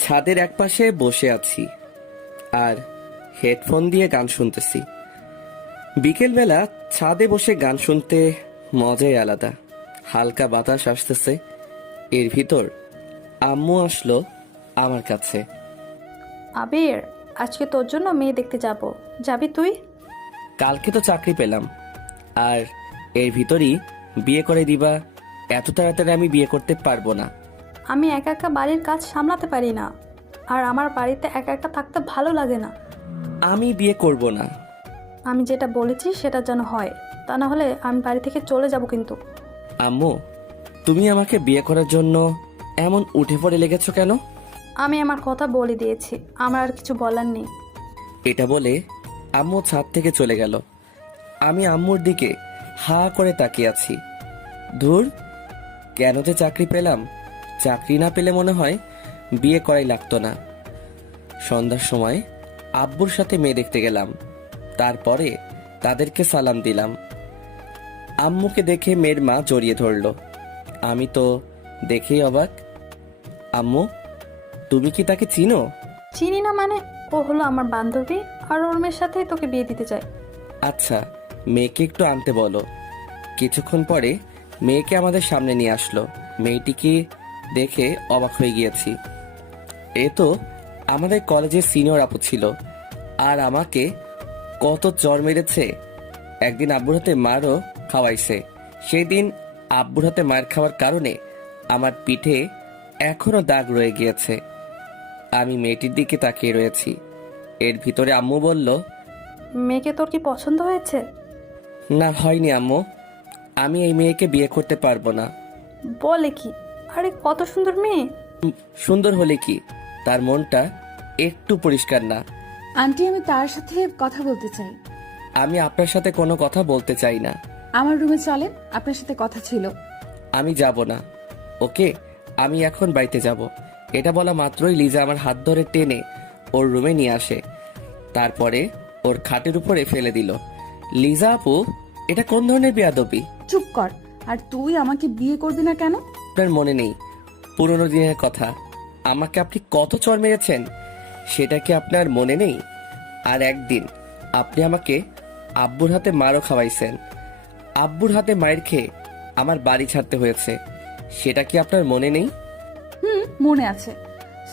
ছাদের একপাশে বসে আছি আর হেডফোন দিয়ে গান শুনতেছি। বিকেলবেলা ছাদে বসে গান শুনতে মজাই আলাদা। হালকা বাতাস আসতেছে, এর ভিতর আম্মু আসলো আমার কাছে। আবির, আজকে তোর জন্য মেয়ে দেখতে যাব, যাবি তুই? কালকে তো চাকরি পেলাম, আর এর ভিতরই বিয়ে করে দিবা? এত তাড়াতাড়ি আমি বিয়ে করতে পারবো না। আমি একা একা বাড়ির কাজ সামলাতে পারি না, আর আমার বাড়িতে একা একা থাকতে ভালো লাগে না। আমি বিয়ে করব না। আমি যেটা বলেছি সেটা যেন হয়, তা না হলে আমি বাড়ি থেকে চলে যাব কিন্তু। আম্মু, তুমি আমাকে বিয়ে করার জন্য এমন উঠে পড়ে লেগেছো কেন? আমি আমার কথা বলে দিয়েছি, আমার আর কিছু বলার নেই। এটা বলে আম্মু ছাদ থেকে চলে গেল। আমি আম্মুর দিকে হা করে তাকিয়ে আছি। ধুর, কেন যে চাকরি পেলাম? চাকরি না পেলে মনে হয় বিয়ে করাই লাগতো না। সন্ধ্যার সময় আব্বুর সাথে মেয়ে দেখতে গেলাম, তারপরে তাদেরকে সালাম দিলাম। আম্মুকে দেখে মেয়ের মা জড়িয়ে ধরলো। আমি তো দেখেই অবাক। আম্মু, তুমি কি তাকে চিনো? চিনি না মানে? ও হলো আমার বান্ধবী, আর ওর মেয়ের সাথেই তোকে বিয়ে দিতে চাই। আচ্ছা, মেয়েকে একটু আনতে বলো। কিছুক্ষণ পরে মেয়েকে আমাদের সামনে নিয়ে আসলো। মেয়েটিকে দেখে অবাক হয়ে গিয়েছি। এ তো আমাদের কলেজের সিনিয়র আপু ছিল, আর আমাকে কত চর মেরেছে। একদিন আব্বুর হাতে মারও খাওয়াইছে। সেই দিন আব্বুর হাতে মার খাওয়ার কারণে আমার পিঠে এখনো দাগ রয়ে গিয়েছে। আমি মেয়েটির দিকে তাকিয়ে রয়েছি। এর ভিতরে আম্মু বলল, মেয়েকে তোর কি পছন্দ হয়েছে? না, হয়নি আম্মু। আমি এই মেয়েকে বিয়ে করতে পারবো না। বলে কি? আরে কত সুন্দর মেয়ে! সুন্দর হলে কি, তার মনটা একটু পরিষ্কার না। আন্টি, আমি তার সাথে কথা বলতে চাই। আমি আপনার সাথে কোনো কথা বলতে চাই না। আমার রুমে চলেন, আপনার সাথে কথা ছিল। আমি যাব না। ওকে, আমি এখন বাড়িতে যাব। এটা বলা মাত্রই লিজা আমার হাত ধরে টেনে ওর রুমে নিয়ে আসে, তারপরে ওর খাটের উপরে ফেলে দিল। লিজা আপু, এটা কোন ধরনের বেয়াদবি? চুপ কর। আর তুই আমাকে বিয়ে করবি না কেন? আপনার মনে নেই পুরনো দিনের কথা? আমাকে আপনি কত চড় মেরেছেন, সেটা কি আপনার মনে নেই? আর একদিন আপনি আমাকে আব্বুর হাতে মারও খাওয়াইছেন। আব্বুর হাতে মায়ের খেয়ে আমার বাড়ি ছাড়তে হয়েছে, সেটা কি আপনার মনে নেই? মনে আছে।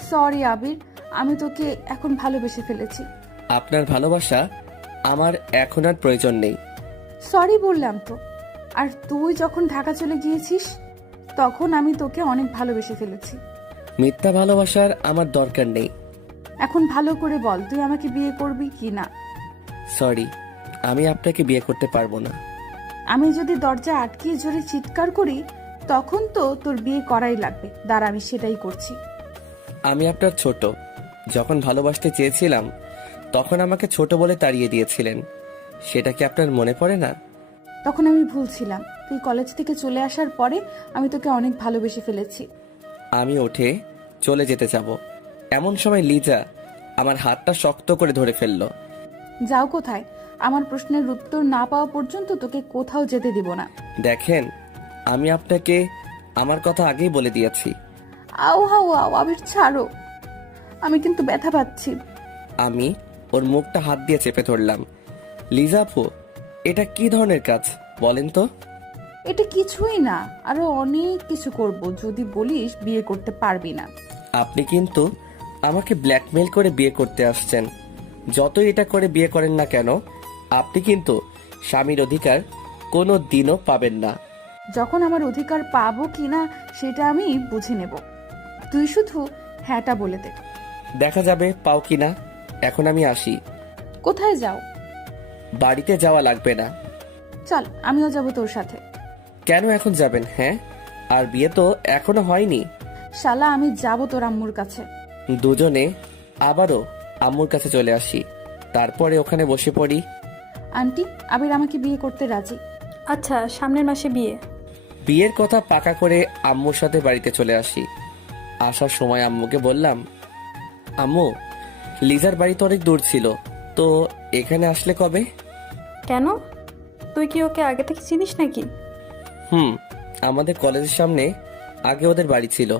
সরি আবির, আমি তোকে এখন ভালোবেসে ফেলেছি। আপনার ভালোবাসা আমার এখন আর প্রয়োজন নেই। সরি বললাম তো। আর তুই যখন ঢাকা চলে গিয়েছিস, তখন আমি তোকে অনেক ভালোবেসে ফেলেছি। মিথ্যা ভালোবাসার আমার দরকার নেই। এখন ভালো করে বল, তুই আমাকে বিয়ে করবি কি না? সরি, আমি আপনাকে বিয়ে করতে পারবো না। আমি যদি দরজা আটকিয়ে জোরে চিৎকার করি, তখন তো তোর বিয়ে করাই লাগবে। দাঁড়া, আমি সেটাই করছি। আমি আপনার ছোট। যখন ভালোবাসতে চেয়েছিলাম তখন আমাকে ছোট বলে তাড়িয়ে দিয়েছিলেন, সেটা কি আপনার মনে পড়ে না? তখন আমি ভুল ছিলাম। তুই কলেজ থেকে চলে আসার পরে আমি তোকে অনেক ভালোবেসে ফেলেছি। আমি উঠে চলে যেতে যাব, এমন সময় লিজা আমার হাতটা শক্ত করে ধরে ফেলল। যাও কোথায়? আমার প্রশ্নের উত্তর না পাওয়া পর্যন্ত তোকে কোথাও যেতে দিব না। দেখেন, আমি আপনাকে আমার কথা আগেই বলে দিয়েছি। আও হাও আও, আবির ছাড়ো, আমি কিন্তু ব্যথা পাচ্ছি। আমি ওর মুখটা হাত দিয়ে চেপে ধরলাম। লিজা আপু, এটা কি ধরনের কাজ বলেন তো? এটা কিছুই না, আরো অনেক কিছু করব যদি বলিস বিয়ে করতে পারবি না। আপনি কিন্তু আমাকে ব্ল্যাকমেল করে বিয়ে করতে আসছেন। যতই এটা করে বিয়ে করেন না কেন, আপনি কিন্তু স্বামীর অধিকার কোনো দিনও পাবেন না। যখন আমার অধিকার পাবো কিনা সেটা আমি বুঝে নেব। তুই শুধু হ্যাঁটা বলে দে। দেখা যাবে পাও কিনা। এখন আমি আসি। কোথায় যাও? বাড়িতে যাওয়া লাগবে না। চল, আমিও যাব তোর সাথে। কেন এখন যাবেন? হ্যাঁ, আর বিয়ে তো এখনো হয়নি। শালা, আমি যাব তোর আম্মুর কাছে। দুজনে আবারও আম্মুর কাছে চলে আসি, তারপরে ওখানে বসে পড়ি। আন্টি, আবির আমাকে বিয়ে করতে রাজি। আচ্ছা, সামনের মাসে বিয়ে। বিয়ের কথা পাকা করে আম্মুর সাথে বাড়িতে চলে আসি। আসার সময় আম্মুকে বললাম, আম্মু, লিজার বাড়ি তো অনেক দূর ছিল, তো এখানে আসলে কবে? কেন? তুই কি ওকে আগে থেকে চিনিস নাকি? হুম, আমাদের কলেজের সামনে আগে ওদের বাড়ি ছিল।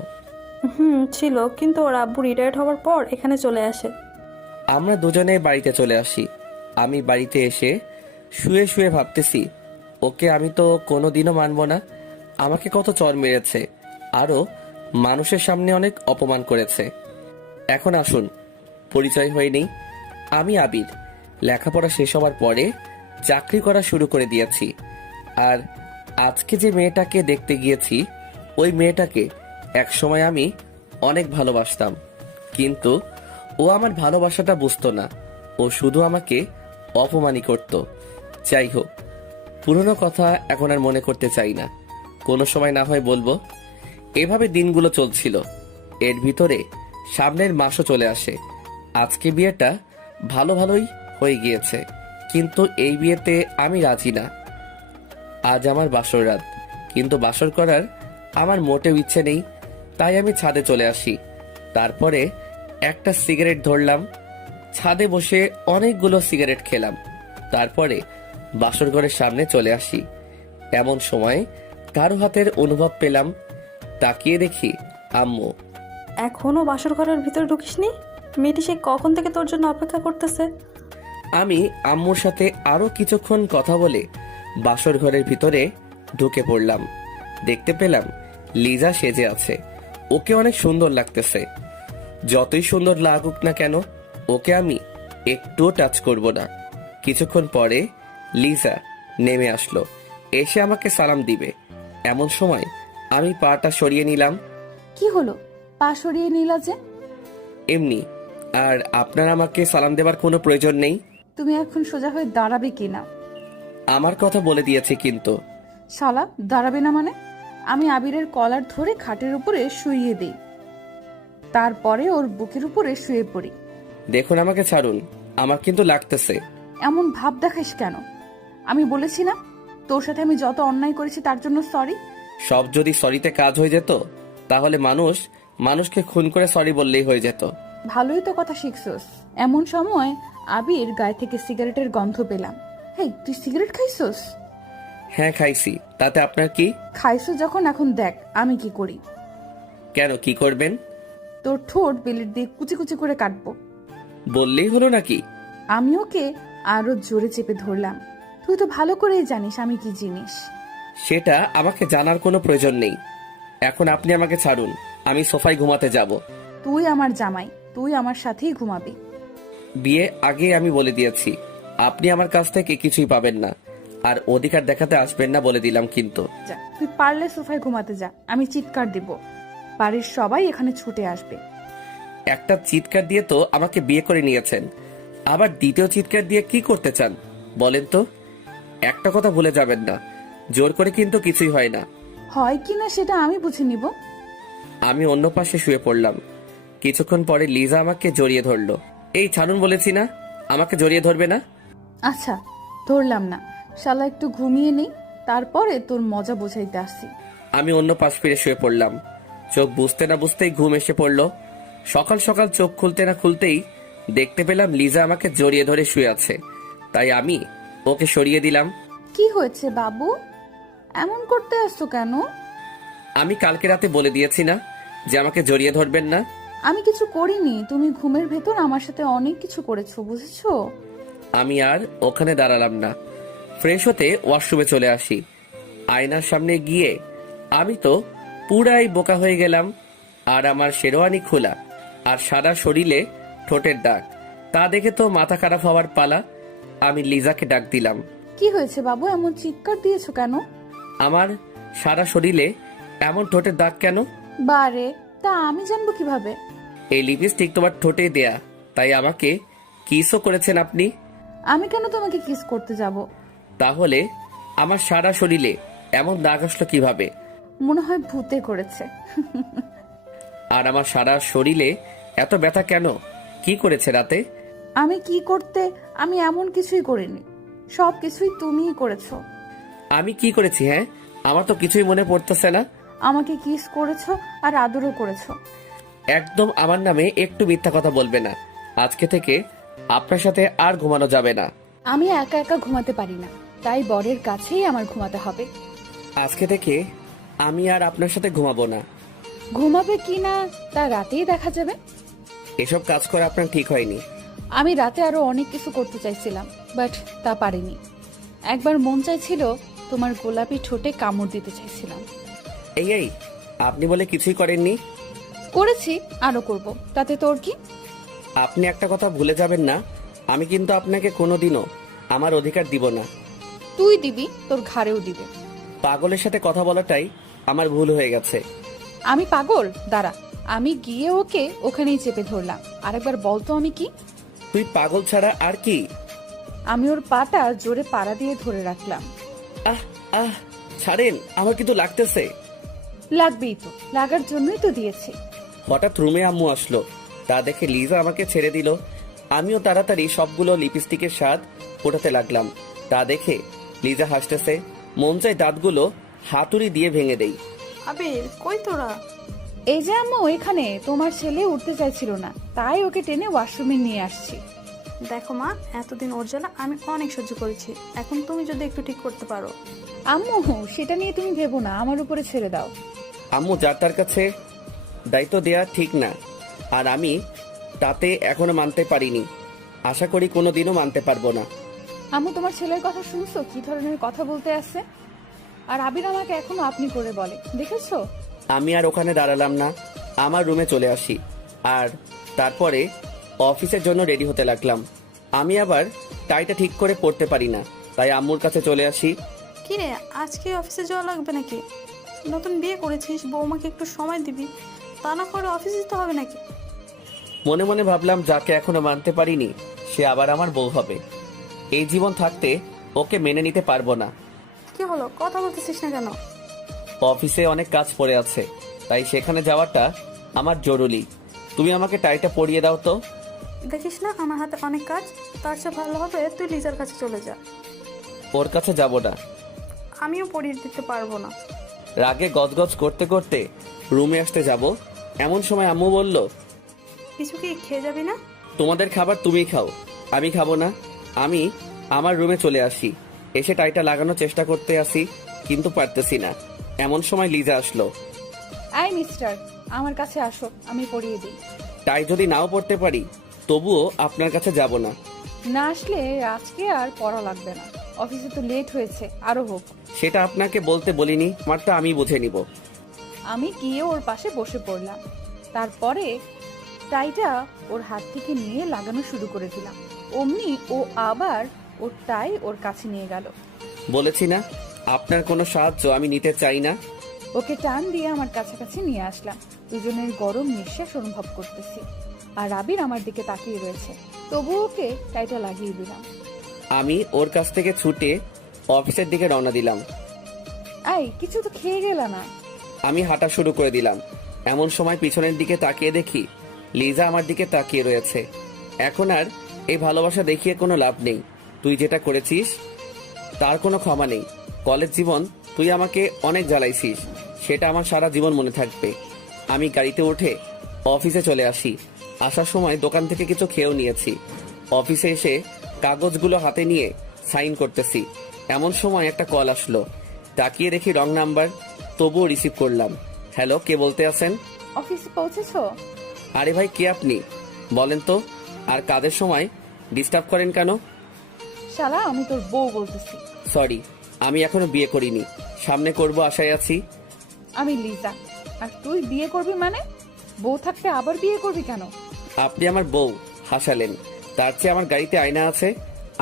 ছিল, কিন্তু ওর আব্বু রিটায়ার্ড হওয়ার পর এখানে চলে আসে। আমরা দুজনে বাড়িতে চলে আসি। আমি বাড়িতে এসে শুয়ে শুয়ে ভাবতেছি, ওকে আমি তো কোনোদিনও মানব না। আমাকে কত চর মেরেছে, আরও মানুষের সামনে অনেক অপমান করেছে। এখন আসুন পরিচয় হয়ে নেই। আমি আবির, লেখাপড়া শেষ হওয়ার পরে চাকরি করা শুরু করে দিয়েছি। আর আজকে যে মেয়েটাকে দেখতে গিয়েছি, ওই মেয়েটাকে একসময় আমি অনেক ভালোবাসতাম, কিন্তু ও আমার ভালোবাসাটা বুঝতো না। ও শুধু আমাকে অপমানই করত। যাই হোক, পুরনো কথা এখন আর মনে করতে চাই না, কোনো সময় না হয় বলবো। এভাবে দিনগুলো চলছিল। এর ভিতরে সামনের মাসও চলে আসে। আজকে বিয়েটা ভালো ভালোই হয়ে গিয়েছে, কিন্তু এই বিয়েতে আমি রাজি না। আজ আমার বাসর রাত, কিন্তু বাসর করার আমার মোটেও ইচ্ছে নেই। তাই আমি ছাদে চলে আসি। তারপরে একটা সিগারেট ধরলাম, ছাদে বসে অনেকগুলো সিগারেট খেলাম। তারপরে বাসর ঘরের সামনে চলে আসি। এমন সময় কারো হাতের অনুভব পেলাম। তাকিয়ে দেখি আম্মু। এখনো বাসর ঘরের ভিতরে ঢুকিসনি? মেয়েটি সে কখন থেকে তোর জন্য অপেক্ষা করতেছে। আমি আম্মুর সাথে আরো কিছুক্ষণ কথা বলে বাসর ঘরের ভিতরে ঢুকে পড়লাম। দেখতে পেলাম লিজা সেজে আছে। ওকে অনেক সুন্দর লাগতেছে। যতই সুন্দর লাগুক না কেন, ওকে আমি একটুও টাচ করব না। কিছুক্ষণ পরে লিজা নেমে আসলো, এসে আমাকে সালাম দিবে। এমন সময় আমি পাটা সরিয়ে নিলাম। কি হলো, পা সরিয়ে নিলা যে? এমনি। আর আপনার আমাকে সালাম দেবার কোনো প্রয়োজন নেই। তুমি এখন সোজা হয়ে দাঁড়াবে কিনা? আমার কথা বলে দিয়েছে কিন্তু। শালা, দাঁড়াবে না মানে? আমি আবিরের কলার ধরে খাটের উপরে শুইয়ে দিই, তারপরে ওর বুকের উপরে শুয়ে পড়ি। দেখুন, আমাকে ছাড়ুন, আমার কিন্তু লাগতেছে। এমন ভাব দেখাস কেন? আমি বলেছি না তোর সাথে আমি যত অন্যায় করেছি তার জন্য সরি? সব যদি সরিতে কাজ হয়ে যেত, তাহলে মানুষকে খুন করে সরি বললেই হয়ে যেত। ভালোই তো কথা শিখছস। এমন সময় আবির গায়ে থেকে সিগারেটের গন্ধ পেলাম। হেই, তুই সিগারেট খাইছস? হ্যাঁ, খাইছি। তাতে আপনার কি? খাইছো যখন, এখন দেখ আমি কি করি। কেন, কি করবেন? তোর ঠোঁট বেলেট দিয়ে কুচি কুচি করে কাটবো। বললেই হলো নাকি? আমি ওকে আরো জোরে চেপে ধরলাম। তুই তো ভালো করেই জানিস আমি কি জিনিস। সেটা আমাকে জানার কোনো প্রয়োজন নেই। এখন আপনি আমাকে ছাড়ুন, আমি সোফায় ঘুমাতে যাব। তুই আমার জামাই, তুই আমার সাথেই ঘুমাবি। বিয়ে আগে আমি বলে দিয়েছি, আপনি আমার কাছ থেকে কিছুই পাবেন না। আর অধিকার দেখাতে আসবেন না বলে দিলাম কিন্তু। যা, তুই পারলে সোফায় ঘুমাতে যা, আমি চিৎকার দিব। বাড়ির সবাই এখানে ছুটে আসবে। একটা চিৎকার দিয়ে তো আমাকে বিয়ে করে নিয়েছেন, আবার দ্বিতীয় চিৎকার দিয়ে কি করতে চান বলেন তো? একটা কথা ভুলে যাবেন না, জোর করে কিন্তু কিছুই হয় না। হয় কি না সেটা আমি বুঝে নিব। আমি অন্য পাশে শুয়ে পড়লাম। কিছুক্ষণ পরে লিজা আমাকে জড়িয়ে ধরলো। এই ছাড়ুন বলেছি না, আমাকে জড়িয়ে ধরবে না। আচ্ছা, ধরলাম না। শালা একটু ঘুমিয়ে নেই, তারপরে তোর মজা বোঝাইতে আসছি। আমি অন্য পাশ ফিরে শুয়ে পড়লাম। চোখ বুঝতে না বুঝতেই ঘুম এসে পড়লো। সকাল সকাল চোখ খুলতে না খুলতেই দেখতে পেলাম লিজা আমাকে জড়িয়ে ধরে শুয়ে আছে। তাই আমি ওকে সরিয়ে দিলাম। কি হয়েছে বাবু, এমন করতে আসছো কেন? আমি কালকে রাতে বলে দিয়েছি না যে আমাকে জড়িয়ে ধরবেন না। আমি কিছু করিনি, তুমি ঘুমের ভেতর আমার সাথে অনেক কিছু করেছো, বুঝেছো? আমি আর ওখানে দাঁড়ালাম না, ফ্রেশ হতে ওয়াশরুমে চলে আসি। আয়নার সামনে গিয়ে আমি তো পুরাই বোকা হয়ে গেলাম। আর আমার শেরওয়ানি খোলা, আর সারা শরীরে ঠোঁটের দাগ। তা দেখে তো মাথা খারাপ হওয়ার পালা। আমি লিজাকে ডাক দিলাম। কি হয়েছে বাবু, এমন চিৎকার দিয়েছো কেন? আমার সারা শরীরে এমন ঠোঁটের দাগ কেন? বারে, তা আমি জানবো কিভাবে? এই লিপস্টিক তোমার ঠোঁটে দেয়া, তাই আমাকে কিসও করেছেন আপনি। আমি কেন তোমাকে কিস করতে যাব? তাহলে আমার সারা শরীরে এমন দাগ আসলো কিভাবে? মনে হয় ভূতে করেছে। আর আমার সারা শরীরে এত ব্যথা কেন? কি করেছে রাতে? আমি কি করতে, আমি এমন কিছুই করিনি, সব কিছুই তুমিই করেছো। আমি কি করেছি? হ্যাঁ, আমার তো কিছুই মনে পড়তেছে না। আমাকে কিস করেছো আর আদরও করেছো। একদম আমার নামে একটু মিথ্যা কথা বলবে না। আজকে থেকে আপনার সাথে আর ঘুমানো যাবে না। আমি একা একা ঘুমাতে পারি না, তাই বরের কাছেই আমার ঘুমাতে হবে। আজকে থেকে আমি আর আপনার সাথে ঘুমাবো না। ঘুমাবে কি না তা রাতেই দেখা যাবে। এসব কাজ করা আপনার ঠিক হয়নি। আমি রাতে আরো অনেক কিছু করতে চাইছিলাম, বাট তা পারিনি। একবার মন চাইছিল তোমার গোলাপি ঠোঁটে কামড় দিতে চাইছিলাম। এই আপনি বলে কিছুই করেননি। করেছি, আরো করব, তাতে তোর কি? আপনি একটা কথা ভুলে যাবেন না, আমি কিন্তু আপনাকে কোনোদিনও আমার অধিকার দিব না। তুই দিবি, তোর ঘাড়েও দিবে। পাগলের সাথে কথা বলাটাই আমার ভুল হয়ে গেছে। আমি পাগল? দাঁড়া, আমি গিয়ে ওকে ওখানেই চেপে ধরলাম। আরেকবার বলতো আমি কি? তুই পাগল ছাড়া আর কি? আমি ওর পাটা জোরে পাড়া দিয়ে ধরে রাখলাম। আহ আহ ছাড়েন, আমার কিন্তু লাগতেছে। লাগবেই তো, লাগার জন্যই তো দিয়েছি। হঠাৎ রুমে আম্মু আসলো, তা দেখে লিজা আমাকে ছেড়ে দিল। আমিও তাড়াতাড়ি সবগুলো লিপস্টিকের স্বাদ ফোটাতে লাগলাম। তা দেখে লিজা হাসতেছে। মন চাই দাঁতগুলো হাতুড়ি দিয়ে ভেঙে দেই। আবির, কই তোরা? এই যে আম্মু, এখানে তোমার ছেলে উঠতে চাইছিল না, তাই ওকে টেনে ওয়াশরুমে নিয়ে আসছি। দেখো মা, এতদিন ওর জ্বালা আমি অনেক সহ্য করেছি, এখন তুমি যদি একটু ঠিক করতে পারো। আম্মু, সেটা নিয়ে তুমি ভেবো না, আমার উপরে ছেড়ে দাও। আম্মু যার তার কাছে দায়িত্ব দেয়া ঠিক না, আর আমি তাতে এখনো মানতে পারিনি। আশা করি কোনোদিনও মানতে পারবো না। আম্মু, তোমার ছেলের কথা শুনছো কি ধরনের কথা বলতে আছে? আর আবির আমাকে এখনো আপনি করে বলে, দেখেছো? আমি আর ওখানে দাঁড়ালাম না, আমার রুমে চলে আসি আর তারপরে অফিসের জন্য রেডি হতে লাগলাম। আমি আবার টাইটা ঠিক করে পড়তে পারি না, তাই আম্মুর কাছে চলে আসি। কি রে, আজকে অফিসে যাওয়া লাগবে নাকি? নতুন বিয়ে করেছিস, বৌমাকে একটু সময় দিবি, তা না করে অফিসে যেতে হবে নাকি? মনে মনে ভাবলাম, যাকে এখনো মানতে পারিনি সে আবার আমার বউ হবে। এই জীবন থাকতে ওকে মেনে নিতে পারবো না। কি হলো, কথা বলতেছিস না কেন? অফিসে অনেক কাজ পড়ে আছে, তাই সেখানে যাওয়াটা আমার জরুরি। তুমি আমাকে টাইটা পরিয়ে দাও তো। দেখিস না আমার হাতে অনেক কাজ, তার চেয়ে ভালো হবে তুই লিজার কাছে চলে যা। ওর কাছে যাব না। আমিও পরিয়ে দিতে পারবো না। রাগে গজগজ করতে করতে রুমে আসতে যাব, এমন সময় আম্মু বলল, কিছু কি খেয়ে যাবি না? তোমাদের খাবার তুমি খাও, আমি খাবো না। আমি আমার রুমে চলে আসি, এসে টাইটা লাগানোর চেষ্টা করতে আসি, কিন্তু পারতেছি না। এমন সময় লিজা আসলো। আই মিস্টার, আমার কাছে আসো, আমি পরিয়ে দিই। টাই যদি নাও পড়তে পারি তবুও আপনার কাছে যাব না। না আসলে আজকে আর পড়া লাগবে না, অফিসে তো লেট হয়েছে, আরো হোক। সেটা আপনাকে বলতে বলিনি, আমারটা আমি বুঝে নিব। আমি গিয়ে ওর পাশে বসে পড়লাম, তারপরে টাইটা ওর হাত থেকে নিয়ে লাগানো শুরু করে দিলাম। অমনি ও আবার ওর টাই ওর কাছে নিয়ে গেল। বলেছি না, আপনার কোনো সাহায্য আমি নিতে চাই না। ওকে টান দিয়ে আমার কাছাকাছি নিয়ে আসলাম। দুজনের গরম নিঃশ্বাস অনুভব করতেছি, আর আবির আমার দিকে তাকিয়ে রয়েছে। তবু ওকে টাইটা লাগিয়ে দিলাম। আমি ওর কাছ থেকে ছুটে অফিসের দিকে রওনা দিলাম। আই, কিছু তো খেয়ে গেল না? আমি হাঁটা শুরু করে দিলাম। এমন সময় পিছনের দিকে তাকিয়ে দেখি লিজা আমার দিকে তাকিয়ে রয়েছে। এখন আর এই ভালোবাসা দেখিয়ে কোনো লাভ নেই। তুই যেটা করেছিস তার কোনো ক্ষমা নেই। কলেজ জীবন তুই আমাকে অনেক জ্বালাইছিস, সেটা আমার সারা জীবন মনে থাকবে। আমি গাড়িতে উঠে অফিসে চলে আসি। আসার সময় দোকান থেকে কিছু খেয়েও নিয়েছি। অফিসে এসে কাগজগুলো হাতে নিয়ে সাইন করতেছি, এমন সময় একটা কল আসলো। তাকিয়ে দেখি রং নাম্বার, তবুও রিসিভ করলাম। হ্যালো, কে বলতে আছেন? অফিসে পৌঁছেছো? আরে ভাই, কে আপনি বলেন তো? আর কাজের সময় ডিস্টার্ব করেন কেন? শালা, আমি তোর বউ বলতেছি। সরি, আমি এখনো বিয়ে করিনি, সামনে করব আশায় আছি। আমি লিজা। আর তুই বিয়ে করবি মানে? বউ থাকতে আবার বিয়ে করবি কেন? আপনি আমার বউ হাসালেন, তার চেয়ে আমার গাড়িতে আয়না আছে,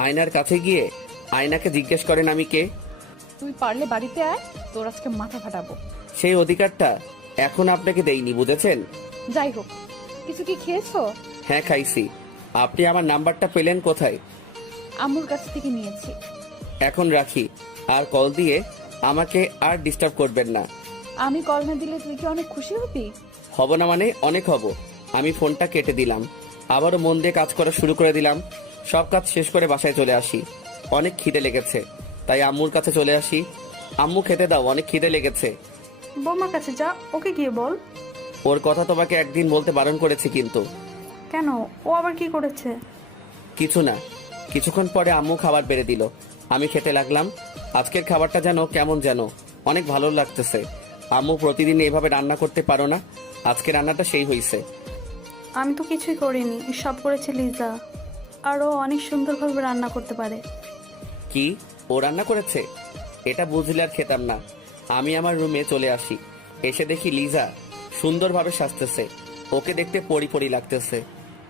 আয়নার কাছে গিয়ে আয়নাকে জিজ্ঞেস করেন আমি কে। তুই পারলে বাড়িতে আয়, তোর আজকে মাথা ফাটাবো। সেই অধিকারটা এখন আপনাকে দেইনি, বুঝেছেন? যাই হোক, কিছু কি খেয়েছো? হ্যাঁ, খাইছি। আপনি আমার নাম্বারটা পেলেন কোথায়? আম্মুর কাছ থেকে নিয়েছি। এখন রাখি, আর কল দিয়ে আমাকে আর ডিস্টার্ব করবেন না। আমি কল না দিলে তুই কি অনেক খুশি হবি? হব না মানে অনেক হব। আমি ফোনটা কেটে দিলাম, আবারও মন দিয়ে কাজ করা শুরু করে দিলাম। সব কাজ শেষ করে বাসায় চলে আসি। অনেক খিদে লেগেছে, তাই আম্মুর কাছে চলে আসি। আম্মু, খেতে দাও, অনেক খিদে লেগেছে। বৌমার কাছে যা, ওকে গিয়ে বল। ওর কথা তোমাকে একদিন বলতে বারণ করেছি কিন্তু। কেন, ও আবার কি করেছে? কিছু না। কিছুক্ষণ পরে আম্মু খাবার বেড়ে দিল, আমি খেতে লাগলাম। আজকের খাবারটা যেন কেমন যেন অনেক ভালো লাগতেছে। আম্মু প্রতিদিন এভাবে রান্না করতে পারো না? আজকে রান্নাটা সেই হয়েছে। আমি তো কিছুই করিনি, সব করেছে লিজা। আরও অনেক সুন্দরভাবে রান্না করতে পারে। কি, ও রান্না করেছে? এটা বুঝলে আর খেতাম না। আমি আমার রুমে চলে আসি। এসে দেখি লিজা সুন্দরভাবে সাজতেছে। ওকে দেখতে পরি পরি লাগতেছে।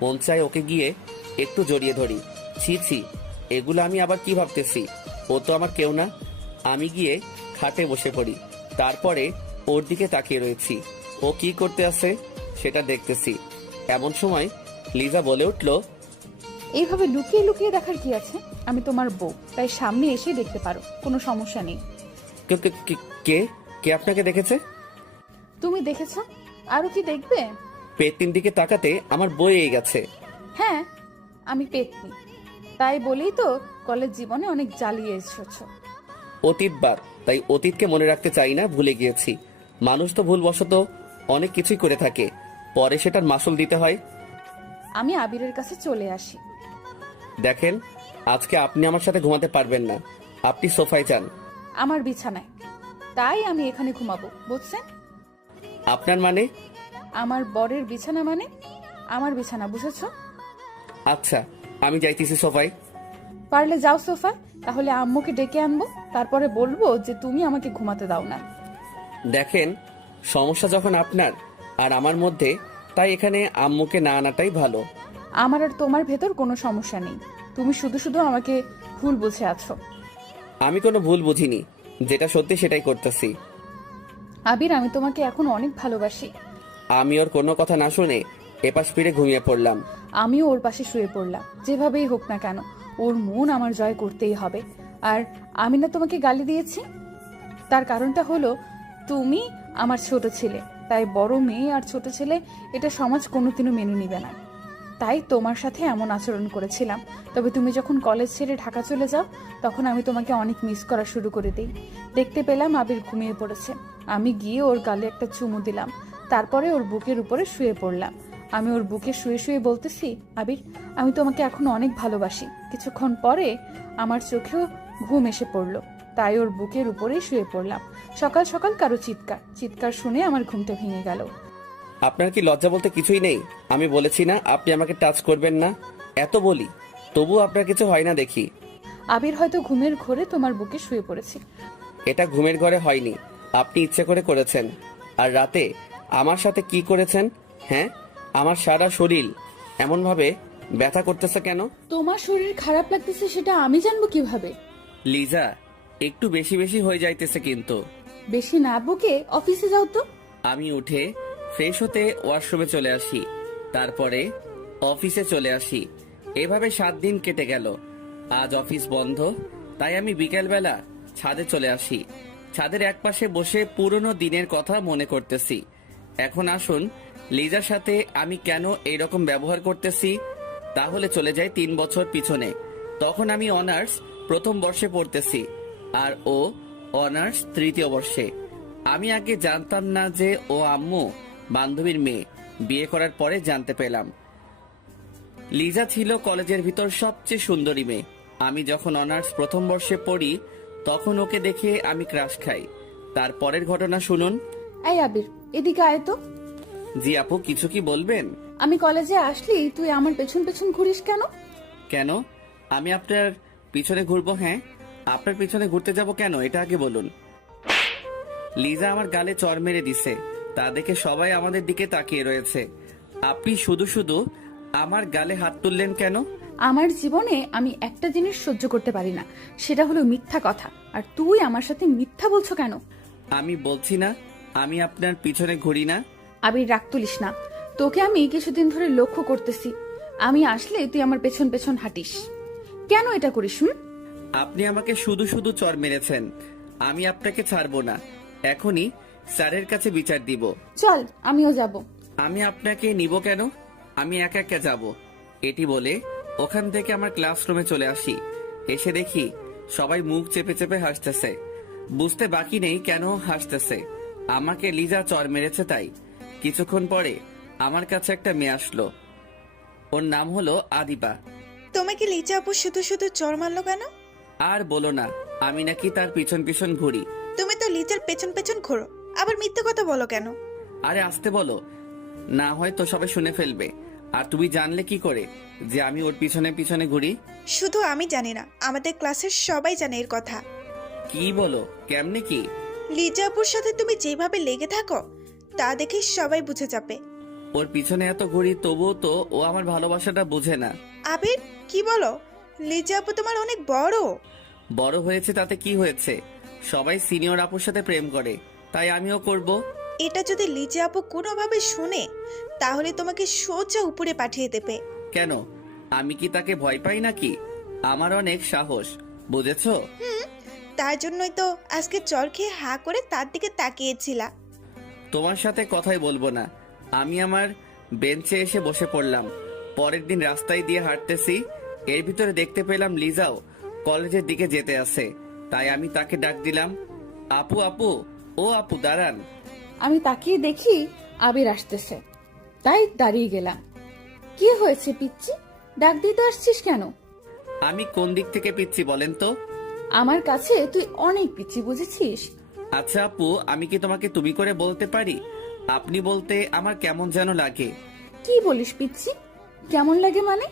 মন চায় ওকে গিয়ে একটু জড়িয়ে ধরি। ছি ছি, এগুলো আমি আবার কি ভাবতেছি? ও তো আমার কেউ না। আমি গিয়ে খাটে বসে পড়ি। তারপরে ওর দিকে তাকিয়ে রয়েছি। ও কি করতে আছে সেটা দেখতেছি। এমন সময় লিজা বলে উঠল, এইভাবে লুকিয়ে লুকিয়ে দেখার কি আছে? আমি তোমার বউ, তাই সামনে এসে দেখতে পারো, কোনো সমস্যা নেই। কে কে- কে- কে কে আপনাকে দেখেছে? তুমি দেখেছো, আরো কি দেখবে? পেটির দিকে তাকাতে আমার বয়ে গেছে। হ্যাঁ, আমি পেতনি, তাই বলেই তো কলেজ জীবনে অনেক জ্বালিয়ে এসেছো। অতীতবার, তাই অতীতকে মনে রাখতে চাই না, ভুলে গিয়েছি। মানুষ তো ভুলবশত অনেক কিছুই করে থাকে, পরে সেটার মাসুল দিতে হয়। আমি আবিরের কাছে চলে আসি। দেখেন, আজকে আপনি আমার সাথে ঘুমাতে পারবেন না। আপনি সোফায় যান। আমার বিছানায়, তাই আমি এখানে ঘুমাবো, বুঝছেন? আপনার মানে? আমার বরের বিছানা মানে আমার বিছানা, বুঝেছো? আচ্ছা, আমি যাইতেছি সোফায়। পারলে যাও সোফায়, তাহলে আম্মুকে ডেকে আনবো, তারপরে বলবো যে তুমি আমাকে ঘুমাতে দাও না। দেখেন, সমস্যা যখন আপনার আর আমার মধ্যে, তাই এখানে আম্মুকে না আনাটাই ভালো। আমার আর তোমার ভেতর কোনো সমস্যা নেই, তুমি শুধু শুধু আমাকে ভুল বুঝে আছো। আমি কোনো ভুল বুঝিনি, যেটা সত্যি সেটাই করতেছি। আবির, আমি তোমাকে এখন অনেক ভালোবাসি। আমি ওর কোনো কথা না শুনে এপাশ ফিরে ঘুমিয়ে পড়লাম। আমিও ওর পাশে শুয়ে পড়লাম। যেভাবেই হোক না কেন, ওর মন আমার জয় করতেই হবে। আর আমি না তোমাকে গালি দিয়েছি, তার কারণটা হলো তুমি আমার ছোট ছেলে, তাই বড় মেয়ে আর ছোট ছেলে এটা সমাজ কোনোদিনও মেনে নিবে না। তাই তোমার সাথে এমন আচরণ করেছিলাম। তবে তুমি যখন কলেজ ছেড়ে ঢাকা চলে যাও, তখন আমি তোমাকে অনেক মিস করা শুরু করে দিই। দেখতে পেলাম আবির ঘুমিয়ে পড়েছে। আমি গিয়ে ওর গালে একটা চুমু দিলাম, তারপরে ওর বুকের উপরে শুয়ে পড়লাম। আমি ওর বুকে শুয়ে শুয়ে বলতেছি, আবির, আমি তোমাকে এখন অনেক ভালোবাসি। কিছুক্ষণ পরে আমার চোখেও ঘুম এসে পড়লো, তাই ওর বুকের উপরেই শুয়ে পড়লাম। সকাল সকাল কারো চিৎকার চিৎকার শুনে আমার ঘুমটা ভেঙে গেল। আপনার কি লজ্জা বলতে কিছুই নেই? আমি বলেছি না আপনি আমাকে টাচ করবেন না, এত বলি, তবু আপনার কিছু হয় না দেখি। আবির, হয়তো ঘুমের ঘোরে তোমার বুকে শুয়ে পড়েছি। এটা ঘুমের ঘরে হয়নি, আপনি ইচ্ছে করে করেছেন। আর রাতে আমার সাথে কি করেছেন? হ্যাঁ, আমার সারা শরীর এমনভাবে ব্যথা করতেছে কেন? তোমার শরীর খারাপ লাগতেছে সেটা আমি জানবো কিভাবে? লিজা, একটু বেশি বেশি হয়ে যাইতেছে কিন্তু। বেশি না বকে অফিসে যাও তো। আমি উঠে ফ্রেশ হতে ওয়াশরুমে চলে আসি, তারপরে অফিসে চলে আসি। এভাবে 7 দিন কেটে গেল। আজ অফিস বন্ধ, তাই আমি বিকেলবেলা ছাদে চলে আসি। ছাদের একপাশে বসে পুরনো দিনের কথা মনে করতেছি। এখন আসুন, লিজার সাথে আমি কেন এইরকম ব্যবহার করতেছি। তাহলে চলে যাই 3 বছর পিছনে। তখন আমি অনার্স প্রথম বর্ষে পড়তেছি, আর ও অনার্স তৃতীয় বর্ষে। আমি আগে জানতাম না যে ও আম্মু বান্ধবীর মেয়ে। বিয়ে করার পরে জানতে পেলাম লিজা ছিল কলেজের ভিতর সবচেয়ে সুন্দরী মেয়ে। আমি যখন অনার্স প্রথম বর্ষে পড়ি, তখন ওকে দেখে আমি ক্রাশ খাই। তারপরের ঘটনা শুনুন। এই আবির, এদিকে আয় তো। জি আপু, কিছু কি বলবেন? আমি কলেজে আসলি তুই আমার পেছন পেছন ঘুরিস কেন? কেন আমি আপনার পিছনে ঘুরবো? হ্যাঁ, আপনার পিছনে ঘুরতে যাব কেন, এটা আগে বলুন। লিজা আমার গালে চড় মেরে দিছে, তা দেখে সবাই আমাদের দিকে তাকিয়ে রয়েছে। আপনি শুধু শুধু আমার গালে হাত তুললেন কেন? আমার জীবনে আমি একটা জিনিস সহ্য করতে পারি না, সেটা হলো মিথ্যা কথা। আর তুই আমার সাথে মিথ্যা বলছো কেন? আমি বলছি না আমি আপনার পিছনে ঘুরি না। আবির, রাগ তুলিস না। তোকে আমি কিছুদিন ধরে লক্ষ্য করতেছি, আমি আসলে তুই আমার পেছন পেছন হাঁটিস। কেন এটা করিস? আপনি আমাকে শুধু শুধু চড় মেরেছেন, আমি আপনাকে ছাড়বো না। এখনই স্যারের কাছে বিচার দিব। চল, আমিও যাব। আমি আপনাকে নিব কেন, আমি একা একা যাব। এটি বলে ওখান থেকে আমার ক্লাসরুমে চলে আসি। এসে দেখি সবাই মুখ চেপে চেপে হাসতেছে। বুঝতে বাকি নেই কেন হাসতেছে। আমাকে লিজা চড় মেরেছে তাই। কিছুক্ষণ পরে আমার কাছে একটা মেয়ে আসলো। ওর নাম হলো আদিবা। তোমাকে লিজা আপু শুধু শুধু চড় মারলো কেন? আর বলো না, আমি নাকি তার পিছন পিছন ঘুরি। তুমি তো লিজার পেছন পেছন ঘোরো, আবার মিথ্যে কথা বলো কেন? আরে আসতে বলো, না হয় তো সবাই শুনে ফেলবে। আর তুমি জানলে কি করে যে আমি ওর পিছনে পিছনে ঘুরি? শুধু আমি জানি না, আমাদের ক্লাসের সবাই জানে এর কথা। কি বলো, কেমনে কি? লিজা আপুর সাথে তুমি যেভাবে লেগে থাকো তা দেখে সবাই বুঝে যাবে। ওর পিছনে এত ঘুরি তবুও তো ও আমার ভালোবাসাটা বুঝে না। আবির, কি বলো? লিজা আপু তোমার অনেক বড়। বড় হয়েছে তাতে কি হয়েছে? সবাই সিনিয়র আপুর সাথে প্রেম করে, তাই আমিও করব। এটা যদি লিজা আপু কোনোভাবে শুনে তাহলে তোমাকে সোজা উপরে পাঠিয়ে দেবে। কেন, আমি কি তাকে ভয় পাই নাকি? আমার অনেক সাহস, বুঝেছো? তার জন্যই তো আজকে চর খেয়ে হা করে তার দিকে তাকিয়েছিলা। তোমার সাথে কথাই বলবো না। আমি আমার বেঞ্চে এসে বসে পড়লাম। পরের দিন রাস্তায় দিয়ে হাঁটতেছি, এর ভিতরে দেখতে পেলাম লিজাও কলেজের দিকে যেতে আছে। তাই আমি তাকে ডাক দিলাম, আপু আপু, ও আপু দাঁড়ান। আমি তাকিয়ে দেখি আবির আসতেছে, তাই দাঁড়িয়ে গেলাম। কি হয়েছে পিচ্চি, ডাক দিতে আসছিস কেন? আমি কোন দিক থেকে পিচ্ছি বলেন তো? আমার কাছে তুই অনেক পিচ্চি, বুঝেছিস? আচ্ছা আপু, আমি কি তোমাকে তুমি করে বলতে পারি? আপনি বলতে আমার কেমন যেন লাগে। কি বলিস পিচ্চি, কেমন লাগে মানে?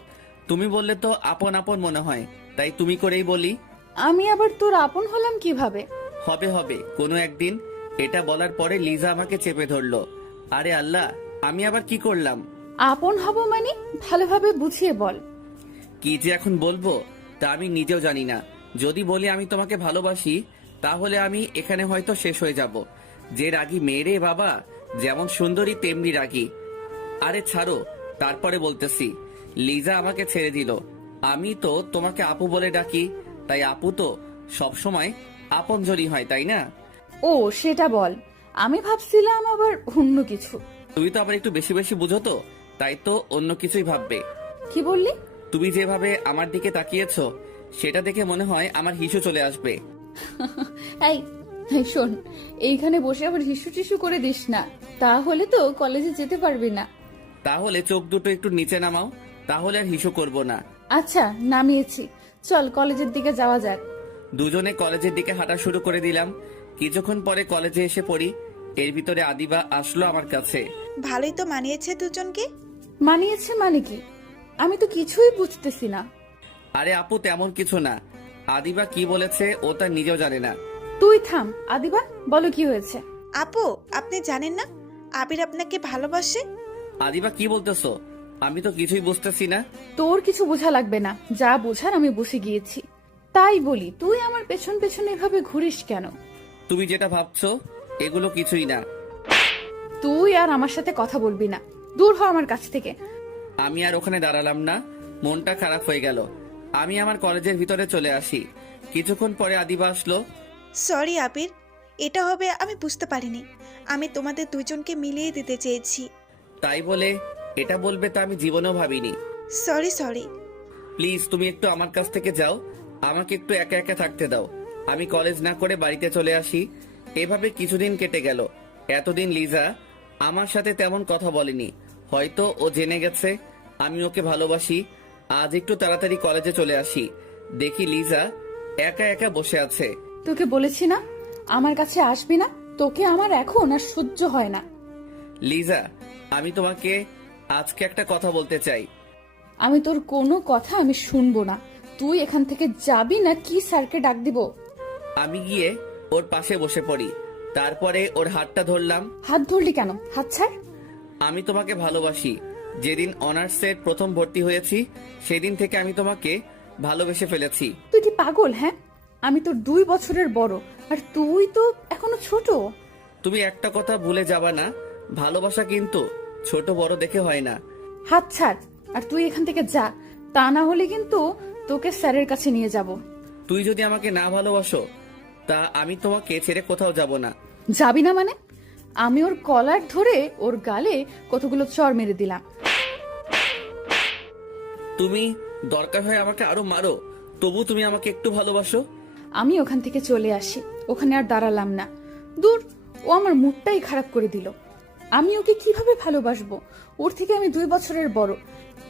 তুমি বললে তো আপন আপন মনে হয়, তাই তুমি করেই বলি। আমি আবার তোর আপন হলাম কিভাবে? হবে হবে কোনো একদিন। এটা বলার পরে লিজা আমাকে চেপে ধরলো। আরে আল্লাহ, আমি আবার কি করলাম? আপন হব মানে ভালোভাবে বুঝিয়ে বল। কি যে এখন বলবো তা আমি নিজেও জানি না। যদি বলি আমি তোমাকে ভালোবাসি, তাহলে আমি এখানে হয়তো শেষ হয়ে যাব। যে রাগী মেয়েরে বাবা, যেমন সুন্দরী তেমনি রাগী। আরে ছাড়ো, তারপরে বলতেছি। লিজা আমাকে ছেড়ে দিল। আমি তো তোমাকে আপু বলে ডাকি, তাই আপু তো সবসময় আপনজনই হয়, তাই না? ও সেটা বল, আমি ভাবছিলাম আবার অন্য কিছু। তুমি তো আবার একটু বেশি বেশি বুঝো তো, তাই তো অন্য কিছুই ভাববে। কি বললি? তুমি যেভাবে আমার দিকে তাকিয়েছো, সেটা দেখে মনে হয় আমার হিসু চলে আসবে। এই এই শোন, এইখানে বসে আবার হিসু টিসু করে দিস না, তাহলে তো কলেজে যেতে পারবি না। তাহলে চোখ দুটো একটু নিচে নামাও, তাহলে আর হিসু করব না। আচ্ছা নামিয়েছি, চল কলেজের দিকে যাওয়া যাক। দুজনে কলেজের দিকে হাঁটা শুরু করে দিলাম। কিছুক্ষণ পরে কলেজে এসে পড়ি। এর ভিতরে আদিবা আসলো আমার কাছে। ভালোই তো মানিয়েছে দুজনকে। মানিয়েছে মানে কি? আমি তো কিছুই বুঝতেছি না। আরে আপু, তেমন কিছু না। আদিবা কি বলেছে ও তার নিজেও জানে না। তুই থাম আদিবা, বলো কি হয়েছে? আপু, আপনি জানেন না আবির আপনাকে ভালোবাসে? আদিবা কি বলতেছো? আমি তো কিছুই বুঝতেছি না। তোর কিছু বোঝা লাগবে না, যা বোঝার আমি বুঝে গিয়েছি। তাই বলি, তুই আমার পেছন পেছন এভাবে ঘুরিস কেন? তুমি যেটা ভাবছো এগুলো কিছুই না। তুই আর আমার সাথে কথা বলবি না, দূর হ আমার কাছ থেকে। আমি আর ওখানে দাঁড়ালাম না, মনটা খারাপ হয়ে গেল। আমি আমার কলেজের ভিতরে চলে আসি। কিছুক্ষণ পরে আদিবা আসলো। সরি আবির, এটা হবে আমি বুঝতে পারিনি। আমি তোমাদের দুজনকে মিলিয়ে দিতে চেয়েছি। তাই বলে এটা বলবে তা আমি জীবনেও ভাবিনি। Sorry sorry. প্লিজ তুমি একটু আমার কাছ থেকে যাও, আমাকে একটু একা একা থাকতে দাও। আমি কলেজ না করে বাড়িতে চলে আসি। এভাবে কিছুদিন কেটে গেল। এতদিন লিজা আমার সাথে তেমন কথা বলেনি, হয়তো ও জেনে গেছে আমি ওকে ভালোবাসি। আজ একটু তাড়াতাড়ি কলেজে চলে আসি, দেখি লিজা একা একা বসে আছে। তোকে বলেছি না আমার কাছে আসবি না, তোকে আমার এখন আর সহ্য হয় না। লিজা, আমি তোমাকে আজকে একটা কথা বলতে চাই। আমি তোর কোনো কথা আমি শুনবো না। তুই এখান থেকে যাবি না কি স্যারকে ডাক দিব? আমি গিয়ে ওর পাশে বসে পড়ি, তারপরে ওর হাতটা ধরলাম। হাত ধরলি কেন? হাত ছাড়। আমি তোমাকে ভালোবাসি। যেদিন অনার্সের প্রথম ভর্তি হয়েছি সেদিন থেকে আমি তোমাকে ভালোবেসে ফেলেছি। তুই কি পাগল? হ্যাঁ, আমি তোর 2 বছরের বড়, আর তুই তো এখনো ছোট। তুমি একটা কথা ভুলে যাবা না, ভালোবাসা কিন্তু ছোট বড় দেখে হয় না। হাত ছাড়, আর তুই এখান থেকে যা, তা না হলে কিন্তু তোকে স্যারের কাছে নিয়ে যাব। তুই যদি আমাকে না ভালোবাসো, তা আমি তোমাকে ছেড়ে কোথাও যাব না। যাবি না মানে? আমি ওর কলার ধরে ওর গালে কতগুলো চড় মেরে দিলাম। তুমি দরকার হয় আমাকে আরো মারো, তবু তুমি আমাকে একটু ভালোবাসো। আমি ওখান থেকে চলে আসি, ওখানে আর দাঁড়ালাম না। দূর, ও আমার মুডটাই খারাপ করে দিল। আমি ওকে কিভাবে ভালোবাসবো? ওর থেকে আমি 2 বছরের বড়।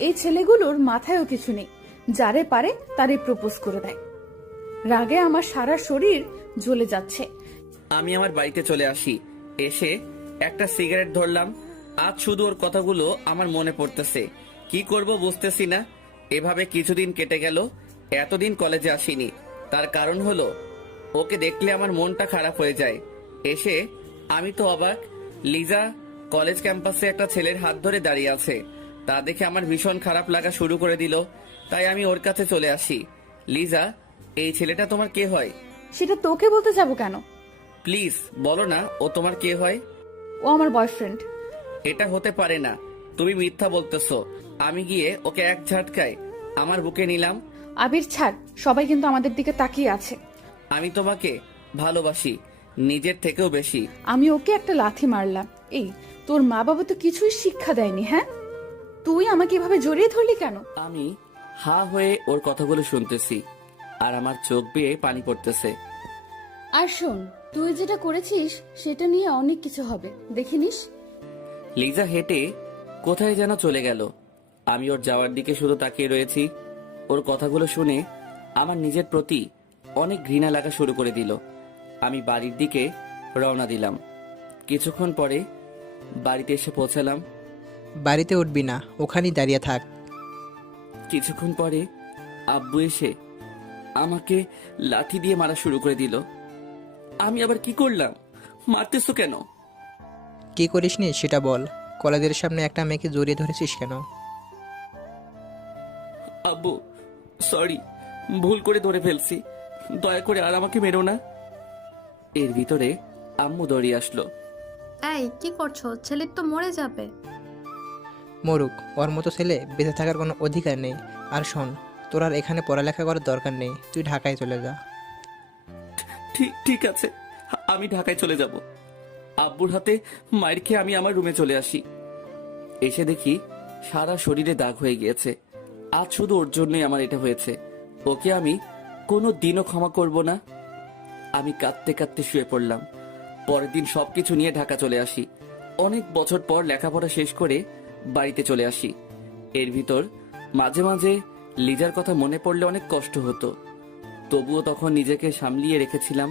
এই ছেলেগুলোর মাথায়ও কিছু নেই, যারে পারে তারে প্রপোজ করে দেয়। রাগে আমার সারা শরীর জ্বলে যাচ্ছে। আমি আমার বাড়িতে চলে আসি। এসে একটা সিগারেট ধরলাম। আজ শুধু ওর কথাগুলো আমার মনে পড়তেছে। কি করব বুঝতেছি না। এভাবে কিছুদিন কেটে গেল। এতদিন কলেজে আসিনি, তার কারণ হলো ওকে দেখলে আমার মনটা খারাপ হয়ে যায়। এসে আমি তো অবাক, লিজা কলেজ ক্যাম্পাসে একটা ছেলের হাত ধরে দাঁড়িয়ে আছে। তা দেখে আমার ভীষণ খারাপ লাগা শুরু করে দিল। তাই আমি ওর কাছে চলে আসি। লিজা, এই ছেলেটা তোমার কে হয়? সেটা তোকে বলতে যাবো কেন? প্লিজ বলো না ও তোমার কে হয়। ও আমার বয়ফ্রেন্ড। এটা হতে পারে না, তুমি মিথ্যা বলতেছো। আমি গিয়ে ওকে এক ঝাটকায় আমার বুকে নিলাম। আবির ছাড়, সবাই কিন্তু আমাদের দিকে তাকিয়ে আছে। আমি তোমাকে ভালোবাসি নিজের থেকেও বেশি। আমি ওকে একটা লাথি মারলাম। এই, তোর মা বাবা তো কিছুই শিক্ষা দেয়নি, হ্যাঁ? তুই আমাকে এভাবে জড়িয়ে ধরলি কেন? আমি হা হয়ে ওর কথাগুলো শুনতেছি আর আমার চোখ বেয়ে পানি পড়তেছে। আর শোন, তুই যেটা করেছিস সেটা নিয়ে অনেক কিছু হবে, দেখে নিস। লিজা হেঁটে কোথায় যেন চলে গেল। আমি ওর যাওয়ার দিকে শুধু তাকিয়ে রয়েছি। ওর কথাগুলো শুনে আমার নিজের প্রতি অনেক ঘৃণা লাগা শুরু করে দিল। আমি বাড়ির দিকে রওনা দিলাম। কিছুক্ষণ পরে বাড়িতে এসে পৌঁছালাম। বাড়িতে উঠবি না, ওখানেই দাঁড়িয়ে থাক। কিছুক্ষণ পরে আব্বু এসে আমাকে লাঠি দিয়ে মারা শুরু করে দিল। আমি আবার কি করলাম? মারতেছো কেন? কি করিসনি সেটা বল। কলেজের সামনে একটা মেয়েকে জড়িয়ে ধরেছিস কেন? আব্বু সরি, ভুল করে ধরে ফেলছি, দয়া করে আর আমাকে মেরো না। এর ভিতরে আম্মু দৌড়িয়ে আসলো। এই কি করছো? ছেলে তো মরে যাবে। মরুক, ওর মতো ছেলে বেঁচে থাকার কোনো অধিকার নেই। আর শোন, তোর আর এখানে পড়ালেখা করার দরকার নেই, তুই ঢাকায় চলে যা। ঠিক আছে, আমি ঢাকায় চলে যাব। আব্বুর হাতে মায়ের খেয়ে আমি আমার রুমে চলে আসি। এসে দেখি সারা শরীরে দাগ হয়ে গিয়েছে। আজ শুধু ওর জন্যই আমার এটা হয়েছে। ওকে আমি কোনো দিনও ক্ষমা করব না। আমি কাঁদতে কাঁদতে শুয়ে পড়লাম। পরের দিন সবকিছু নিয়ে ঢাকা চলে আসি। অনেক বছর পর লেখাপড়া শেষ করে বাড়িতে চলে আসি। এর ভিতর মাঝে মাঝে লিজার কথা মনে পড়লে অনেক কষ্ট হতো। তবুও তখন নিজেকে সামলিয়ে রেখেছিলাম।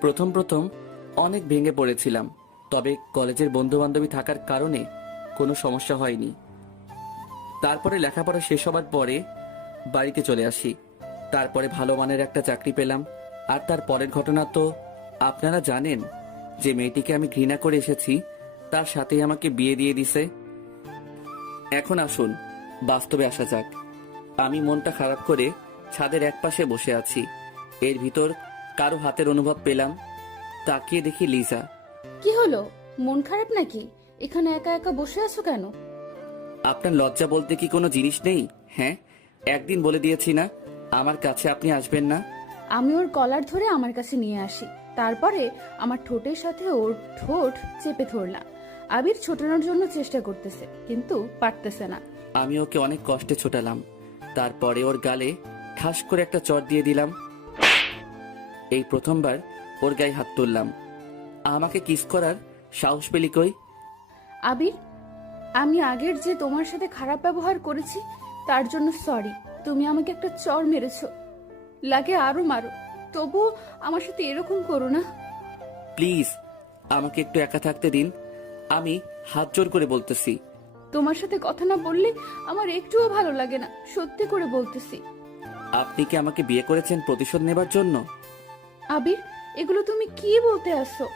প্রথম প্রথম অনেক ভেঙে পড়েছিলাম, তবে কলেজের বন্ধু বান্ধবী থাকার কারণে কোনো সমস্যা হয়নি। তারপরে লেখাপড়া শেষ হবার পরে বাড়িতে চলে আসি। তারপরে ভালো মানের একটা চাকরি পেলাম। আর তার পরের ঘটনা তো আপনারা জানেন। যে মেয়েটিকে আমি ঘৃণা করে এসেছি তার সাথেই আমাকে বিয়ে দিয়ে দিছে। এখন আসুন বাস্তবে আসা যাক। আমি মনটা খারাপ করে ছাদের একপাশে বসে আছি। এর ভিতর কারো হাতের অনুভব পেলাম। তাকিয়ে দেখি লিজা। কি হলো, মন খারাপ নাকি? এখানে একা একা বসে আছো কেন? আপনার লজ্জা বলতে কি কোনো জিনিস নেই? হ্যাঁ, একদিন বলে দিয়েছি না আমার কাছে আপনি আসবেন না। আমি ওর কলার ধরে আমার কাছে নিয়ে আসি। তারপরে আমার ঠোঁটের সাথে ওর ঠোঁট চেপে ধরলাম। আবির ছোটানোর জন্য চেষ্টা করতেছে, কিন্তু পারতেছে না। আমি ওকে অনেক কষ্টে ছোটালাম। তারপরে ওর গালে ঠাস করে একটা চড় দিয়ে দিলাম। এই প্রথমবার ওর গায়ে হাত তুললাম। আমাকে কিস করার সাহস পেলি কই? আবির, আমি আগের যে তোমার সাথে খারাপ ব্যবহার করেছি তার জন্য সরি। তুমি আমাকে একটা চড় মেরেছো, লাগে আরো মারো, তবুও আমার সাথে এরকম করো না। প্লিজ আমাকে একটু একা থাকতে দিন। আমি হাত জোর করে বলতেছি। তোমার সাথে কথা না বললে আমার একটুও ভালো লাগে না, সত্যি করে বলতেছি। আপনি কি আমাকে বিয়ে করেছেন প্রতিশোধ নেবার জন্য? আবির, এগুলো তুমি কি বলতে আসছো?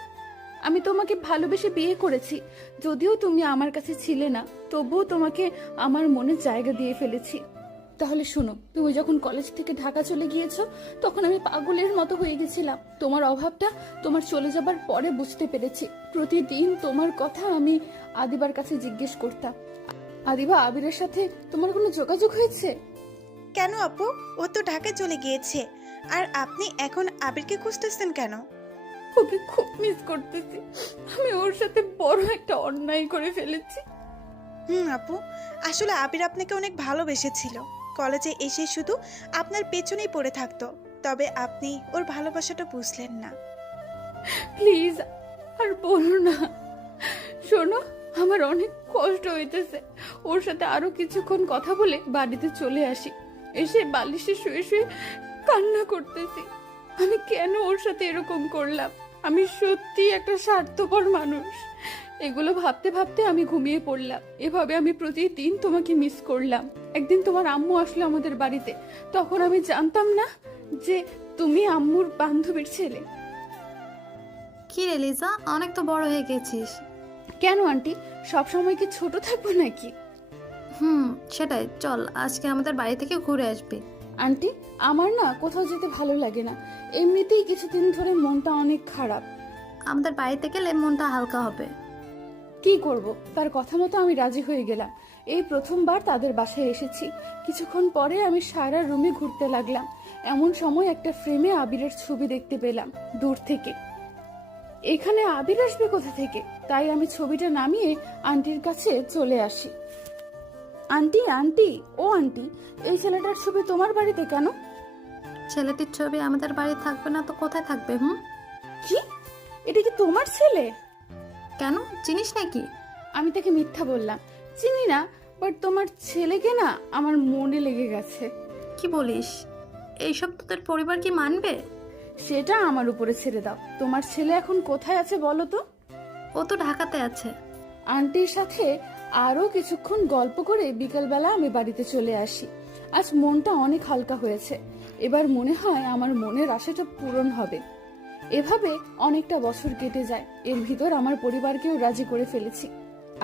আমি তোমাকে ভালোবেসে বিয়ে করেছি। যদিও তুমি আমার কাছে ছিলে না, তবুও তোমাকে আমার মনে জায়গা দিয়ে ফেলেছি। তাহলে শোনো, তুমি যখন কলেজ থেকে ঢাকা চলে গিয়েছো তখন আমি পাগলের মতো হয়ে গেছিলাম। তোমার অভাবটা তোমার চলে যাবার পরে বুঝতে পেরেছি। প্রতিদিন তোমার কথা আমি আদিবার কাছে জিজ্ঞেস করতাম, আদিবা, আবিরের সাথে তোমার কোনো যোগাযোগ হয়েছে? কেন আপু, ও তো ঢাকায় চলে গিয়েছে। আর আপনি এখন আবিরকে খুঁজতেছেন কেন? ওকে খুব মিস করতেছি। আমি ওর সাথে বড় একটা অন্যায় করে ফেলেছি। আপু, আসলে আবির আপনাকে অনেক ভালোবেসেছিল। কলেজে এসে শুধু আপনার পেছনেই পড়ে থাকতো, তবে আপনি ওর ভালোবাসাটা বুঝলেন না। প্লিজ আর বলো না। শোনো, আমার অনেক কষ্ট হইতেছে। ওর সাথে আরো কিছুক্ষণ কথা বলে বাড়িতে চলে আসি। এসে বালিশে শুয়ে শুয়ে কান্না করতেছি। আমি কেন ওর সাথে এরকম করলাম? আমি সত্যি একটা স্বার্থপর মানুষ। এগুলো ভাবতে ভাবতে আমি ঘুমিয়ে পড়লাম। এভাবে আমি প্রতিদিন তোমাকে মিস করলাম। একদিন তোমার আম্মু আসলো আমাদের বাড়িতে, তখন আমি জানতাম না যে তুমি আম্মুর বান্ধবীর ছেলে। কি রে লিজা, অনেক তো বড় হয়ে গেছিস। কেন আন্টি, সবসময় কি ছোট থাকবো নাকি? সেটাই, চল আজকে আমাদের বাড়ি থেকে ঘুরে আসবি। আন্টি, আমার না কোথাও যেতে ভালো লাগে না। এমনিতেই কিছুদিন ধরে মনটা অনেক খারাপ। আমাদের বাড়িতে গেলে মনটা হালকা হবে। কি করব, তার কথা মতো আমি রাজি হয়ে গেলাম। এই প্রথমবার তাদের বাসায় এসেছি। কিছুক্ষণ পরে আমি সারা রুমে ঘুরতে লাগলাম। এমন সময় একটা ফ্রেমে আবিরের ছবি দেখতে পেলাম দূর থেকে। এখানে আবির আসবে কোথা থেকে? তাই আমি ছবিটা নামিয়ে আন্টির কাছে চলে আসি। আন্টি, আন্টি, ও আন্টি, এই ছেলেটার ছবি তোমার বাড়িতে কেন? ছেলেটির ছবি আমাদের বাড়ি থাকবে না তো কোথায় থাকবে? কি, এটা কি তোমার ছেলে? কেন, চিনিস নাকি? আমি তাকে মিথ্যা বললাম, চিনি না, বাট তোমার ছেলেকে না আমার মনে লেগে গেছে। কি বলিস? এইসব তোদের পরিবার কি মানবে? সেটা আমার উপরে ছেড়ে দাও। তোমার ছেলে এখন কোথায় আছে বলো তো? ও তো ঢাকাতে আছে। আন্টির সাথে আরো কিছুক্ষণ গল্প করে বিকালবেলা আমি বাড়িতে চলে আসি। আজ মনটা অনেক হালকা হয়েছে। এবার মনে হয় আমার মনের আশাটা পূরণ হবে। এভাবে অনেকটা বছর কেটে যায়। এর ভিতর আমার পরিবারকেও রাজি করে ফেলেছি।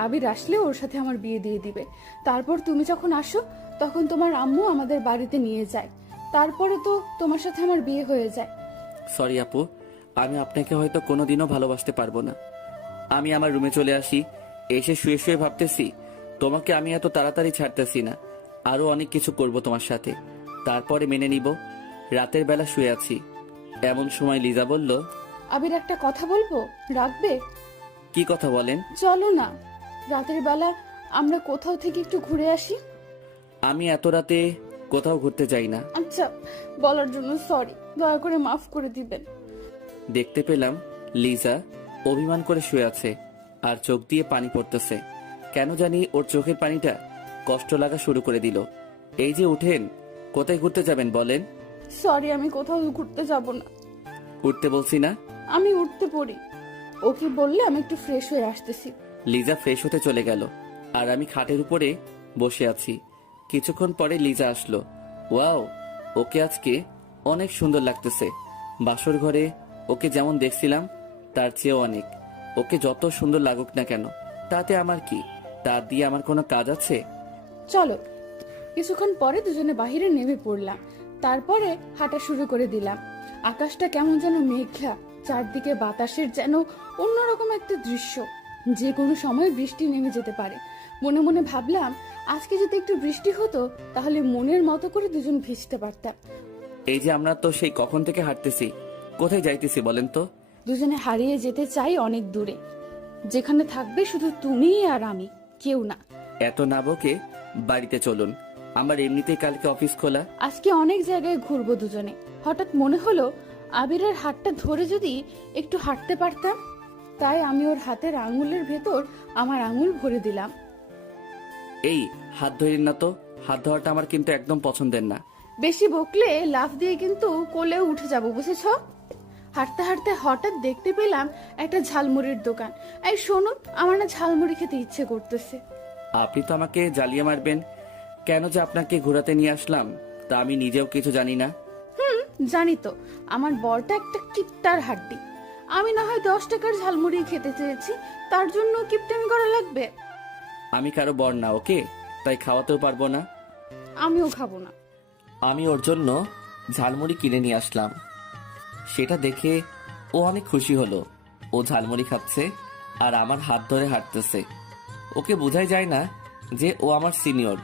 আবির আসলে ওর সাথে আমার বিয়ে দিয়ে দিবে। তারপর তুমি যখন আসো তখন তোমার আম্মু আমাদের বাড়িতে নিয়ে যায়। তারপরে তো তোমার সাথে আমার বিয়ে হয়ে যায়। সরি আপু, আমি আপনাকে হয়তো কোনোদিনও ভালোবাসতে পারবো না। আমি আমার রুমে চলে আসি। এসে শুয়ে শুয়ে ভাবতেছি তোমাকে আমি এত তাড়াতাড়ি ছাড়তেছি না, আরো অনেক কিছু করব তোমার সাথে, তারপরে মেনে নিব। রাতের বেলা শুয়ে আছি, এমন সময় লিজা বলল, আবির, একটা কথা বলবো, রাখবে? কি কথা বলেন? চলো না, রাতের বেলা আমরা কোথাও থেকে একটু ঘুরে আসি। আমি এত রাতে কোথাও ঘুরতে যাই না। আচ্ছা, বলার জন্য সরি, দয়া করে মাফ করে দিবেন। দেখতে পেলাম লিজা অভিমান করে শুয়ে আছে আর চোখ দিয়ে পানি পড়তেছে। কেন জানি ওর চোখের পানিটা কষ্ট লাগা শুরু করে দিল। এই যে উঠেন, কোথায় ঘুরতে যাবেন বলেন? সরি, আমি কোথাও ঘুরতে যাব না। উঠতে বলছি না? আমি উঠতে পড়ি। ওকে বললে আমি একটু ফ্রেশ হয়ে আসতেছি। লিজা ফ্রেশ হতে চলে গেল আর আমি খাটের উপরে বসে আছি। কিছুক্ষণ পরে লিজা আসলো। ওয়াও, ওকে আজকে অনেক সুন্দর লাগতেছে। বাসর ঘরে ওকে যেমন দেখছিলাম তার চেয়েও অনেক। ওকে যত সুন্দর লাগুক না কেন, তাতে আমার কি? তার দিয়ে আমার কোনো কাজ আছে? চলো। কিছুক্ষণ পরে দুজনে বাহিরে নেমে পড়লাম। তারপরে হাঁটা শুরু করে দিলাম। আকাশটা কেমন যেন মেঘলা, চারদিকে বাতাসের যেন অন্যরকম একটা দৃশ্য। যে কোনো সময় বৃষ্টি নেমে যেতে পারে। মনে মনে ভাবলাম, আজকে যদি একটু বৃষ্টি হতো তাহলে মনের মতো করে দুজন ভিজতে পারতাম। এই যে আমরা তো সেই কখন থেকে হাঁটতেছি, কোথায় যাইতেছি বলেন তো? দুজনে হারিয়ে যেতে চাই অনেক দূরে, যেখানে থাকবে শুধু তুমি আর আমি, কেউ না। এত না বকে বাড়িতে চলুন, আমার এমনিতেই কালকে অফিস খোলা। আজকে অনেক জায়গায় ঘুরবো দুজনে। হঠাৎ মনে হলো আবিরের হাতটা ধরে যদি একটু হাঁটতে পারতাম। তাই আমি ওর হাতের আঙুলের ভেতর আমার আঙুল ভরে দিলাম। এই হাত ধরেন না তো, হাত ধরাটা আমার কিন্তু একদম পছন্দের না। বেশি বকলে লাফ দিয়ে কিন্তু কোলেও উঠে যাব, বুঝেছ? হাঁটতে হাঁটতে হঠাৎ দেখতে পেলাম একটা ঝালমুড়ির দোকান। এই শোনো, আমার না ঝালমুড়ি খেতে ইচ্ছে করতেছে। আপনি তো আমাকে জ্বালিয়ে মারবেন। কেন যে আপনাকে ঘোরাতে নিয়ে আসলাম তা আমি নিজেও কিছু জানি না। জানি তো, আমার বরটা একটা কিপ্টার হাড্ডি। আমি না হয় 10 টাকার ঝালমুড়ি খেতে চেয়েছি, তার জন্য কিপটামি করা লাগবে? আমি কারো বর না, ওকে? তাই খাওয়াতেও পারবো না। আমিও খাবো না। আমি ওর জন্য ঝালমুড়ি কিনে নিয়ে আসলাম। সেটা দেখে ও অনেক খুশি হলো। ও ঝালমুড়ি খাচ্ছে আর আমার হাত ধরে হাঁটতেছে। ওকে বোঝাই যায় না যে ও আমার সিনিয়র।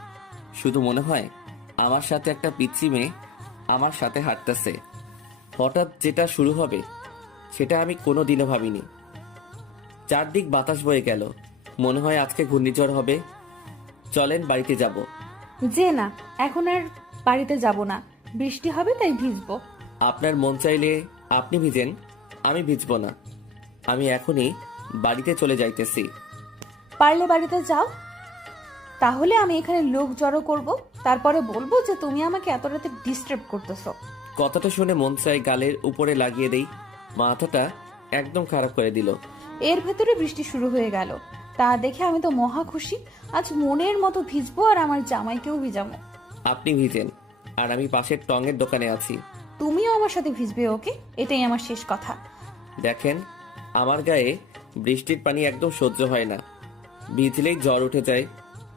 শুধু মনে হয় আমার সাথে একটা পিচ্চি মেয়ে আমার সাথে হাঁটতেছে। হঠাৎ যেটা শুরু হবে সেটা আমি কোনোদিনও ভাবিনি। চারদিক বাতাস বয়ে গেল, মনে হয় আজকে ঘূর্ণিঝড় হবে। চলেন বাড়িতে যাব। যে না, এখন আর বাড়িতে যাব না, বৃষ্টি হবে তাই ভিজবো। আপনার মন চাইলে আপনি ভিজেন, আমি ভিজবো না। আমি এখনই বাড়িতে চলে যাইতেছি। পারলে বাড়িতে যাও, তাহলে আমি এখানে লোক জড়ো করব, তারপরে বলবো যে তুমি আমাকে এত রাতে ডিস্টার্ব করতেছো। কথাটা শুনে মন চাই গালের উপরে লাগিয়ে দেই, মাথাটা একদম খারাপ করে দিল। এর ভেতরে বৃষ্টি শুরু হয়ে গেল। তা দেখে আমি তো মহা খুশি। আজ মনের মতো ভিজবো আর আমার জামাইকেও ভিজাবো। আপনি ভিজেন, আর আমি পাশের টঙের দোকানে আছি। তুমিও আমার সাথে ভিজবে, ওকে? এটাই আমার শেষ কথা। দেখেন, আমার গায়ে বৃষ্টির পানি একদম সহ্য হয় না, ভিজলেই জ্বর উঠে যায়।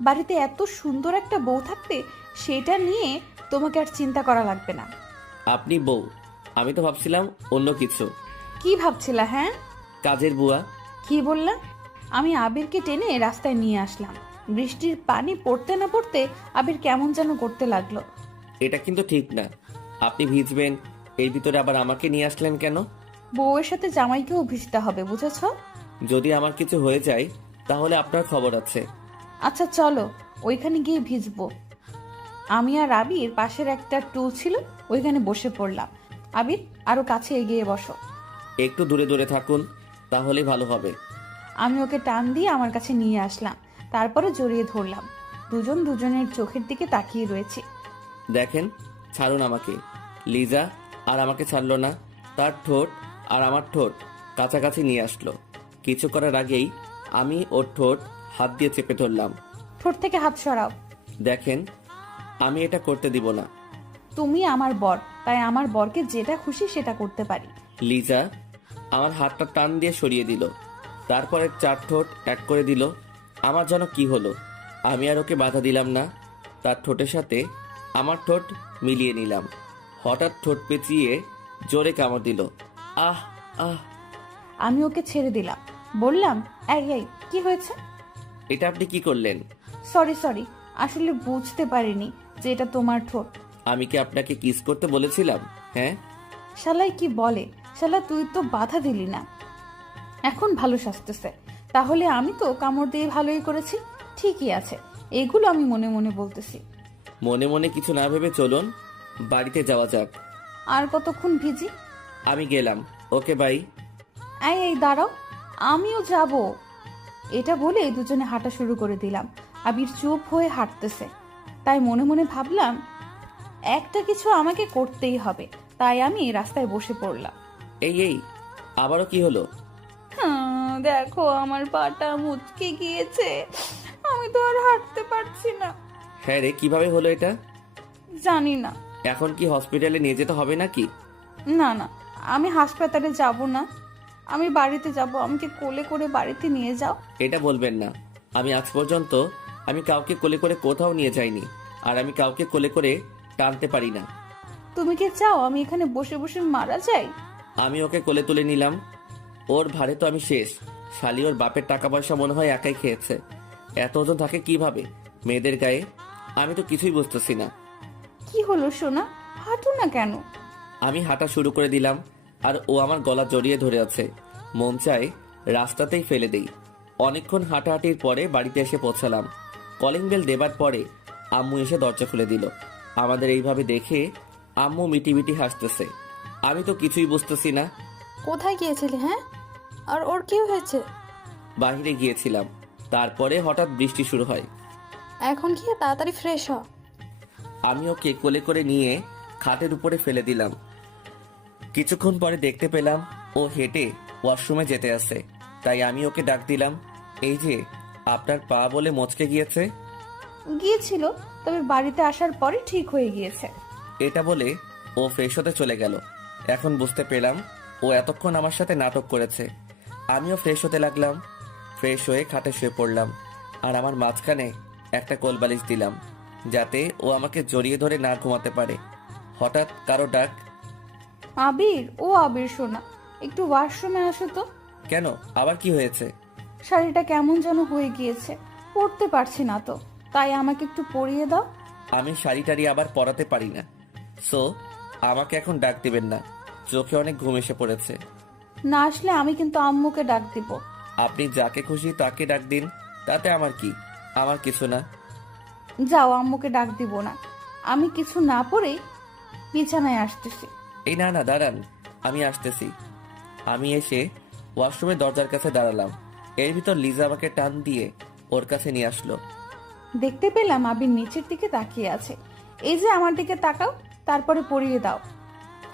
বাড়িতে এত সুন্দর একটা বউ থাকতে সেটা নিয়ে তোমাকে আর চিন্তা করা লাগবে না। আপনি বউ, আমি তো ভাবছিলাম অন্য কিছু। কি ভাবছিলা? হ্যাঁ, কাজের বুয়া। কি বললাম? আমি আবিরকে টেনে রাস্তায় নিয়ে আসলাম। বৃষ্টির পানি পড়তে না পড়তে আবির কেমন যেন করতে লাগলো। এটা কিন্তু ঠিক না, আপনি ভিজবেন, এর ভিতরে আবার আমাকে নিয়ে আসলেন কেন? বউয়ের সাথে জামাইকেও ভিজতে হবে, বুঝেছো? যদি আমার কিছু হয়ে যায় তাহলে আপনার খবর আছে। আচ্ছা চলো, ওইখানে গিয়ে ভিজবো। আমি আর আবির পাশের একটা টুল ছিল, ওইখানে বসে পড়লাম। আবির, আরো কাছে এগিয়ে বসো। একটু দূরে দূরে থাকুন, তাহলেই ভালো হবে। আমি ওকে টান দিয়ে আমার কাছে নিয়ে আসলাম, তারপরে জড়িয়ে ধরলাম। দুজন দুজনের চোখের দিকে তাকিয়ে রয়েছে। দেখেন, ছাড়ুন আমাকে। লিজা আর আমাকে ছাড়লো না, তার ঠোঁট আর আমার ঠোঁট কাছাকাছি নিয়ে আসলো। কিছু করার আগেই আমি ওর ঠোঁট হাত দিয়ে চেপে ধরলাম। ঠোঁট থেকে হাত সরাও। দেখেন, আমি এটা করতে দিব না। তুমি আমার বর, তাই আমার বরকে যেটা খুশি সেটা করতে পারি। লিজা আমার হাতটা টান দিয়ে সরিয়ে দিল, তারপরে 4 ঠোঁট এক করে দিল। আমার যেন কি হলো, আমি আর ওকে বাধা দিলাম না, তার ঠোঁটের সাথে আমার ঠোঁট মিলিয়ে নিলাম। হঠাৎ ঠোঁট পেঁচিয়ে জোরে কামড় দিল। আহ আহ! আমি ওকে ছেড়ে দিলাম, বললাম, এই এই, কি হয়েছে? এটা আপনি কি করলেন? সরি সরি, আসলে বুঝতে পারিনি যে এটা তোমার ঠোঁট। আমি কি আপনাকে কিস করতে বলেছিলাম? হ্যাঁ। শালাই কি বলে, শালা তুই তো বাধা দিলি না, এখন ভালো শাস্তেছে। তাহলে আমি তো কামড় দিয়ে ভালোই করেছি। ঠিকই আছে, এগুলো আমি মনে মনে বলতেছি। মনে মনে কিছু না ভেবে চলুন, বাড়িতে যাওয়া যাক। আর কতক্ষণ ভিজি? আমি গেলাম, ওকে বাই। এই এই দাঁড়াও, আমিও যাব। এটা বলে দুজনে হাঁটা শুরু করে দিলাম। আবির চুপ হয়ে হাঁটতেছে, তাই মনে মনে ভাবলাম একটা কিছু আমাকে করতেই হবে। তাই আমি রাস্তায় বসে পড়লাম। এই এই, আবারও কি হলো? দেখো, আমার পাটা মুচকে গিয়েছে, আমি তো আর হাঁটতে পারছি না। হ্যাঁ রে, কিভাবে হলো এটা? জানি না। এখন কি হসপিটালে নিয়ে যেতে হবে নাকি? না না, আমি হাসপাতালে যাব না, আমি বাড়িতে যাব। আমাকে কোলে করে বাড়িতে নিয়ে যাও। এটা বলবেন না, আমি আজ পর্যন্ত আমি কাউকে কোলে করে কোথাও নিয়ে যাইনি, আর আমি কাউকে কোলে করে টানতে পারি না। তুমি কি চাও আমি এখানে বসে বসে মারা যাই? আমি ওকে কোলে তুলে নিলাম, ওর ভারে তো আমি শেষ। শালি ওর বাপের টাকা পয়সা মনে হয় একাই খেয়েছে, এত ওজন থাকে কিভাবে মেয়েদের গায়ে? আমি তো কিছুই বুঝতেছি না। কি হলো সোনা, হাঁটো না কেন? আমি হাঁটা শুরু করে দিলাম, আর ও আমার গলা জড়িয়ে ধরে আছে। মন চায় রাস্তাতেই ফেলে দেই। অনেকক্ষণ হাঁটাহাঁটির পরে বাড়িতে এসে পৌঁছালাম। কলিং বেল দেবার পরে আম্মু এসে দরজা খুলে দিল। আমাদের এইভাবে দেখে আম্মু মিটি মিটি হাসতেছে। আমি তো কিছুই বুঝতেছি না। কোথায় গিয়েছিলি? হ্যাঁ, আর ওর কি হয়েছে? বাইরে গিয়েছিলাম, তারপরে হঠাৎ বৃষ্টি শুরু হয়। এখন গিয়ে তাড়াতাড়ি ফ্রেশ হ। আমি ওকে কোলে করে নিয়ে খাটের উপরে ফেলে দিলাম। কিছুক্ষণ পরে দেখতে পেলাম ও হেঁটে ওয়াশরুমে যেতে আসে, তাই আমি ওকে ডাক দিলাম, এই যে আপনার পা বলে মচকে গিয়েছে। গিয়েছিল, তবে বাড়িতে আসার পরে ঠিক হয়ে গিয়েছে। এটা বলে ও ফ্রেশ হতে চলে গেল। এখন বুঝতে পেলাম ও এতক্ষণ আমার সাথে নাটক করেছে। আমিও ফ্রেশ হতে লাগলাম। ফ্রেশ হয়ে খাটে শুয়ে পড়লাম, আর আমার মাঝখানে একটা কোলবালিশ দিলাম, যাতে ও আমাকে জড়িয়ে ধরে না ঘুমাতে পারে। হঠাৎ কারো ডাক। আবির, ও আবির সোনা, একটু ওয়াশরুমে আসো তো। কেন, আবার কি হয়েছে? শাড়িটা কেমন যেন হয়ে গিয়েছে, পরতে পারছি না তো, তাই আমাকে একটু পরিয়ে দাও। আমি শাড়ি টাড়ি আবার পরাতে পারি না, সো আমাকে এখন ডাক দিবেন না। চোখে অনেক ঘুম এসে পড়েছে। না আসলে আমি কিন্তু আম্মুকে ডাক দিব। আপনি যাকে খুশি তাকে ডাক দিন, তাতে আমার কি? আমার কিছু না। যাও, আম্মুকে ডাক দিব না। আমি কিছু না পরেই বিছানায় আসতেছি। এই না না, দাঁড়ান, আমি আসতেছি। আমি এসে ওয়াশরুমের দরজার কাছে দাঁড়ালাম। এর ভিতর লিজা আমাকে টান দিয়ে ওর কাছে নিয়ে আসলো। দেখতে পেলাম আবির নিচের দিকে তাকিয়ে আছে। এই যে আমার দিকে তাকাও, তারপরে পরিয়ে দাও।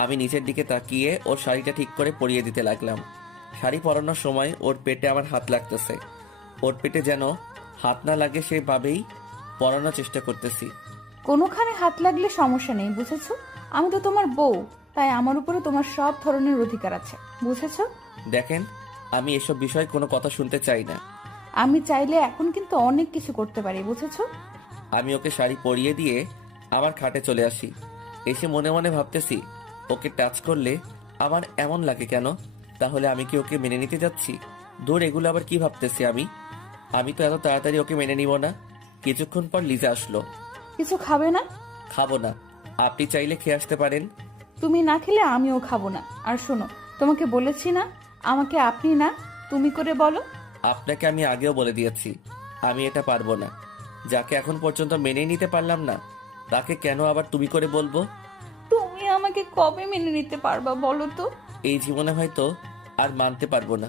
আমি নিচের দিকে তাকিয়ে ওর শাড়িটা ঠিক করে পরিয়ে দিতে লাগলাম। শাড়ি পরানোর সময় ওর পেটে আমার হাত লাগতেছে। ওর পেটে যেন হাত না লাগে সেভাবেই পরানোর চেষ্টা করতেছি। কোনোখানে হাত লাগলে সমস্যা নেই, বুঝেছো? আমি তো তোমার বউ, তাই আমার উপরে তোমার সব ধরনের অধিকার আছে, বুঝেছো? দেখেন, আমি এসব বিষয়ে কোনো কথা শুনতে চাই না। আমি চাইলে এখন কিন্তু অনেক কিছু করতে পারি, বুঝেছো? আমি ওকে শাড়ি পরিয়ে দিয়ে আমার খাটে চলে আসি। এসে মনে মনে ভাবতেছি, ওকে টাচ করলে আমার এমন লাগে কেন? তাহলে আমি কি ওকে মেনে নিতে যাচ্ছি? দূর, এগুলো আবার কি ভাবতেছি আমি তো এত তাড়াতাড়ি ওকে মেনে নিব না। কিছুক্ষণ পর লিজা আসলো। কিছু খাবে না? খাবো না, আপনি চাইলে খেয়ে আসতে পারেন। তুমি না খেলে আমিও খাবো না। আর শোনো, তোমাকে বলেছি না আমাকে আপনি না তুমি করে বলো। আপনাকে আমি আগেও বলে দিয়েছি আমি এটা পারবো না। যাকে এখন পর্যন্ত মেনে নিতে পারলাম না, তাকে কেন আবার তুমি করে বলবো? তুমি আমাকে কবে মেনে নিতে পারবা বলো তো? এই জীবনে হয়তো আর মানতে পারবো না।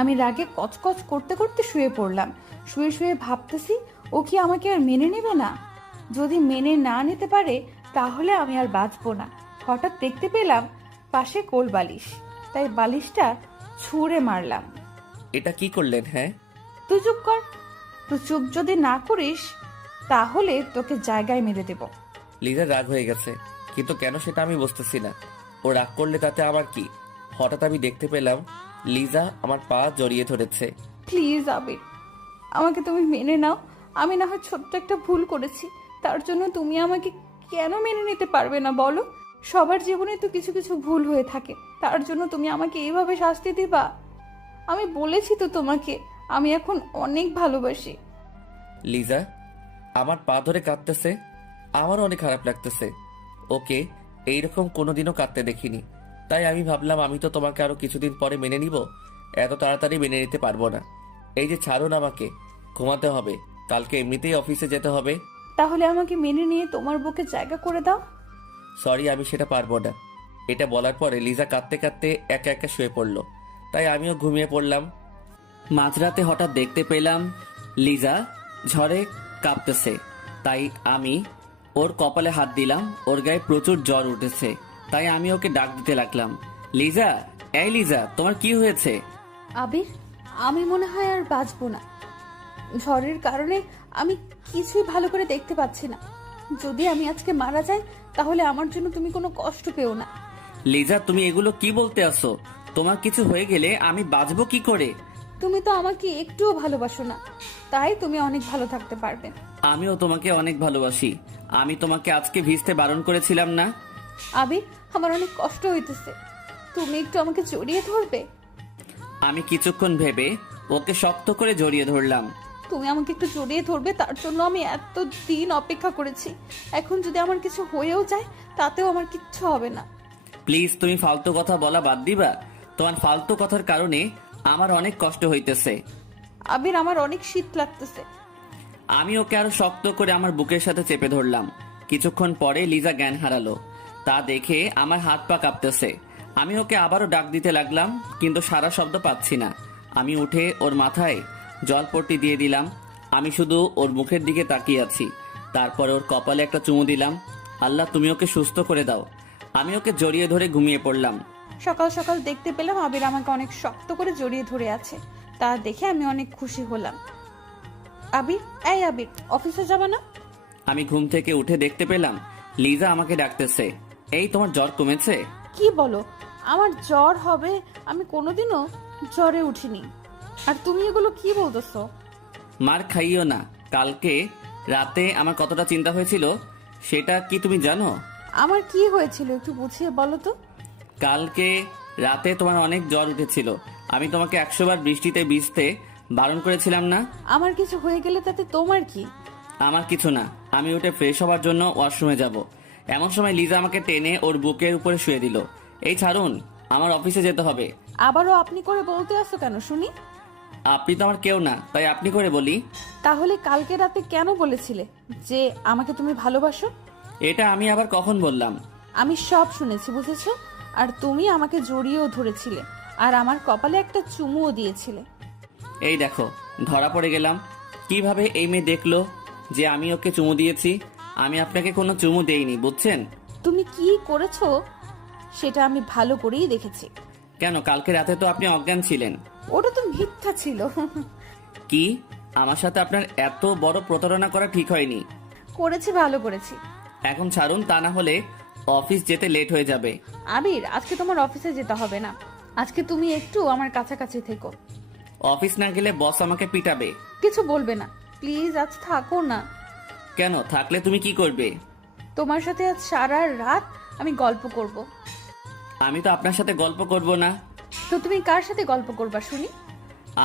আমি রাগে কচকচ করতে করতে শুয়ে পড়লাম। শুয়ে শুয়ে ভাবতেছি, ও কি আমাকে আর মেনে নেবে না? যদি মেনে না নিতে পারে তাহলে আমি আর বাঁচবো না। হঠাৎ দেখতে পেলাম পাশে কোল বালিশ, তাই বালিশটা ছুঁড়ে মারলাম। এটা কি করলেন? হ্যাঁ, তুই চুপ কর। তুই চুপ যদি না করিস তাহলে তোকে জায়গায় মেরে দেব। লিজা রাগ হয়ে গেছে, কিন্তু কেন সেটা আমি বুঝতেছি না। ও রাগ করলে তাতে আমার কি? হঠাৎ আমি দেখতে পেলাম লিজা আমার পা জড়িয়ে ধরেছে। প্লিজ আবির, আমাকে তুমি মেনে নাও। আমি না হয় ছোট্ট একটা ভুল করেছি, তার জন্য তুমি আমাকে কেন মেনে নিতে পারবে না বলো? সবার জীবনে তো কিছু কিছু ভুল হয়ে থাকে, তার জন্য তুমি আমাকে এইভাবে শাস্তি দিবা? আমি বলেছি তো তোমাকে আমি এখন অনেক ভালোবাসি। লিজা আমার পা ধরে কাঁদতেছে, আমারও অনেক খারাপ লাগতেছে। ওকে এইরকম কোনোদিনও কাঁদতে দেখিনি, তাই আমি ভাবলাম আমি তো তোমাকে আরো কিছুদিন পরে মেনে নিব, এত তাড়াতাড়ি মেনে নিতে পারবো না। এই যে ছাড়ুন, আমাকে ঘুমাতে হবে, কালকে এমনিতেই অফিসে যেতে হবে। তাহলে আমাকে মেনে নিয়ে তোমার বুকে জায়গা করে দাও। সরি, আমি সেটা পারবো না। এটা বলার পরে লিজা কাঁদতে কাঁদতে একা একা শুয়ে পড়লো, তাই আমিও ঘুমিয়ে পড়লাম। মাঝরাতে হঠাৎ দেখতে পেলাম লিজা ঝড়ে কাঁপতেছে, তাই আমি ওর কপালে হাত দিলাম। ওর গায়ে প্রচুর জ্বর উঠেছে, তাই আমি ওকে ডাক দিতে লাগলাম, লিজা, এই লিজা, তোমার কি হয়েছে? আবির, আমি মনে হয় আর বাঁচবো না। ঝড়ের কারণে আমি কিছুই ভালো করে দেখতে পাচ্ছি না। যদি আমি আজকে মারা যাই তাহলে আমার জন্য তুমি কোনো কষ্ট পেও না। লিজা, তুমি এগুলো কি বলতে আসো? তোমার কিছু হয়ে গেলে আমি বাঁচবো কি করে? তুমি তো আমাকে একটুও ভালোবাসো না, তাই তুমি অনেক ভালো থাকতে পারবে। আমিও তোমাকে অনেক ভালোবাসি। আমি তোমাকে আজকে ভিজতে বারণ করেছিলাম না? আবির, আমার অনেক কষ্ট হইতেছে, তুমি একটু আমাকে জড়িয়ে ধরবে? আমি কিছুক্ষণ ভেবে ওকে শক্ত করে জড়িয়ে ধরলাম। তুমি আমাকে একটু জড়িয়ে ধরবে, তার জন্য আমি এত দিন অপেক্ষা করেছি। এখন যদি আমার কিছু হয়েও যায় তাতেও আমার কিচ্ছু হবে না। প্লিজ, তুমি ফালতু কথা বলা বাদ দিবা? তোমার ফালতু কথার কারণে আমার অনেক কষ্ট হইতেছে। আবির, আমার অনেক শীত লাগতেছে। আমি ওকে আরো শক্ত করে আমার বুকের সাথে চেপে ধরলাম। কিছুক্ষণ পরে লিজা জ্ঞান হারালো, তা দেখে আমার হাত পা কাঁপতেছে। আমি ওকে আবারও ডাক দিতে লাগলাম, কিন্তু সারা শব্দ পাচ্ছি না। আমি উঠে ওর মাথায় জলপট্টি দিয়ে দিলাম। আমি শুধু ওর মুখের দিকে তাকিয়ে আছি। তারপরে ওর কপালে একটা চুমু দিলাম। আল্লাহ, তুমি ওকে সুস্থ করে দাও। আমি ওকে জড়িয়ে ধরে ঘুমিয়ে পড়লাম। সকাল সকাল দেখতে পেলাম আবির আমাকে অনেক শক্ত করে জড়িয়ে ধরে আছে, তা দেখে আমি অনেক খুশি হলাম। আবির, এই আবির, অফিসে যাবা না? আমি ঘুম থেকে উঠে দেখতে পেলাম লিজা আমাকে ডাকতেছে। এই, তোমার জ্বর কমেছে? কি বলো? আমার জ্বর হবে? আমি কোনোদিনও জ্বরে উঠিনি। আর তুমি এগুলো কি বলতেছো? মার খাইও না। কালকে রাতে আমার কতটা চিন্তা হয়েছিল সেটা কি তুমি জানো? আমার কি হয়েছিল একটু বুঝিয়ে বলো তো। কালকে রাতে তোমার অনেক জ্বর উঠেছিল। আমি তোমাকে 100 বার বৃষ্টিতে ভিজতে বারণ করেছিলাম না? আমার কিছু হয়ে গেলে তাতে তোমার কি? আমার কিছু না। আমি উঠে ফ্রেশ হওয়ার জন্য ওয়াশরুমে যাব, এমন সময় লিজা আমাকে টেনে ওর বুকের উপরে শুয়ে দিল। এই ছাড়ুন, আমার অফিসে যেতে হবে। আবারও আপনি করে বলতে আসো কেন শুনি? আপনি তো আমার কেউ না, তাই আপনি করে বলি। তাহলে কালকে রাতে কেন বলেছিলে যে আমাকে তুমি ভালোবাসো? এটা আমি আবার কখন বললাম? আমি সব শুনেছি, বুঝেছো? আর তুমি আমাকে জড়িয়েও ধরেছিলে, আর আমার কপালে একটা চুমুও দিয়েছিলে। এই দেখো, ধরা পড়ে গেলাম। কিভাবে এই মেয়ে দেখলো যে আমি ওকে চুমু দিয়েছি? আমি আপনাকে কোনো চুমু দেইনি, বুঝছেন? তুমি কি করেছো সেটা আমি ভালো করেই দেখেছি। কেন, কালকে রাতে তো আপনি অজ্ঞান ছিলেন। ওটা তো মিথ্যা ছিল। কি, আমার সাথে আপনার এত বড় প্রতারণা করা ঠিক হয়নি। করেছি, ভালো করেছি। এখন ছাড়ুন, তা না হলে অফিস যেতে লেট হয়ে যাবে। আবির, আজকে তোমার অফিসে যেতে হবে না। আজকে তুমি একটু আমার কাছাকাছি থেকো। অফিস না গেলে বস আমাকে পিটাবে। কিছু বলবে না, প্লিজ আজ থাকো না। কেন, থাকলে তুমি কি করবে? তোমার সাথে আজ সারা রাত আমি গল্প করব। আমি তো আপনার সাথে গল্প করব না। তো তুমি কার সাথে গল্প করবা শুনি?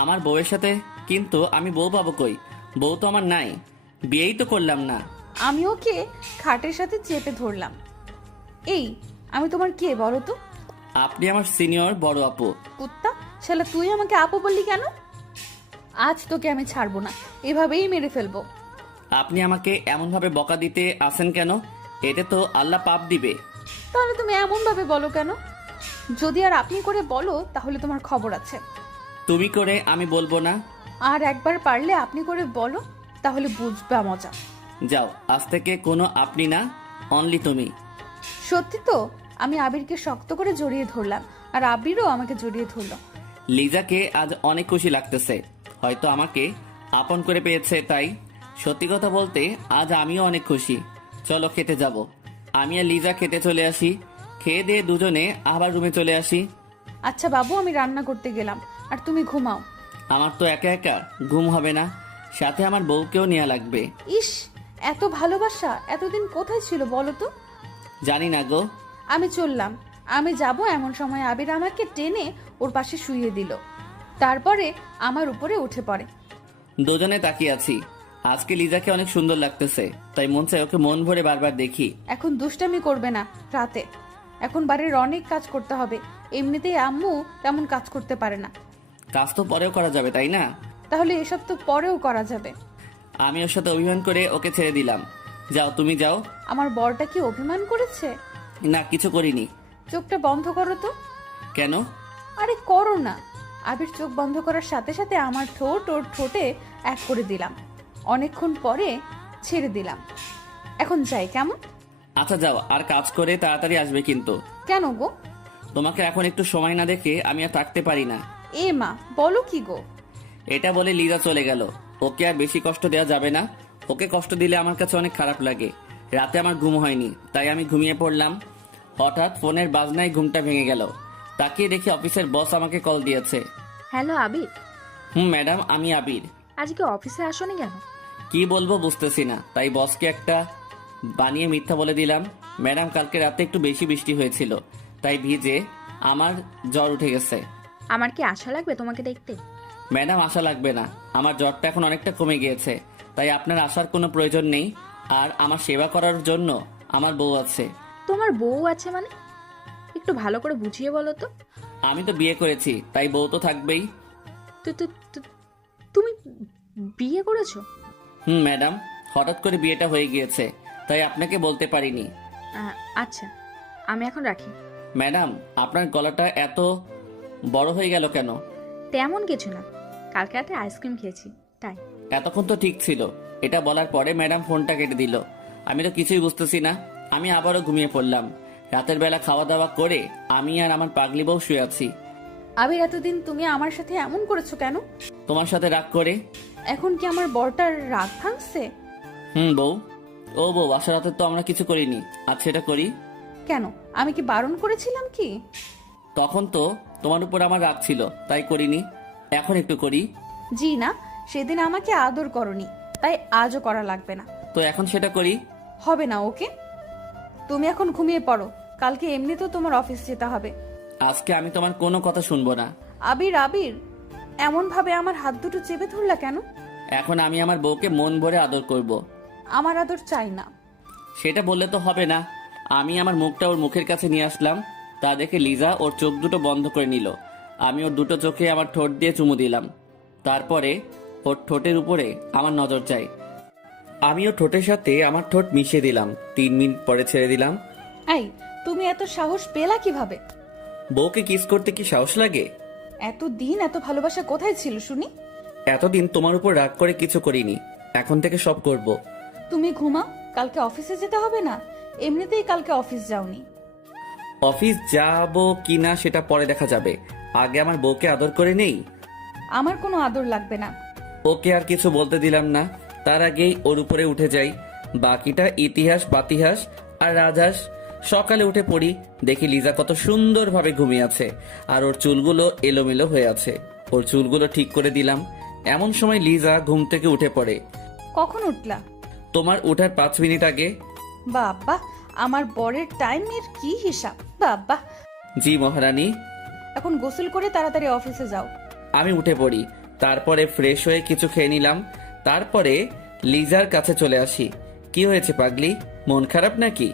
আমার বউয়ের সাথে। কিন্তু আমি বউ পাবো কই? বউ তো আমার নাই, বিয়েই তো করলাম না। আমি ওকে খাটের সাথে চেপে ধরলাম। এই, আমি তোমার কে বলো তো? আপনি আমার সিনিয়র বড় আপু। কুত্তা শালা, তুই আমাকে আপু বললি কেন? আজ তোকে আমি ছাড়বো না, এভাবেই মেরে ফেলবো। আপনি আমাকে এমনভাবে বকা দিতে আসেন কেন? এতে তো আল্লাহ পাপ দিবে। তাহলে তুমি এমন ভাবে বলো কেন? যদি আর আপনি করে বলো তাহলে তোমার খবর আছে। তুমি করে আমি বলবো না। আর একবার পারলে আপনি করে বলো, তাহলে বুঝবা মজা। যাও, আজ থেকে কোনো আপনি না, অনলি তুমি। সত্যি তো? আমি আবিরকে শক্ত করে জড়িয়ে ধরলাম, আর আবিরও আমাকে জড়িয়ে ধরলো। লিজাকে আজ অনেক খুশি লাগতেছে, হয়তো আমাকে আপন করে পেয়েছে তাই। সত্যি কথা বলতে আজ আমিও অনেক খুশি। চলো খেতে যাব। আমি আর লিজা খেতে চলে আসি, খেয়ে দিয়ে দুজনে আবার রুমে চলে আসি। আচ্ছা বাবু, আমি রান্না করতে গেলাম, আর তুমি ঘুমাও। আমার তো একা একা ঘুম হবে না, সাথে আমার বউকেও নেওয়া লাগবে। ইস, এত ভালোবাসা এতদিন কোথায় ছিল বলো তো? জানি না গো। আমি চললাম। আমি যাব এমন সময় আবির আমাকে টেনে ওর পাশে শুইয়ে দিল, তারপরে আমার উপরে উঠে পড়ে। দুজনে তাকিয়ে আছি। আজকে লিজাকে অনেক সুন্দর লাগতেছে, তাই মন চায় ওকে মন ভরে বারবার দেখি। এখন দুষ্টামি করবে না রাতে, এখন বাড়ির অনেক কাজ করতে হবে। এমনিতেই আম্মু তেমন কাজ করতে পারে না। কাজ তো পরেও করা যাবে, তাই না? তাহলে এসব তো পরেও করা যাবে। আমি ওর সাথে অভিমান করে ওকে ছেড়ে দিলাম। যাও, তুমি যাও। আমার বরটা কি অভিমান করেছে? না, কিছু করিনি। চোখটা বন্ধ করো তো। কেন? আরে করো না। আবির চোখ বন্ধ করার সাথে সাথে আমার ঠোঁট ওর ঠোঁটে এক করে দিলাম। অনেকক্ষণ পরে ছেড়ে দিলাম। এখন যাই কেমন? আচ্ছা যাও, আর কাজ করে তাড়াতাড়ি আসবে কিন্তু। কেন গো? তোমাকে এখন একটু সময় না দেখে আমি আর থাকতে পারি না। এ মা, বলো কি গো? এটা বলে লিজা চলে গেল। ওকে আর বেশি কষ্ট দেওয়া যাবে না। ওকে কষ্ট দিলে আমার কাছে অনেক খারাপ লাগে। রাতে আমার ঘুম হয়নি, তাই আমি ঘুমিয়ে পড়লাম। হঠাৎ ফোনের বাজনায় ঘুমটা ভেঙে গেল। তাকিয়ে দেখি অফিসের বস আমাকে কল দিয়েছে। হ্যালো আবির, ম্যাডাম, আমি আবির। আজকে অফিসে আসোনি কেন? কি বলবো বুঝতেছি না, তাই বসকে একটা বানিয়ে মিথ্যা বলে দিলাম। ম্যাডাম, কালকে রাতে একটু বেশি বৃষ্টি হয়েছিল, তাই ভিজে আমার জ্বর উঠে গেছে। আমার কি আশা লাগবে তোমাকে দেখতে? ম্যাডাম, আশা লাগবে না, আমার জ্বরটা এখন অনেকটা কমে গিয়েছে, তাই আপনার আসার কোনো প্রয়োজন নেই। আর আমার সেবা করার জন্য আমার বউ আছে। তোমার বউ আছে মানে? একটু ভালো করে বুঝিয়ে বলো তো। আমি তো বিয়ে করেছি, তাই বউ তো থাকবেই। তুমি বিয়ে করেছো? ম্যাডাম, হঠাৎ করে বিয়েটা হয়ে গিয়েছে, তাই আপনাকে বলতে পারিনি। আচ্ছা, আমি এখন রাখি। ম্যাডাম, আপনার গলাটা এত বড় হয়ে গেল কেন? তেমন কিছু না, কালকে রাতে আইসক্রিম খেয়েছি তাই। এতক্ষণ তো ঠিক ছিল। এটা বলার পরে ম্যাডাম ফোনটা কেটে দিল। আমি তো কিছুই বুঝতেছি না। আমি আবারও ঘুমিয়ে পড়লাম। রাতের বেলা খাওয়া দাওয়া করে আমি আর আমার পাগলি বউ শুয়ে আছি। আবির, এতদিন তুমি আমার সাথে এমন করেছো কেন? তোমার সাথে রাগ করে। এখন কি আমার বরটার রাগ ভাঙছে? বউ। ও বউ, আসার রাতে তো আমরা কিছু করিনি, আজ সেটা করি। কেন, আমি কি বারণ করেছিলাম কি? তখন তো তোমার উপর আমার রাগ ছিল, তাই করিনি। এখন একটু করি। জি না, সেদিন আমাকে আদর করনি, তাই আজও করা লাগবে না। তো এখন সেটা করি। হবে না, ওকে? তুমি এখন ঘুমিয়ে পড়ো, কালকে এমনিতেও তোমার অফিস যেতে হবে। আজকে আমি তোমার কোনো কথা শুনবো না। আবির, আবির, এমন ভাবে আমার হাত দুটো চেপে ধরলা কেন? এখন আমি আমার বউকে মন ভরে আদর করব। আমার আদর চাই না। সেটা বললে তো হবে না। আমি আমার মুখটা ওর মুখের কাছে নিয়ে আসলাম, তা দেখে লিজা ওর চোখ দুটো বন্ধ করে নিল। আমি ওর দুটো চোখে আমার ঠোঁট দিয়ে চুমু দিলাম। তারপরে ওর ঠোঁটের উপরে আমার নজর যায়। আমি ওর ঠোঁটের সাথে আমার ঠোঁট মিশিয়ে দিলাম। 3 মিনিট পরে ছেড়ে দিলাম। এই, তুমি এত সাহস পেলা কিভাবে? বউকে কিস করতে কি সাহস লাগে? এতদিন এত ভালোবাসা কোথায় ছিল শুনি? এতদিন তোমার উপর রাগ করে কিছু করিনি, এখন থেকে সব করব। তুমি ঘুমাও, কালকে অফিসে যেতে হবে না। এমনিতেই কালকে অফিস যাওনি। অফিস যাব কি না সেটা পরে দেখা যাবে, আগে আমার বউকে আদর করে নেই। আমার কোনো আদর লাগবে না। ওকে আর কিছু বলতে দিলাম না, তার আগেই ওর উপরে উঠে যাই। বাকিটা ইতিহাস বাতিহাস আর রাজহাঁস। সকালে উঠে পড়ি, দেখি লিজা কত সুন্দরভাবে ঘুমিয়ে আছে আর ওর চুলগুলো এলোমেলো হয়ে আছে। ওর চুলগুলো ঠিক করে দিলাম। এমন সময় লিজা ঘুম থেকে উঠে পড়ে। কখন উঠলা? তোমার ওঠার 5 মিনিট আগে। বাবা, আমার বরের টাইমের কি হিসাব! বাবা, জি মহারানী। এখন গোসল করে তাড়াতাড়ি অফিসে যাও। আমি উঠে পড়ি, তারপরে ফ্রেশ হয়ে কিছু খেয়ে নিলাম। তারপরে লিজার কাছে চলে আসি। কি হয়েছে পাগলি, মন খারাপ নাকি?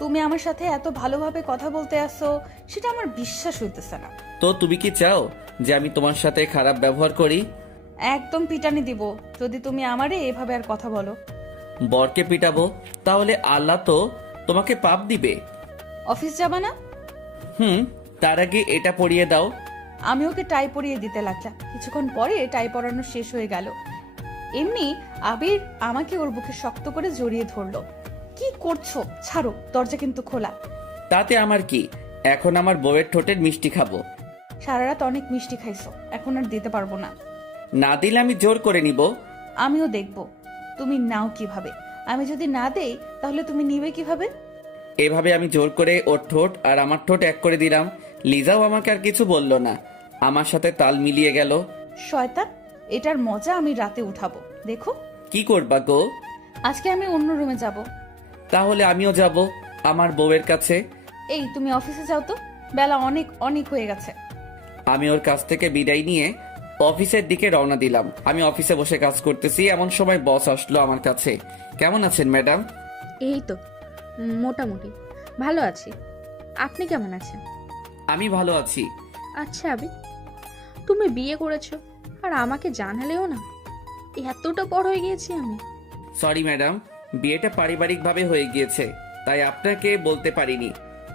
তুমি আমার সাথে এত ভালোভাবে কথা বলতে আসো, সেটা আমার বিশ্বাস হইতেছে না। তো তুমি কি চাও যে আমি তোমার সাথে খারাপ ব্যবহার করি? একদম পিটানি দিব যদি তুমি আমারে এভাবে আর কথা বলো। বরকে পিটাবো? তাহলে আল্লাহ তো তোমাকে পাপ দিবে। অফিস যাবা না? তার আগে এটা পরিয়ে দাও। আমি ওকে টাই পরিয়ে দিতে লাগলাম। কিছুক্ষণ পরে টাই পরানো শেষ হয়ে গেল। এমনি আবির আমাকে ওর বুকে শক্ত করে জড়িয়ে ধরলো। কি করছো? ছাড়ো, দরজা কিন্তু খোলা। তাতে আমার কি, এখন আমার বউয়ের ঠোঁটের মিষ্টি খাবো। সারা রাত অনেক মিষ্টি খাইছো, এখন আর দিতে পারবো না। না দিলে আমি জোর করে নিব। আমিও দেখবো তুমি নাও কিভাবে। আমি যদি না দেই তাহলে তুমি নিবে কিভাবে? এভাবে আমি জোর করে ওর ঠোঁট আর আমার ঠোঁট এক করে দিলাম। লিজাও আমাকে আর কিছু বলল না, আমার সাথে তাল মিলিয়ে গেল। শয়তান, এটার মজা আমি রাতে উঠাবো, দেখো। কি করবা গো? আজকে আমি অন্য রুমে যাব। তাহলে আমিও যাব আমার বউয়ের কাছে। এই তুমি অফিসে যাও তো, বেলা অনেক অনেক হয়ে গেছে। আমি ওর কাছ থেকে বিদায় নিয়ে অফিসের দিকে রওনা দিলাম। আমি অফিসে বসে কাজ করতেছি, এমন সময় বস আসলো আমার কাছে। কেমন আছেন ম্যাডাম? এই তো মোটামুটি ভালো আছি। আপনি কেমন আছেন? আমি ভালো আছি। আচ্ছা আবি, তুমি বিয়ে করেছো আর আমাকে জানালেও না? এতটা বড় হয়ে গিয়েছি আমি। সরি ম্যাডাম, বিয়েটা পারিবারিকভাবে হয়ে গিয়েছে, তাই আপনাকে বলতে পারিনি।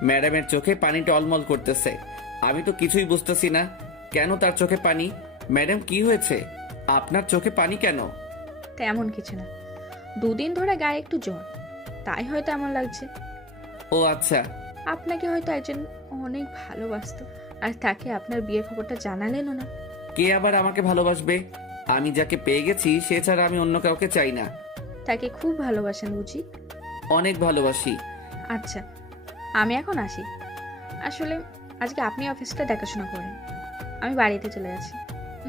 ম্যাডামের চোখে পানি টলমল করতেছে। আমি তো কিছুই বুঝতেছি না কেন তার চোখে পানি। ম্যাডাম কি হয়েছে, আপনার চোখে পানি কেন? তেমন কিছু না, 2 দিন ধরে গায়ে একটু জ্বর, তাই হয়তো এমন লাগছে। ও আচ্ছা। আপনাকে হয়তো একজন অনেক ভালোবাসতো, আর তাকে আপনার বিয়ের খবরটা জানালেনও না। কে আবার আমাকে ভালোবাসবে? আমি যাকে পেয়ে গেছি সে ছাড়া আমি অন্য কাউকে চাই না। তাকে খুব ভালোবাসেন বুঝি? অনেক ভালোবাসি। আচ্ছা, আমি এখন আসি। আসলে আজকে আপনি অফিসটা দেখাশোনা করেন, আমি বাড়িতে চলে যাচ্ছি।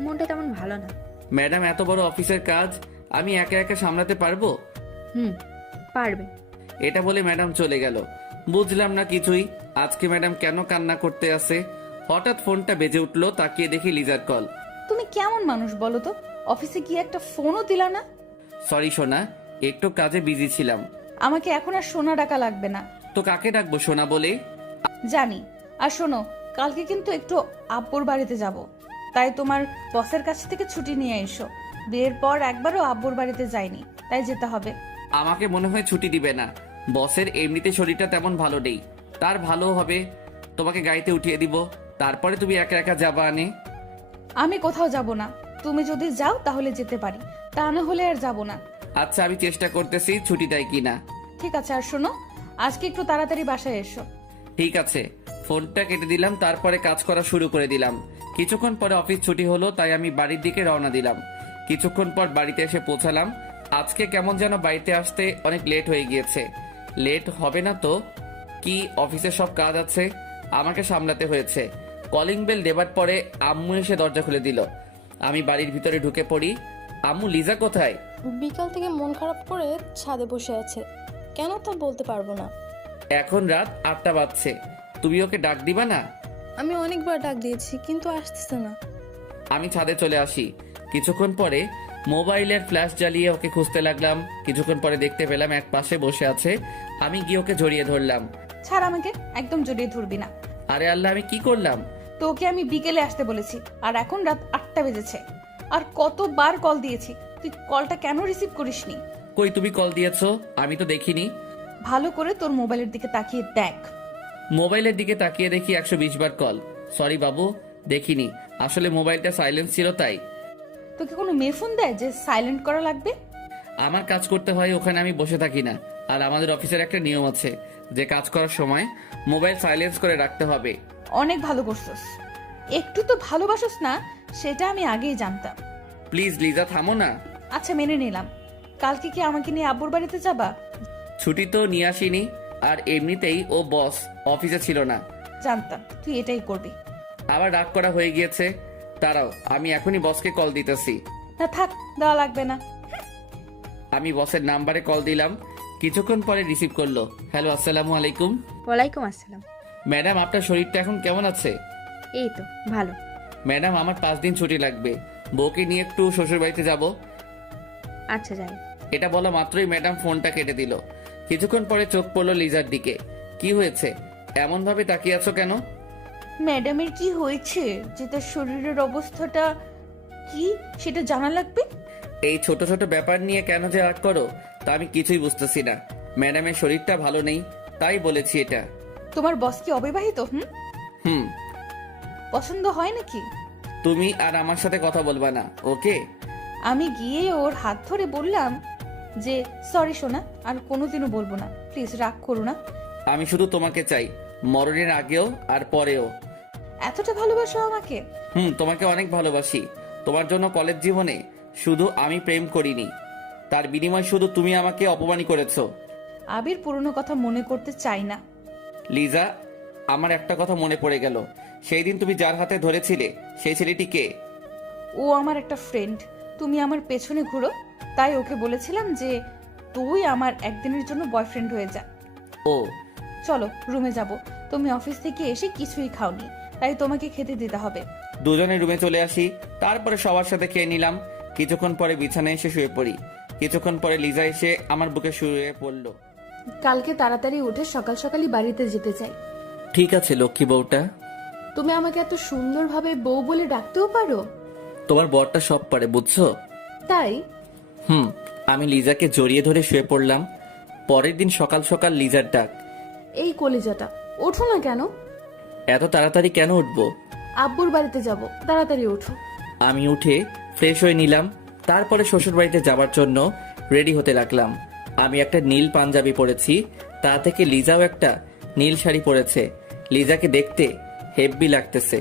মনটা তেমন ভালো না। ম্যাডাম এত বড় অফিসের কাজ আমি একা একা সামলাতে পারবো? পারবে। এটা বলে ম্যাডাম চলে গেল। বুঝলাম না কিছুই, আজকে ম্যাডাম কেন কান্না করতে আসে। হঠাৎ ফোনটা বেজে উঠলো, তাকিয়ে দেখি লিজার কল। তুমি কেমন মানুষ বলো তো, অফিসে গিয়ে একটা ফোনও দিলা না? সরি সোনা, একটু কাজে বিজি ছিলাম। আমাকে এখন আর সোনা ডাকা লাগবে না। তো কাকে ডাকবো সোনা বলে? জানি। আর শোনো, কালকে কিন্তু একটু আব্বুর বাড়িতে যাব, তাই তোমার বসের কাছ থেকে ছুটি নিয়ে এসো। বিয়ের পর একবারও আব্বুর বাড়িতে যাইনি, তাই যেতে হবে। আমাকে মনে হয় ছুটি দিবে না। বসের এমনিতে শরীরটা তেমন ভালো নেই, তার ভালো হবে তোমাকে গাড়িতে উঠিয়ে দিব, তারপরে তুমি একা একা যাবা আনে। আমি কোথাও যাব না, তুমি যদি যাও তাহলে যেতে পারি, তা না হলে আর যাব না। আচ্ছা আমি চেষ্টা করতেছি ছুটি দেয় কিনা। ঠিক আছে, আর শোনো, আজকে একটু তাড়াতাড়ি বাসায় এসো। ঠিক আছে। ফোনটা কেটে দিলাম, তারপরে কাজ করা শুরু করে দিলাম। কিছুক্ষণ পরে অফিস ছুটি হলো, তাই আমি বাড়ির দিকে রওনা দিলাম। কিছুক্ষণ পর বাড়িতে এসে পৌঁছালাম। আজকে কেমন যেন বাড়িতে আসতে অনেক লেট হয়ে গিয়েছে। লেট হবে না তো? কি অফিসের সব কাজ আছে, আমাকে সামলাতে হয়েছে। কলিং বেল দেবার পরে আম্মু এসে দরজা খুলে দিল। আমি বাড়ির ভিতরে ঢুকে পড়ি। আম্মু, লিজা কোথায়? বিকাল থেকে মন খারাপ করে ছাদে বসে আছে, কেন তা বলতে পারবো না। এখন রাত 8টা বাজছে, তুমি ওকে ডাক দিবা না? আমি অনেকবার ডাক দিয়েছি কিন্তু আসতেছে না। আমি ছাদে চলে আসি। কিছুক্ষণ পরে মোবাইলের ফ্ল্যাশ জ্বালিয়ে ওকে খুঁজতে লাগলাম। কিছুক্ষণ পরে দেখতে পেলাম এক পাশে বসে আছে। আমি গিয়ে ওকে জড়িয়ে ধরলাম। ছাড় আমাকে, একদম জড়িয়ে ধরবি না। আরে আল্লাহ, আমি কি করলাম? তোকে আমি বিকেলে আসতে বলেছি, আর এখন রাত 8টা বেজেছে। আর কতবার কল দিয়েছি, তুই কলটা কেন রিসিভ করিসনি? কই তুমি কল দিয়েছো? আমি তো দেখিনি। ভালো করে তোর মোবাইলের দিকে তাকিয়ে দেখ। মোবাইলের দিকে তাকিয়ে দেখি 120 বার কল। সরি বাবু, দেখিনি, আসলে মোবাইলটা সাইলেন্স ছিল তাই। তোকে কোনো মেয়ে ফোন দেয় যে সাইলেন্ট করা লাগবে? আমার কাজ করতে হয়, ওখানে আমি বসে থাকি না। আর আমাদের অফিসের একটা নিয়ম আছে, যে কাজ করার সময় মোবাইল সাইলেন্স করে রাখতে হবে। অনেক ভালো করছস। একটু তো ভালোবাসস না, সেটা আমি আগেই জানতাম। প্লিজ লিজা, থামো না। আচ্ছা, মেনে নিলাম। কালকে কি আমাকে নিয়ে আব্বুর বাড়িতে যাবা? ছুটি তো নিয়ে আসিনি, আর এমনিতেই ও বস, অফিসে ছিল না। জানতাম তুই এটাই করবি। আবার রাগ করা হয়ে গিয়েছে। দাঁড়াও, আমি এখনই বসকে কল দিতেছি। না থাক, দেওয়া লাগবে না। আমি বসের নাম্বারে কল দিলাম, কিছুক্ষণ পরে রিসিভ করলো। হ্যালো, আসসালামু আলাইকুম। ওয়ালাইকুম আসসালাম। ম্যাডাম, আপনার শরীরটা এখন কেমন আছে? এই তো ভালো। ম্যাডাম, আমার 5 দিন ছুটি লাগবে, বউকে নিয়ে একটু শ্বশুর বাড়িতে যাব। আচ্ছা যাই। এটা বলা মাত্রই ম্যাডাম ফোনটা কেটে দিল। কিছুক্ষণ পরে চোখ পড়লো লিজার দিকে। কি হয়েছে, এমন ভাবে তাকিয়ে আছো কেন? ম্যাডামের কি হয়েছে, যে তার শরীরের অবস্থাটা কি সেটা জানা লাগবে। এই ছোট ছোট ব্যাপার নিয়ে কেন যে রাগ করো, তা আমি কিছুই বুঝতেছি না। ম্যাডামের শরীরটা ভালো নেই, তাই বলেছি এটা। তোমার বস কি অবিবাহিত? হুম। পছন্দ হয় নাকি? তুমি আর আমার সাথে কথা বলবা না, ওকে? আমি গিয়ে ওর হাত ধরে বললাম যে সরি সোনা, আর কোনোদিনও বলবো না, প্লিজ রাগ করো না। আমি শুধু তোমাকে চাই, মরণের আগেও আর পরেও। এতটা ভালোবাসো আমাকে? তোমাকে অনেক ভালোবাসি। তোমার জন্য কলেজ জীবনে শুধু আমি প্রেম করিনি, তার বিনিময় শুধু তুমি আমাকে অপমানই করেছো। আবির পুরনো কথা মনে করতে চাই না। লিজা, আমার একটা কথা মনে পড়ে গেল। সেই দিন তুমি যার হাতে ধরেছিলে, সেই ছেলেটি কে? ও আমার একটা ফ্রেন্ড। তুমি আমার পেছনে ঘুরো, তাই ওকে বলেছিলাম যে তুই আমার একদিনের জন্য বয়ফ্রেন্ড হয়ে যা। ও, চলো রুমে যাব। তুমি অফিস থেকে এসে কিছুই খাওনি, তাই তোমাকে খেতে দিতে হবে। দুজনে রুমে চলে আসি, তারপরে সবার সাথে খেয়ে নিলাম। কিছুক্ষণ পরে বিছানায় এসে শুয়ে পড়ি। কিছুক্ষণ পরে লিজা এসে আমার বুকে শুয়ে পড়লো। কালকে তাড়াতাড়ি উঠে সকাল সকালই বাড়িতে যেতে চাই। ঠিক আছে লক্ষ্মী বউটা। তুমি আমাকে এত সুন্দরভাবে বউ বলে ডাকতেও পারো? তোমার বরটা সব পারে, বুঝছো? তাই? আমি লিজাকে জড়িয়ে ধরে শুয়ে পড়লাম। পরের দিন সকাল সকাল লিজার ডাক। এই কলিজাটা, ওঠো না কেন? এত তাড়াতাড়ি কেন উঠবো? আব্বুর বাড়িতে যাব, তাড়াতাড়ি ওঠো। আমি উঠে ফ্রেশ হয়ে নিলাম, তারপরে শ্বশুর বাড়িতে যাবার জন্য রেডি হতে লাগলাম। আমি একটা নীল পাঞ্জাবি পরেছি, তা থেকে লিজাও একটা নীল শাড়ি পরেছে। লিজাকে দেখতে হেব্বি লাগতেছে।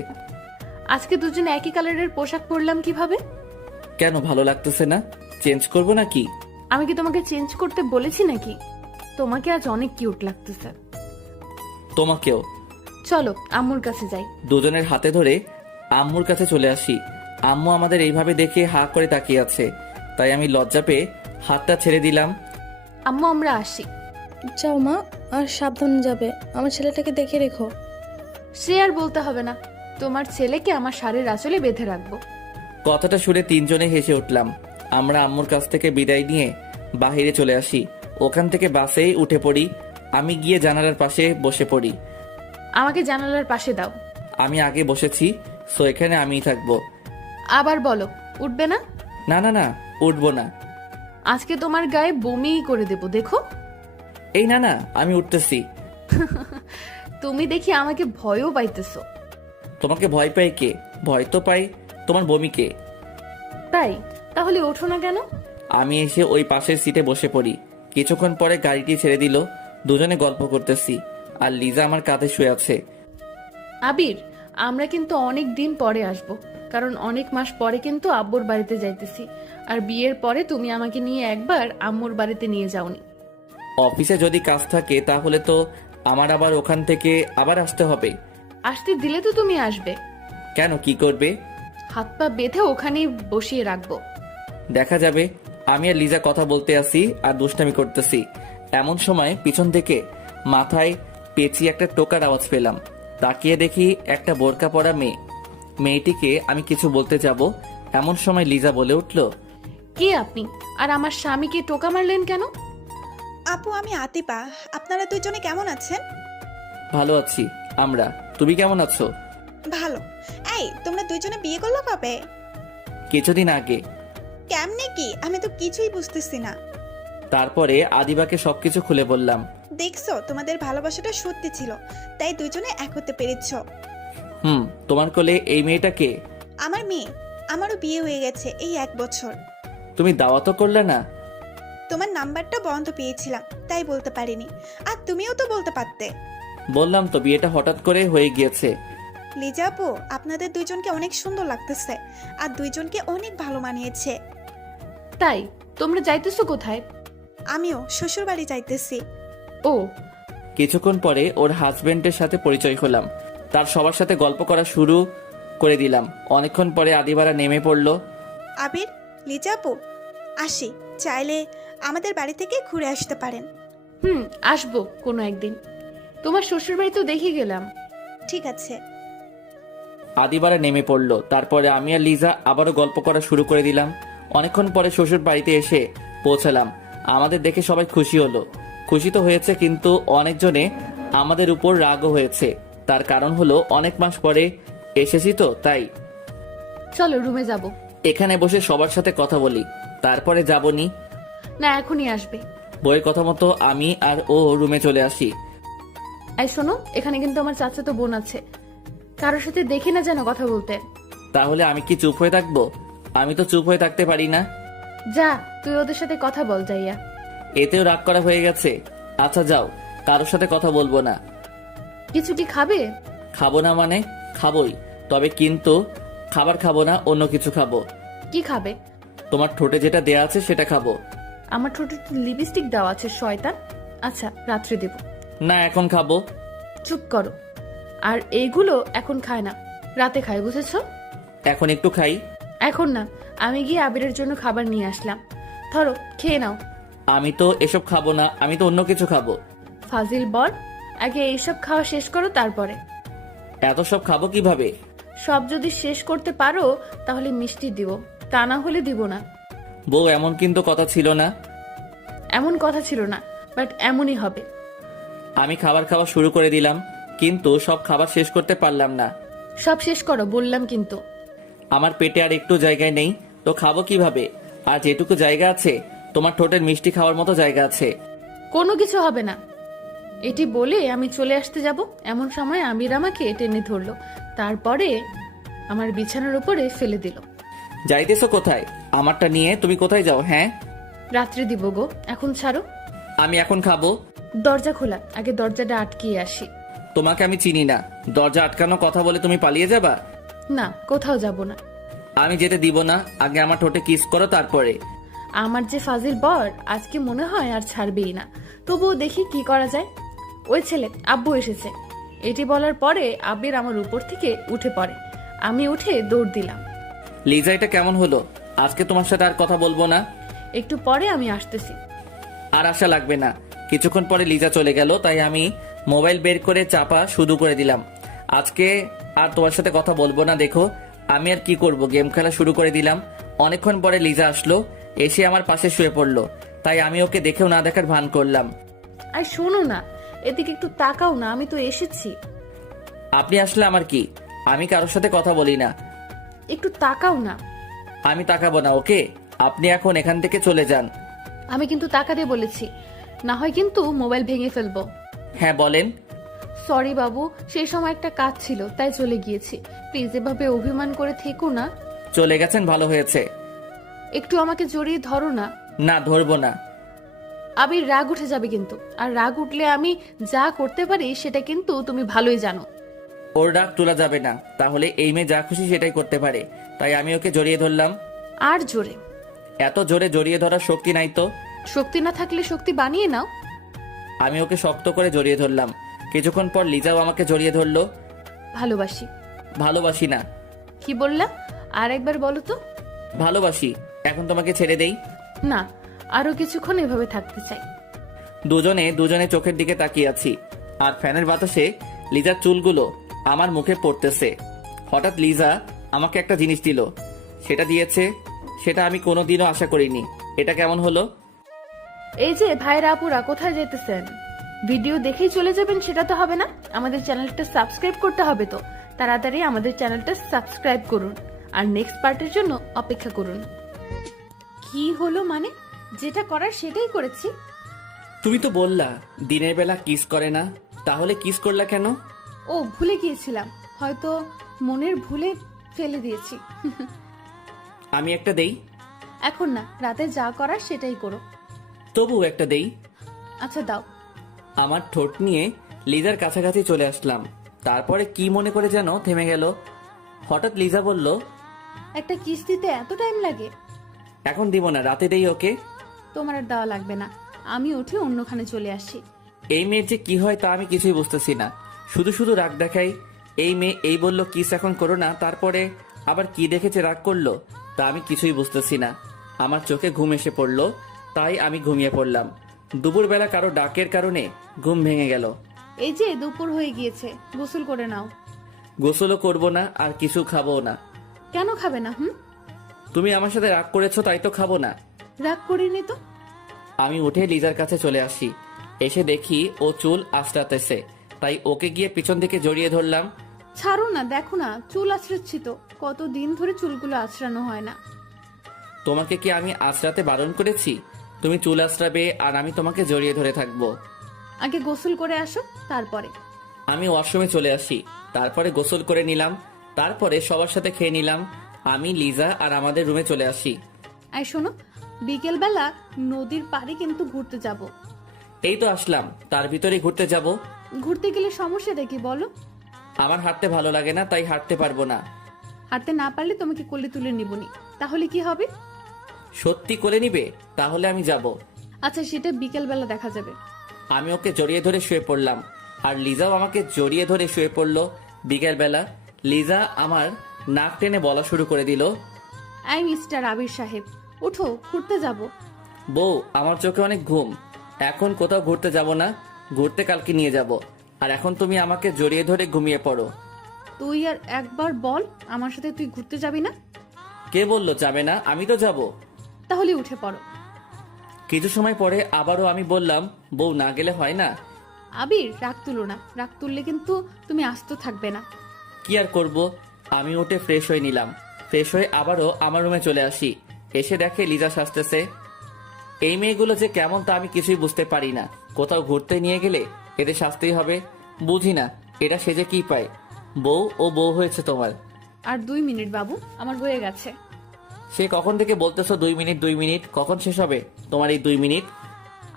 আজকে দুজনে একই কালারের পোশাক পরলাম কিভাবে? কেন, ভালো লাগতেছে না? চেঞ্জ করবো নাকি? আমি কি তোমাকে চেঞ্জ করতে বলেছি নাকি? তোমাকে আজ অনেক কিউট লাগতেছে। তোমাকেও। চলো আম্মুর কাছে যাই। দুজনের হাতে ধরে আম্মুর কাছে চলে আসি। আম্মু আমাদের এইভাবে দেখে হা করে তাকিয়ে আছে, তাই আমি লজ্জা পেয়ে হাতটা ছেড়ে দিলাম। আম্মু আমরা আসি। যাও মা, আর সাবধানে যাবে। আমার ছেলেটাকে দেখে রেখো। সে আর বলতে হবে না, তোমার ছেলেকে আমার শাড়ির আঁচলে বেঁধে রাখবো। কথাটা শুনে তিনজনে হেসে উঠলাম। আমরা আম্মুর কাছ থেকে বিদায় নিয়ে বাহিরে চলে আসি। ওখান থেকে বাসেই উঠে পড়ি। আমি গিয়ে জানালার পাশে বসে পড়ি। আমাকে জানালার পাশে দাও। আমি আগে বসেছি, সো এখানে আমিই থাকবো। আবার বলো, উঠবে না? না না না, উঠবো না। আজকে তোমার গায়ে বমিই করে দেবো, দেখো। এই না না, আমি উঠতেছি। তুমি দেখি আমাকে ভয়ও পাইতেছো। তোমাকে ভয় পাই কে? ভয় তো পাই তোমার বমিকে। তাই? তাহলে ওঠো না কেন? আমি এসে ওই পাশের সিটে বসে পড়ি। কিছুক্ষণ পরে গাড়িটি ছেড়ে দিল। দুজনে গল্প করতেছি, আর লিজা আমার কাঁধে শুয়ে আছে। আবির, আমরা কিন্তু অনেক দিন পরে আসব, কারণ অনেক মাস পরে কিন্তু আব্বুর বাড়িতে যাইতেছি। আর বিয়ের পরে তুমি আমাকে নিয়ে একবার আম্মুর বাড়িতে নিয়ে যাওনি। অফিসে যদি কাজ থাকে তাহলে তো আমার আবার ওখান থেকে আবার আসতে হবে। আসতে দিলে তো তুমি আসবে। কেন, কি করবে? হাত পা বেঁধে ওখানেই বসিয়ে রাখবো। দেখা যাবে। আমি আর লিজা কথা বলতে আসি আর দুষ্টামি করতেছি। এমন সময় পিছন থেকে মাথায় পেঁচিয়ে একটা টোকার আওয়াজ পেলাম। তাকিয়ে দেখি একটা বোরকা পরা মেয়ে। মেয়েটিকে আমি কিছু বলতে যাব, এমন সময় লিজা বলে উঠল, কে আপনি? আর আমার স্বামীকে টোকা মারলেন কেন? আপু, আমি আতিপা। আপনারা দুজনে কেমন আছেন? ভালো আছি আমরা, তুমি কেমন আছো? ভালো। এই, তোমরা দুজনে বিয়ে করলো কবে? কিছুদিন আগে। কেমনে কি? আমি তো কিছুই বুঝতেছি না। তারপরে আদিবাকে সবকিছু খুলে বললাম। দেখছো, তোমাদের ভালোবাসাটা সত্যি ছিল, তাই দুজনে এক হতে পেরেছো। তোমার কোলে এই মেয়েটাকে? আমার মেয়ে। আমারও বিয়ে হয়ে গেছে এই 1 বছর। তুমি দাওয়াতও করলে না? তোমার নাম্বারটা বন্ধ পেয়েছিলাম, তাই বলতে পারিনি। আর তুমিও তো বলতে পারতে। বললাম তো বিয়েটা হঠাৎ করে হয়ে গিয়েছে। লিজা আপু, আপনাদের দুইজনকে অনেক সুন্দর লাগতেছে, আর দুইজনকে অনেক ভালো মানিয়েছে। তাই তোমরা যাইতেছো কোথায়? আমিও শ্বশুর বাড়ি যাইতেছি। ও, কিছুক্ষণ পরে ওর হাজবেন্ডের সাথে পরিচয় হলাম। তার সবার সাথে গল্প করা শুরু করে দিলাম। অনেকক্ষণ পরে আদিবারা নেমে পড়লো। আবির, লিজা আপু, আসি। চাইলে আমাদের বাড়ি থেকে ঘুরে আসতে পারেন। আসবো কোনো একদিন। তোমার শ্বশুর বাড়ি তো দেখে গেলাম। ঠিক আছে। আদিবারা নেমে পড়লো। তারপরে আমি আর লিজা আবারও গল্প করা শুরু করে দিলাম। অনেকক্ষণ পরে শ্বশুর বাড়িতে এসে পৌঁছালাম। আমাদের দেখে সবাই খুশি হলো। খুশি তো হয়েছে, কিন্তু অনেকজনে আমাদের উপর রাগও হয়েছে। তার কারণ হলো অনেক মাস পরে এসেছি তো, তাই। চলো রুমে যাব। এখানে বসে সবার সাথে কথা বলি, তারপরে যাবনি। না, এখনই আসবে। বইয়ের কথা মতো আমি আর ও রুমে চলে আসি। এই শোনো, এখানে কিন্তু আমার চাচাতো বোন আছে। কারোর সাথে দেখে না যেন কথা বলতে। তাহলে আমি কি চুপ হয়ে থাকবো? আমি তো চুপ হয়ে থাকতে পারি না। যা, তুই ওদের সাথে কথা বল যাইয়া। এতেও রাগ করা হয়ে গেছে। আচ্ছা যাও, কারোর সাথে কথা বলবো না। কিছু কি খাবে? খাবো না মানে খাবোই, তবে কিন্তু খাবার খাবো না, অন্য কিছু খাবো। কি খাবে? তোমার ঠোঁটে যেটা দেয়া আছে সেটা খাবো। আমার ঠোঁটে লিপস্টিক দেওয়া আছে শয়তান। আচ্ছা, রাত্রে দেব। না, এখন খাবো। চুপ করো। আর এইগুলো এখন খায় না, রাতে খায়, বুঝেছো? এখন একটু খাই। এখন না, আমি গিয়ে আবিরের জন্য খাবার নিয়ে আসলাম। ধরো, খেয়ে নাও। আমি তো এসব খাবো না, আমি তো অন্য কিছু খাবো। ফাজিল বল, আগে এইসব খাওয়া শেষ করো তারপরে। এত সব খাবো কিভাবে? সব যদি শেষ করতে পারো তাহলে মিষ্টি দিব, তা না হলে দিব না। বউ, এমন কিন্তু কথা ছিল না। এমন কথা ছিল না, বাট এমনই হবে। আমি খাবার খাওয়া শুরু করে দিলাম, কিন্তু সব খাবার শেষ করতে পারলাম না। সব শেষ করো বললাম কিন্তু। আমার পেটে আর একটু জায়গায় নেই, তো খাবো কিভাবে? আর যেটুকু জায়গা আছে তোমার ঠোঁটের মিষ্টি খাওয়ার মতো জায়গা আছে। কোনো কিছু হবে না। এটি বলে আমি চলে আসতে যাব, এমন সময় আমির আমাকে টেনে ধরলো। তারপরে আমার বিছানার উপরে ফেলে দিল। যাইতেছো কোথায়? আমারটা নিয়ে তুমি কোথায় যাও? হ্যাঁ, রাত্রে দিব গো, এখন ছাড়ো। আমি এখন খাবো। দরজা খোলা, আগে দরজাটা আটকিয়ে আসি। তোমাকে আমি চিনি না, দরজা আটকানো কথা বলে তুমি পালিয়ে যাবা? না, কোথাও যাব না। আমি যেতে দিব না, আগে আমার ঠোঁটে কিস করো তারপরে। আমার যে ফাজিল বর, আজকে মনে হয় আর ছাড়বেই না। তবুও দেখি কি করা যায়। ওই ছেলে, আব্বু এসেছে। এটি বলার পরে আবির আমার উপর থেকে উঠে পড়ে। আমি উঠে দৌড় দিলাম। লিজা, এটা কেমন হলো? আজকে তোমার সাথে আর কথা বলবো না। একটু পরে আমি আসতেছি। আর আশা লাগবে না। কিছুক্ষণ পরে লিজা চলে গেল, তাই আমি মোবাইল বের করে চাপা শুরু করে দিলাম। আজকে আর তোমার সাথে কথা বলবো না। দেখো আমি আর কি করব, গেম খেলা শুরু করে দিলাম। অনেকক্ষণ পরে লিজা আসলো, এসে আমার পাশে শুয়ে পড়লো। তাই আমি ওকে দেখেও না দেখার ভান করলাম। আর শোনো না, এদিকে একটু তাকাও না, আমি তো এসেছি। আপনি আসলে আমার কি? আমি কারোর সাথে কথা বলি না। একটু তাকাও না। আমি তাকাবো না, ওকে? আপনি এখন এখান থেকে চলে যান। আমি কিন্তু তাকাতে বলেছি, না হয় কিন্তু মোবাইল ভেঙে ফেলবো। হ্যাঁ বলেন। সরি বাবু, সেই সময় একটা কাজ ছিল তাই চলে গিয়েছি। প্লিজ এভাবে অভিমান করে থেকো না। চলে গেছেন, ভালো হয়েছে। একটু আমাকে জড়িয়ে ধরো না। না, ধরবো না। আবির রাগ উঠে যাবে কিন্তু, আর রাগ উঠলে আমি যা করতে পারি সেটা কিন্তু তুমি ভালোই জানো। ওর রাগ তোলা যাবে না, তাহলে এই মেয়ে যা খুশি সেটাই করতে পারে। তাই আমি ওকে জড়িয়ে ধরলাম। আর জোরে। এত জোরে জড়িয়ে ধরার শক্তি নাই তো। শক্তি না থাকলে শক্তি বানিয়ে নাও। আমি ওকে শক্ত করে জড়িয়ে ধরলাম। কিছুক্ষণ পর লিজাও আমাকে জড়িয়ে ধরলো। ভালোবাসি। ভালোবাসি না। কি বললা? আর একবার বলো তো। ভালোবাসি। এখন তোমাকে ছেড়ে দেই? না, আরো কিছুক্ষণ এভাবে থাকতে চাই। দুজনে চোখের দিকে তাকিয়ে আছি, আর ফ্যানের বাতাসে লিজার চুলগুলো আমার মুখে পড়তেছে। হঠাৎ লিজা আমাকে একটা জিনিস দিল। সেটা দিয়েছে, সেটা আমি কোনোদিনও আশা করিনি। এটা কেমন হলো? এই যে ভাইরা আপুরা, কোথায় যেতেছেন? ভিডিও দেখেই চলে যাবেন সেটা তো হবে না। আমাদের চ্যানেলটা সাবস্ক্রাইব করতে হবে তো। তাড়াতাড়ি আমাদের চ্যানেলটা সাবস্ক্রাইব করুন, আর নেক্সট পার্টের জন্য অপেক্ষা করুন। কি হলো মানে? যেটা করার সেটাই করেছি। তুমি তো বললা দিনের বেলা কিস করে না, তাহলে কিস করলা কেন? ও, ভুলে গিয়েছিলাম, হয়তো মনের ভুলে ফেলে দিয়েছি। আমি একটা দেই? এখন না, রাতে যা করার সেটাই করো। তবু একটা দেই। আচ্ছা দাও। আমার ঠোঁট নিয়ে লিজার কাছাকাছি চলে আসলাম। তারপরে কি মনে করে যেন থেমে গেল। হঠাৎ লিজা বলল, একটা কিস্তিতে এত টাইম লাগে? এখন দিব না, রাতে দেই ওকে। তোমার আর দেওয়া লাগবে না, আমি উঠে অন্যখানে চলে আসি। এই মেয়ের যে কি হয় তা আমি কিছুই বুঝতেছি না। শুধু শুধু রাগ দেখাই। এই মেয়ে এই বলল কিস এখন করো না, তারপরে আবার কি দেখেছে রাগ করলো, তা আমি কিছুই বুঝতেছি না। আমার চোখে ঘুম এসে পড়লো, তাই আমি ঘুমিয়ে পড়লাম। দুপুরবেলা কারো ডাকের কারণে ঘুম ভেঙে গেল। এই যে দুপুর হয়ে গিয়েছে, গোসল করে নাও। গোসলও করবো না, আর কিছু খাবো না। কেন খাবে না? তুমি আমার সাথে রাগ করেছো তাই তো খাবো না। রাগ করিনি তো। আমি উঠে লিজার কাছে চলে আসি। এসে দেখি ও চুল আঁচড়াতেছে, তাই ওকে গিয়ে পিছন থেকে জড়িয়ে ধরলাম। ছাড়ো না, দেখো না চুল আঁচড়াচ্ছি তো, কতদিন ধরে চুলগুলো আঁচড়ানো হয় না। তোমাকে কি আমি আঁচড়াতে বারণ করেছি? তুমি চুল আঁচড়াবে আর আমি তোমাকে জড়িয়ে ধরে থাকবো। আগে গোসল করে আসো, তারপরে। আমি ওয়াশরুমে চলে আসি, তারপরে গোসল করে নিলাম, তারপরে সবার সাথে খেয়ে নিলাম। আমি, লিজা আর আমাদের রুমে চলে আসি। আই শোনো, বিকেলবেলা নদীর পাড়ে কিন্তু ঘুরতে যাব। এই তো আসলাম, তার ভিতরে ঘুরতে যাব। ঘুরতে গেলে সমস্যাটা কি বলো? আমার হাঁটতে ভালো লাগে না, তাই হাঁটতে পারবো না। হাঁটতে না পারলে তোমাকে কোলে তুলে নিবনি, তাহলে কি হবে? সত্যি কোলে নিবে? তাহলে আমি যাব। আচ্ছা, সেটা বিকেলবেলা দেখা যাবে। আমি ওকে জড়িয়ে ধরে শুয়ে পড়লাম, আর লিজাও আমাকে জড়িয়ে ধরে শুয়ে পড়লো। বিকেলবেলা লিজা আমার নাক টেনে বলা শুরু করে দিল, আই মিস্টার আবির সাহেব, উঠো, ঘুরতে যাব। বউ, আমার চোখে অনেক ঘুম, এখন কোথাও ঘুরতে যাব না, ঘুরতে কালকে নিয়ে যাব। আর এখন তুমি আমাকে জড়িয়ে ধরে ঘুমিয়ে পড়ো। তুই আর একবার বল, আমার সাথে তুই ঘুরতে যাবি না? কে বললো যাবে না? আমি তো যাব। তাহলে উঠে পড়ো। কিছু সময় পরে আবারও আমি বললাম, বউ না গেলে হয় না? আবির, রাগ তুলো না, রাগ তুললে কিন্তু তুমি আস্ত থাকবে না। কি আর করব। আমি উঠে ফ্রেশ হয়ে নিলাম। ফ্রেশ হয়ে আবারও আমার রুমে চলে আসি। এসে দেখে লিজা সাজতেছে। এই মেয়েগুলো যে কেমন তা আমি কিছুই বুঝতে পারি না। কোথাও ঘুরতে নিয়ে গেলে এদের শাস্তিই হবে। বুঝি না এটা সেজে কি পায়। বউ ও বউ হয়েছে তোমার। আর 2 মিনিট বাবু, আমার হয়ে গেছে। সে কখন থেকে বলতেছো 2 মিনিট 2 মিনিট, কখন শেষ হবে তোমার এই 2 মিনিট?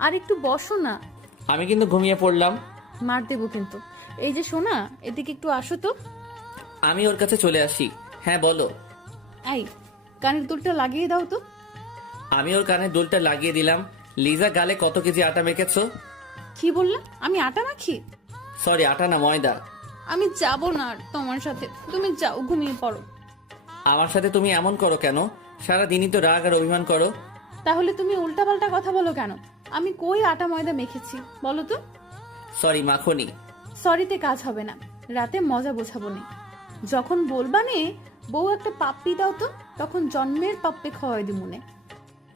আর একটু বসো না। আমি কিন্তু ঘুমিয়ে পড়লাম। মার দেবো কিন্তু। এই যে সোনা, এদিকে একটু আসো তো। আমি ওর কাছে চলে আসি। হ্যাঁ বলো। আই, কানের দুলটা লাগিয়ে দাও তো। আমি ওর কানে দুলটা লাগিয়ে দিলাম। লিজা, গালে কত কেজি আটা মেখেছো? কি বললা? আমি আটা মাখি? সরি, আটা না, ময়দা। আমি যাব না আর তোমার সাথে, তুমি যাও, ঘুমিয়ে পড়ো। আমার সাথে তুমি এমন করো কেন? সারাদিনই তো রাগ আর অভিমান করো। তাহলে তুমি উল্টাপাল্টা কথা বলো কেন? আমি কই আটা ময়দা মেখেছি বলো তো? সরি, মাখনি। সরিতে কাজ হবে না, রাতে মজা বোঝাবো নে। যখন বলবা নে বউ একটা পাপ্পি দাও তো, তখন জন্মের পাপ্পে খাওয়াই দিমুনে।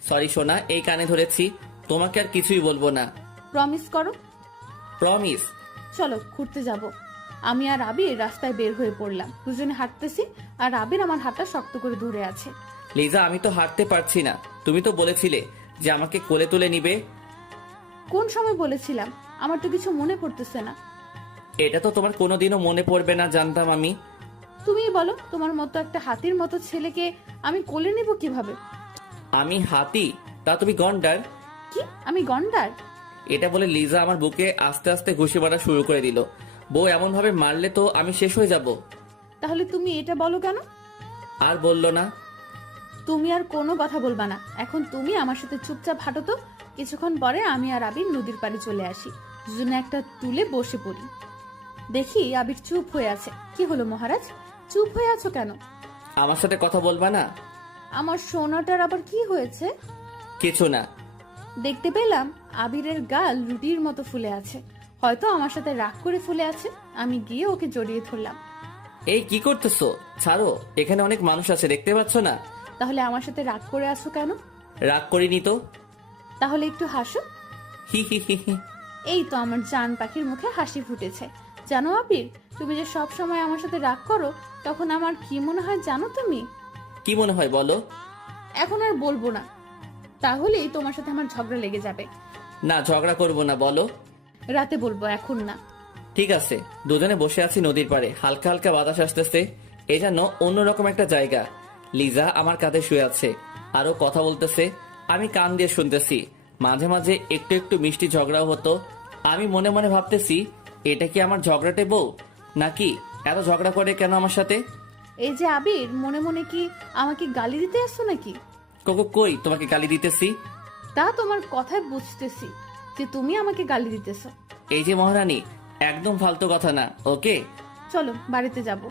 সরি সোনা, এই কানে ধরেছি, তোমাকে আর কিছুই বলবো না। প্রমিস করো। প্রমিস। চলো ঘুরতে যাব। আমি আর আবির রাস্তায় বের হয়ে পড়লাম, দুজনে হাঁটতেছি, আর আবির আমার হাতটা শক্ত করে ধরে আছে। লিজা, আমি তো হাঁটতে পারছি না। তুমি তো বলেছিলে যে আমাকে কোলে তুলে নিবে। কোন সময় বলেছিলাম? আমার তো কিছু মনে পড়তেছে না। এটা তো তোমার কোনোদিনও মনে পড়বে না জানতাম আমি। তুমিই বলো, তোমার মতো একটা হাতির মতো ছেলেকে আমি কোলে নেব কিভাবে? আমি হাতি? তা তুমি গন্ডার। কি আমি গন্ডার? এটা বলে লিজা আমার বুকে আস্তে আস্তে ঘুষি মারা শুরু করে দিল। বউ এমন ভাবে মারলে তো আমি শেষ হয়ে যাব। তাহলে তুমি এটা বলো কেন? আর বললো না। তুমি আর কোনো কথা বলবা না, এখন তুমি আমার সাথে চুপচাপ হাঁটো তো। কিছুক্ষণ পরে আমি আর আবির নদীর পাড়ে চলে আসি, দুজনে একটা তুলে বসে পড়ি। দেখি আবির চুপ হয়ে আছে। কি হলো মহারাজ, চুপ হয়ে আছো কেন? আমার সাথে কথা বলবা না? আমার সোনাটার আবার কি হয়েছে? কিছু না। দেখতে পেলাম আবিরের গাল রুটির মতো ফুলে আছে, হয়তো আমার সাথে রাগ করে ফুলে আছে। আমি গিয়ে ওকে জড়িয়ে ধরলাম। এই কি করতেছো? ছাড়ো, এখানে অনেক মানুষ আছে, দেখতে পাচ্ছ না? তাহলে আমার সাথে রাগ করে আছো কেন? রাগ করিনি তো। তাহলে একটু হাসো। হি হি হি হি। এই তো আমার জান পাখির মুখে হাসি ফুটেছে। জানো আবির, তুমি যে সব সময় আমার সাথে রাগ করো, তখন আমার কি মনে হয় জানো তুমি? কি মনে হয় বলো? এখন আর বলবো না, তাহলেই তোমার সাথে আমার ঝগড়া লেগে যাবে। না, ঝগড়া করবো না, বলো। রাতে বলবো, এখন না। ঠিক আছে। দুজনে বসে আছি নদীর পাড়ে, হালকা হালকা বাতাস আসতেছে। এ যেন অন্যরকম একটা জায়গা। লিজা আমার কাঁধে শুয়ে আছে, আরো কথা বলতেছে। আমি কান দিয়ে শুনতেছি। মাঝে মাঝে একটু একটু মিষ্টি ঝগড়াও হতো। আমি মনে মনে ভাবতেছি, এটা কি আমার ঝগড়াটে বউ, নাকি এত ঝগড়া করে কেন আমার সাথে? এই যে আবির, মনে মনে কি আমাকে গালি দিতে আসছো নাকি? কোকো কই তোমাকে গালি দিতেছি? তা তোমার কথায় বুঝতেছি যে তুমি আমাকে গালি দিতেছো। এই যে মহারানী, একদম ফালতু কথা না, ওকে? চলো বাড়িতে যাব।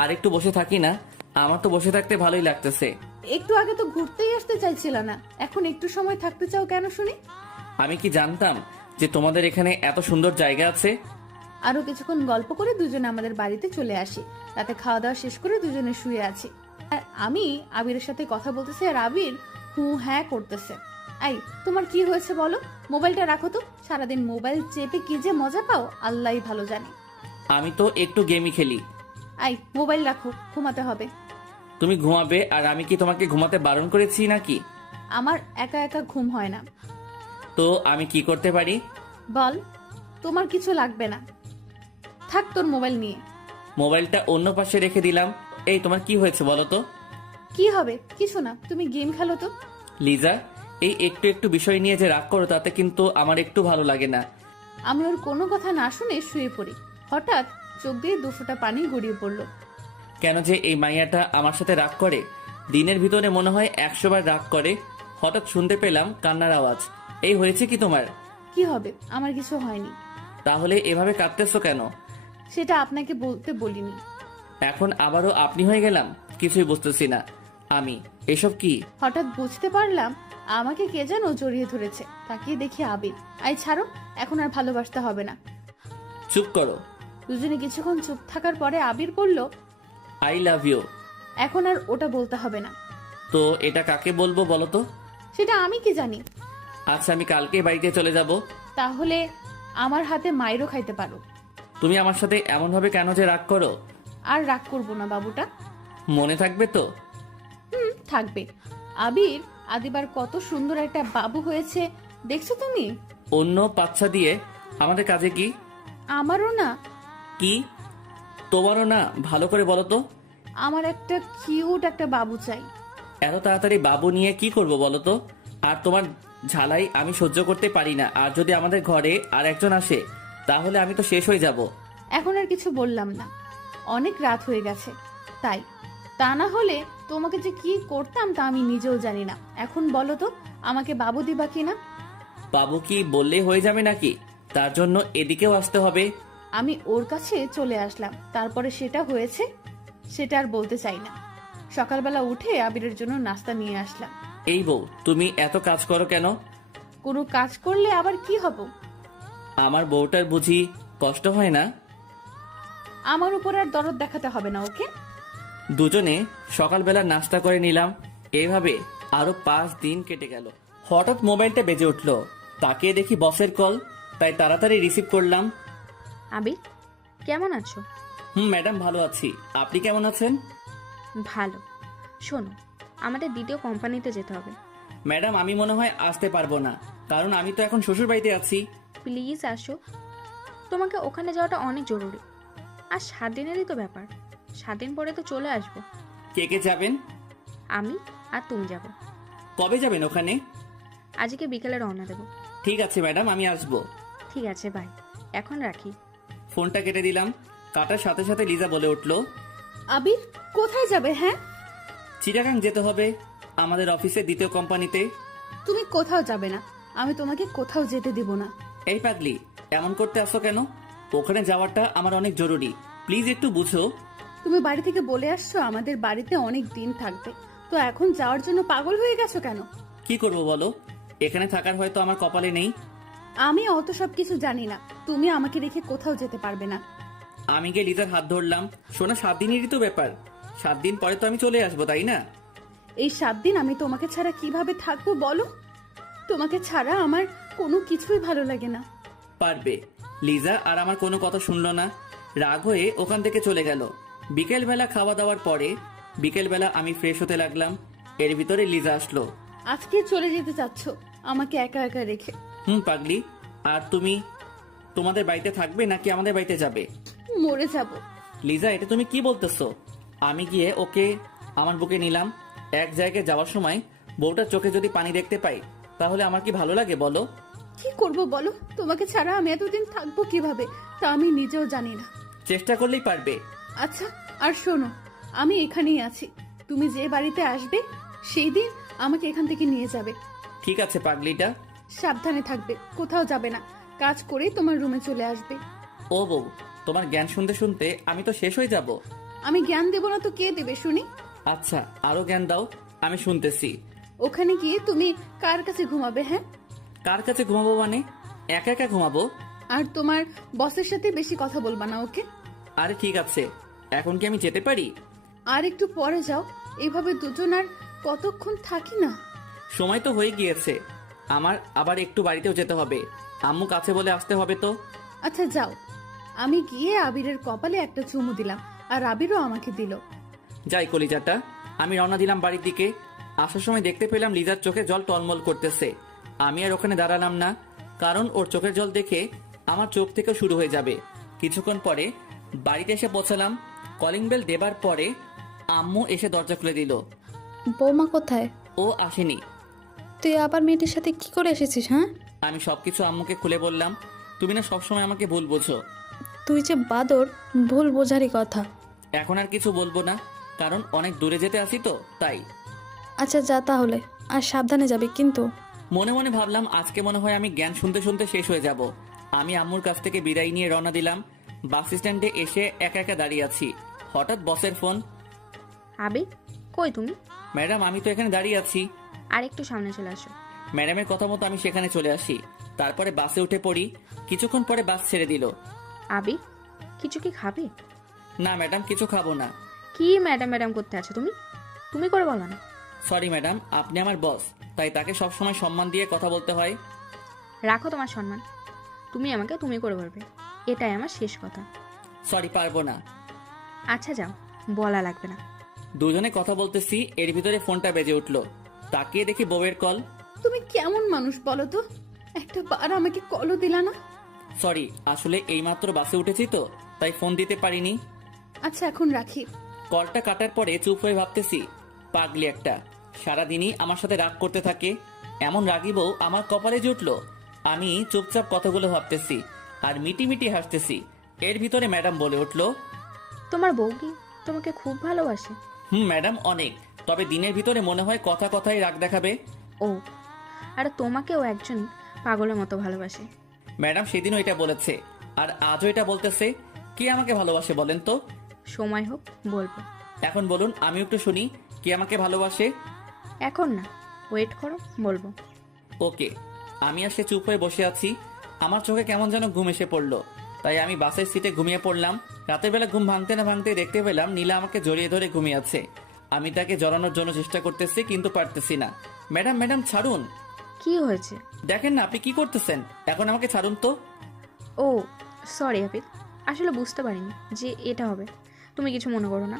আর একটু বসে থাকি না? আমার তো বসে থাকতে ভালোই লাগতেছে। একটু আগে তো ঘুরতেই আসতে চাইছিল না, এখন একটু সময় থাকতে চাও কেন শুনি? আমি কি জানতাম যে তোমাদের এখানে এত সুন্দর জায়গা আছে? আরো কিছুক্ষণ গল্প করে দুজনে আমাদের বাড়িতে চলে আসি। রাতে খাওয়া দাওয়া শেষ করে দুজনে শুয়ে আছি। আর আমি আবিরের সাথে কথা বলতেছি আর আবির হু হ্যাঁ করতেছে। এই তোমার কি হয়েছে বলো? মোবাইলটা রাখো তো, সারাদিন মোবাইল চেপে কি যে মজা পাও আল্লাহই ভালো জানে। আমি তো একটু গেমই খেলি। এই মোবাইল রাখো, ঘুমাতে হবে। তুমি ঘুমাবে আর আমি কি তোমাকে ঘুমাতে বারণ করেছি নাকি? আমার একা একা ঘুম হয় না। তো আমি কি করতে পারি? বল। তোমার কিছু লাগবে না, থাক তোর মোবাইল নিয়ে। মোবাইলটা অন্য পাশে রেখে দিলাম। এই তোমার কি হয়েছে বলো তো? কি হবে? কিছু না, তুমি গেম খেলো তো। লিজা, এই একটু একটু বিষয় নিয়ে যে রাগ করো তাতে কিন্তু আমার একটু ভালো লাগে না। আমি ওর কোনো কথা না শুনে শুয়ে পড়ি। হঠাৎ চোখ দিয়ে দুফোঁটা পানি গড়িয়ে পড়লো। কেন যে এই মাইয়াটা আমার সাথে রাগ করে, দিনের ভিতরে মনে হয় 100 বার রাগ করে। হঠাৎ শুনতে পেলাম কান্নার আওয়াজ। এই হয়েছে কি তোমার? কি হবে? আমার কিছু হয়নি। তাহলে এভাবে কাঁদতেছো কেন? সেটা আপনাকে বলতে বলিনি। এখন আবারও আপনি হয়ে গেলাম, কিছুই বুঝতেছি না আমি। এসব কি? হঠাৎ বুঝতে পারলাম আমাকে কে যেন জড়িয়ে ধরেছে। তাকিয়ে দেখি আবির। আই ছাড়ো, এখন আর ভালোবাসতে হবে না। চুপ করো। দুজনে কিছুক্ষণ চুপ থাকার পরে আবির বলল, আই লাভ ইউ। এখন আর ওটা বলতে হবে না। তো এটা কাকে বলবো বলো তো? সেটা আমি কি জানি। আচ্ছা, আমি কালকে বাড়িতে চলে যাব। তাহলে আমার হাতে মাইরও খাইতে পারো। তুমি আমার সাথে এমন ভাবে কেন যে রাগ করো? আর রাগ করবো না বাবুটা। মনে থাকবে তো? থাকবে। আবির আদিবার কত সুন্দর একটা বাবু হয়েছে দেখছো তুমি? অন্য পাচ্ছা দিয়ে আমাদের কাজে কি? আমারও না। কি তোমারও না? ভালো করে বলো তো। আমার একটা কিউট একটা বাবু চাই। এত তাড়াতাড়ি বাবু নিয়ে কি করব বলো তো? আর তোমার ঝালাই আমি সহ্য করতে পারি না। আর যদি আমাদের ঘরে আর একজন আসে তাহলে আমি তো শেষ হয়ে যাব। এখন আর কিছু বললাম না, অনেক রাত হয়ে গেছে তাই। তা না হলে তোমাকে যে কি করতাম তা আমি নিজেও জানি না। এখন বলো তো, আমাকে বাবু দিবা কিনা? বাবু কি বললেই হয়ে যাবে নাকি? তার জন্য এদিকেও আসতে হবে। আমি ওর কাছে চলে আসলাম, তারপরে সেটা হয়েছে সেটা আর বলতে চাই না। সকালবেলা উঠে আবিরের জন্য নাস্তা নিয়ে আসলাম। এই বউ, তুমি এত কাজ করো কেন? কোনো কাজ করলে আবার কি হব? আমার বউটার বুঝি কষ্ট হয় না? আমার উপর আর দরদ দেখাতে হবে না, ওকে? দুজনে সকালবেলা নাস্তা করে নিলাম। এভাবে আরো 5 দিন কেটে গেল। হঠাৎ মোবাইলটা বেজে উঠলো। তাকিয়ে দেখি বসের কল, তাই তাড়াতাড়ি রিসিভ করলাম। আবির, কেমন আছো? ম্যাডাম, ভালো আছি। আপনি কেমন আছেন? ভালো। শোনো, আমাদের দ্বিতীয় কোম্পানিতে যেতে হবে। ম্যাডাম, আমি মনে হয় আসতে পারবো না, কারণ আমি তো এখন শ্বশুর বাড়িতে আছি। প্লিজ আসো, তোমাকে ওখানে যাওয়াটা অনেক জরুরি। আর 7 দিনেরই তো ব্যাপার, 7 দিন পরে তো চলে আসবো। কে কে যাবেন? আমি আর তুমি যাব। কবে যাবেন ওখানে? আজকে বিকেলে রওনা দেবো। ঠিক আছে ম্যাডাম, আমি আসবো। ঠিক আছে, বাই। এখন রাখি। ফোনটা কেটে দিলাম। কাটার সাথে সাথে লিজা বলে উঠলো, আবির কোথায় যাবে? হ্যাঁ, চিটাগাং যেতে হবে, আমাদের অফিসে দ্বিতীয় কোম্পানিতে। তুমি কোথাও যাবে না, আমি তোমাকে কোথাও যেতে দিব না। এই পাগলি, এমন করতে আসো কেন? ওখানে যাওয়াটা আমার অনেক জরুরি, প্লিজ একটু বুঝো। তুমি বাড়ি থেকে বলে আসছো আমাদের বাড়িতে অনেক দিন থাকবে, তো এখন যাওয়ার জন্য পাগল হয়ে গেছো কেন? কি করবো বলো? এখানে থাকার হয়তো আমার কপালে নেই। আমি অত সব কিছু জানি না, তুমি আমাকে রেখে কোথাও যেতে পারবে না। আমি গিয়ে লিজার হাত ধরলাম। শোনা, 7 দিনেরই তো ব্যাপার, 7 দিন পরে তো আমি চলে আসবো, তাই না? এই 7 দিন আমি তোমাকে ছাড়া কিভাবে থাকবো বলো? তোমাকে ছাড়া আমার কোনো কিছুই ভালো লাগে না। পারবে। লিজা আর আমার কোনো কথা শুনলো না, রাগ হয়ে ওখান থেকে চলে গেল। বিকেলবেলা খাওয়া দাওয়ার পরে বিকেলবেলা আমি ফ্রেশ হতে লাগলাম। এর ভিতরে লিজা আসলো। আজকে চলে যেতে চাচ্ছ আমাকে একা একা রেখে? পাগলি, আর তুমি তোমাদের বাড়িতে থাকবে নাকি আমাদের বাড়িতে যাবে? মরে যাব। লিজা, এটা তুমি কি বলতেছো? আমি গিয়ে ওকে আমার বুকে নিলাম। এক জায়গায় যাওয়ার সময় বউটার চোখে যদি পানি দেখতে পাই তাহলে আমার কি ভালো লাগে বলো? কি করব বলো? তোমাকে ছাড়া আমি এতদিন থাকবো কিভাবে তা আমি নিজেও জানি না। চেষ্টা করলেই পারবে। আচ্ছা, আর শোনো, আমি এখানেই আছি। তুমি যে বাড়িতে আসবে সেই দিন আমাকে এখান থেকে নিয়ে যাবে। ঠিক আছে পাগলিটা। সাবধানে থাকবে, কোথাও যাবে না। কাজ করেই তোমার রুমে চলে আসবে। ও বউ, তোমার জ্ঞান শুনতে শুনতে আমি তো শেষ হয়ে যাব। আমি জ্ঞান দেব না তো কে দেবে শুনি? আচ্ছা, আরো জ্ঞান দাও, আমি শুনতেছি। ওখানে গিয়ে তুমি কার কাছে ঘুমাবে? হ্যাঁ, কার কাছে ঘুমাবো মানে? একা একা ঘুমাবো? আর তোমার বসের সাথে বেশি কথা বলবা না, ওকে? আরে ঠিক আছে, এখন কি আমি যেতে পারি? আর একটু পরে যাও। এইভাবে দুজন আর কতক্ষণ থাকি না? সময় তো হয়ে গিয়েছে, আমার আবার একটু বাড়িতেও যেতে হবে। আম্মু কাছে বলে আসতে হবে তো। আচ্ছা যাও। আমি গিয়ে আবিরের কপালে একটা চুমু দিলাম, আর আবিরও আমাকে দিল। যাই কলিজাটা। আমি রওনা দিলাম বাড়ির দিকে। আসার সময় দেখতে পেলাম লিজার চোখে জল টলমল করতেছে। আমি আর ওখানে দাঁড়ালাম না, কারণ ওর চোখের জল দেখে আমার চোখ থেকে শুরু হয়ে যাবে। কিছুক্ষণ পরে বাড়িতে এসে পৌঁছালাম। কলিং বেল দেবার পরে আম্মু এসে দরজা খুলে দিল। বৌমা কোথায়? ও আসেনি। তুই আবার মেয়েটির সাথে কি করে এসেছিস? হ্যাঁ, আমি সবকিছু আম্মুকে খুলে বললাম। তুমি না সবসময় আমাকে ভুল বোঝো। তুই যে বাদর, ভুল বোঝারই কথা। এখন আর কিছু বলবো না, কারণ অনেক দূরে যেতে আসি তো তাই। আচ্ছা যা তাহলে, আর সাবধানে যাবি কিন্তু। মনে মনে ভাবলাম আজকে মনে হয় আমি জ্ঞান শুনতে শুনতে শেষ হয়ে যাব। আমি আম্মুর কাছ থেকে বিদায় নিয়ে রওনা দিলাম। বাস স্ট্যান্ডে এসে একা একা দাঁড়িয়ে আছি। হঠাৎ বসের ফোন। আবি, কই তুমি? ম্যাডাম, আমি তো এখানে দাঁড়িয়ে আছি। আর একটু সামনে চলে আসো। ম্যাডামের কথা মতো আমি সেখানে চলে আসি। তারপরে বাসে উঠে পড়ি। কিছুক্ষণ পরে বাস ছেড়ে দিল। আবি, কিছু কি খাবে? না ম্যাডাম, কিছু খাবো না। কি ম্যাডাম ম্যাডাম করতে আছো তুমি? তুমি করে বলো না। সরি ম্যাডাম, আপনি আমার বস, তাই তাকে সবসময় সম্মান দিয়ে কথা বলতে হয়। রাখো তোমার সম্মান। তুমি আমাকে তুমি করে বলবে, এটাই আমার শেষ কথা। সরি, পারবো না। আচ্ছা যাও, বলা লাগবে না। দুজনে কথা বলতেছি, এর ভিতরে ফোনটা বেজে উঠলো। তাকিয়ে দেখি বউয়ের কল। তুমি কেমন মানুষ বলো তো? একটা বার আমাকে কলও দিলা না। সরি, আসলে এইমাত্র বাসে উঠেছি তো, তাই ফোন দিতে পারিনি। আচ্ছা এখন রাখি। কলটা কাটার পরে চুপ হয়ে ভাবতেছি, পাগলি একটা, সারাদিনই আমার সাথে রাগ করতে থাকে। এমন রাগী বউ আমার কপালে জুটলো। আমি চুপচাপ কথাগুলো ভাবতেছি আর মিটি মিটি হাসতেছি। এর ভিতরে ম্যাডাম বলে উঠলো, তোমার বউ কি তোমাকে খুব ভালোবাসে? ম্যাডাম অনেক, তবে দিনের ভিতরে মনে হয় কথা কথাই রাগ দেখাবে। ও, আর তোমাকেও একজন পাগলের মতো ভালোবাসে। ম্যাডাম সেদিনও এটা বলেছে, আর আজও এটা বলতেছে। কে আমাকে ভালোবাসে বলেন তো? সময় হোক বলবো। এখন বলুন, আমি একটু শুনি, কে আমাকে ভালোবাসে। এখন না, ওয়েট করো, বলবো। ওকে। আমি আর সে চুপ হয়ে বসে আছি। আমার চোখে কেমন যেন ঘুম এসে পড়লো, তাই আমি বাসের সিটে ঘুমিয়ে পড়লাম। রাতের বেলা ঘুম ভাঙতে না ভাঙতে দেখতে পেলাম নীলা আমাকে জড়িয়ে ধরে ঘুমিয়ে আছে। আমি তাকে জড়ানোর জন্য চেষ্টা করতেছি, কিন্তু পারতেছি না। ম্যাডাম ম্যাডাম ছাড়ুন। কি হয়েছে? দেখেন না আপনি কি করতেছেন, এখন আমাকে ছাড়ুন তো। ও সরি আবির, আসলে বুঝতে পারিনি যে এটা হবে। তুমি কিছু মনে করো না।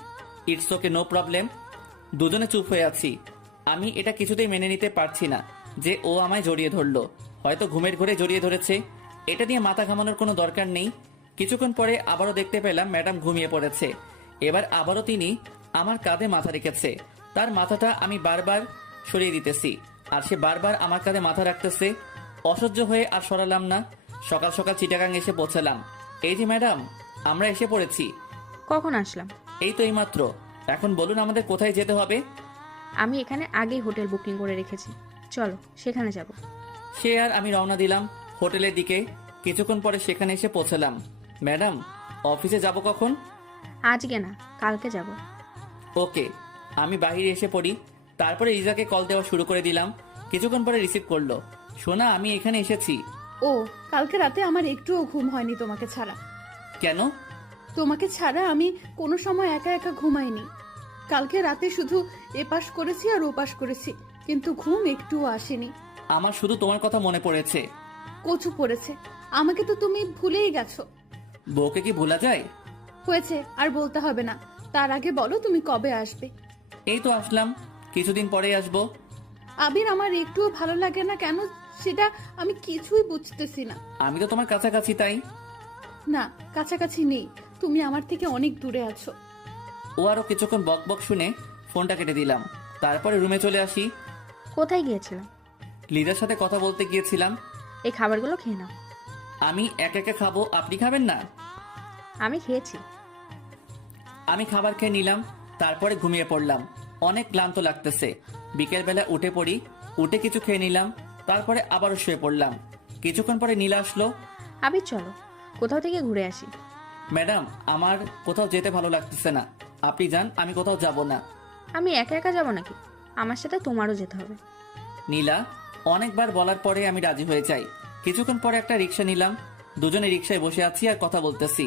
It's okay, no problem. দুজনে চুপ হয়ে আছি। আমি এটা কিছুতেই মেনে নিতে পারছি না যে ও আমায় জড়িয়ে ধরলো। হয়তো ঘুমের ঘরে জড়িয়ে ধরেছে, এটা নিয়ে মাথা ঘামানোর কোনো দরকার নেই। কিছুক্ষণ পরে আবারও দেখতে পেলাম ম্যাডাম ঘুমিয়ে পড়েছে। এবার আবারও তিনি আমার কাঁধে মাথা রেখেছে। তার মাথাটা আমি বারবার সরিয়ে দিতেছি, আর সে বারবার আমার কাঁধে মাথা রাখতেছে। অসহ্য হয়ে আর সরালাম না। সকাল সকাল চিটাগাং এসে পৌঁছালাম। এই যে ম্যাডাম, আমরা এসে পড়েছি। কখন আসলাম? এই তো এইমাত্র। এখন বলুন আমাদের কোথায় যেতে হবে? আমি এখানে আগেই হোটেল বুকিং করে রেখেছি, চলো সেখানে যাব। সে আর আমি রওনা দিলাম হোটেলের দিকে। কিছুক্ষণ পরে সেখানে এসে পৌঁছালাম। ম্যাডাম, অফিসে যাব কখন? আজকে না, কালকে যাব। ওকে। আমি বাইরে এসে পড়ি। তারপরে রিজাকে কল দেওয়া শুরু করে দিলাম। কিছুক্ষণ পরে রিসিভ করলো। সোনা, আমি এখানে এসেছি। ও, কালকে রাতে আমার একটুও ঘুম হয়নি তোমাকে ছাড়া। কেন? তোমাকে ছাড়া আমি কোনো সময় একা একা ঘুমাইনি। কালকে রাতে শুধু এপাশ করেছি আর ওপাশ করেছি, কিন্তু ঘুম একটুও আসেনি। আমার শুধু তোমার কথা মনে পড়েছে। কচু পড়েছে, আমাকে তো তুমি ভুলেই গেছো। বউকে কি ভোলা যায়? হয়েছে, আর বলতে হবে না। তার আগে বলো তুমি কবে আসবে? এই তো আসলাম, কিছুদিন পরেই আসবো। আবির, আমার একটুও ভালো লাগে না কেন সেটা আমি কিছুই বুঝতেছি না। আমি তো তোমার কাছাকাছি, তাই। না, কাছাকাছি নেই, তুমি আমার থেকে অনেক দূরে আছো। ও আরো কিছুক্ষণ বক বক শুনে ফোনটা কেটে দিলাম। তারপরে রুমে চলে আসি। কোথায় গিয়েছিলাম? লিজার সাথে কথা বলতে গিয়েছিলাম। এই খাবারগুলো খেয়ে নাও। আমি একা একা খাবো, আপনি খাবেন না? আমি খেয়েছি। আমি খাবার খেয়ে নিলাম, তারপরে ঘুমিয়ে পড়লাম। অনেক ক্লান্ত লাগতেছে। বিকেলবেলা উঠে পড়ি, উঠে কিছু খেয়ে নিলাম, তারপরে আবারও শুয়ে পড়লাম। কিছুক্ষণ পরে নীলা আসলো। আবির চলো কোথাও থেকে ঘুরে আসি। ম্যাডাম, আমার কোথাও যেতে ভালো লাগতেছে না, আপনি যান, আমি কোথাও যাব না। আমি একা একা যাবো নাকি? আমার সাথে তোমারও যেতে হবে। নীলা অনেকবার বলার পরে আমি রাজি হয়ে যাই। কিছুক্ষণ পরে একটা রিক্সা নিলাম, দুজনে রিক্সায় বসে আছি আর কথা বলতেছি।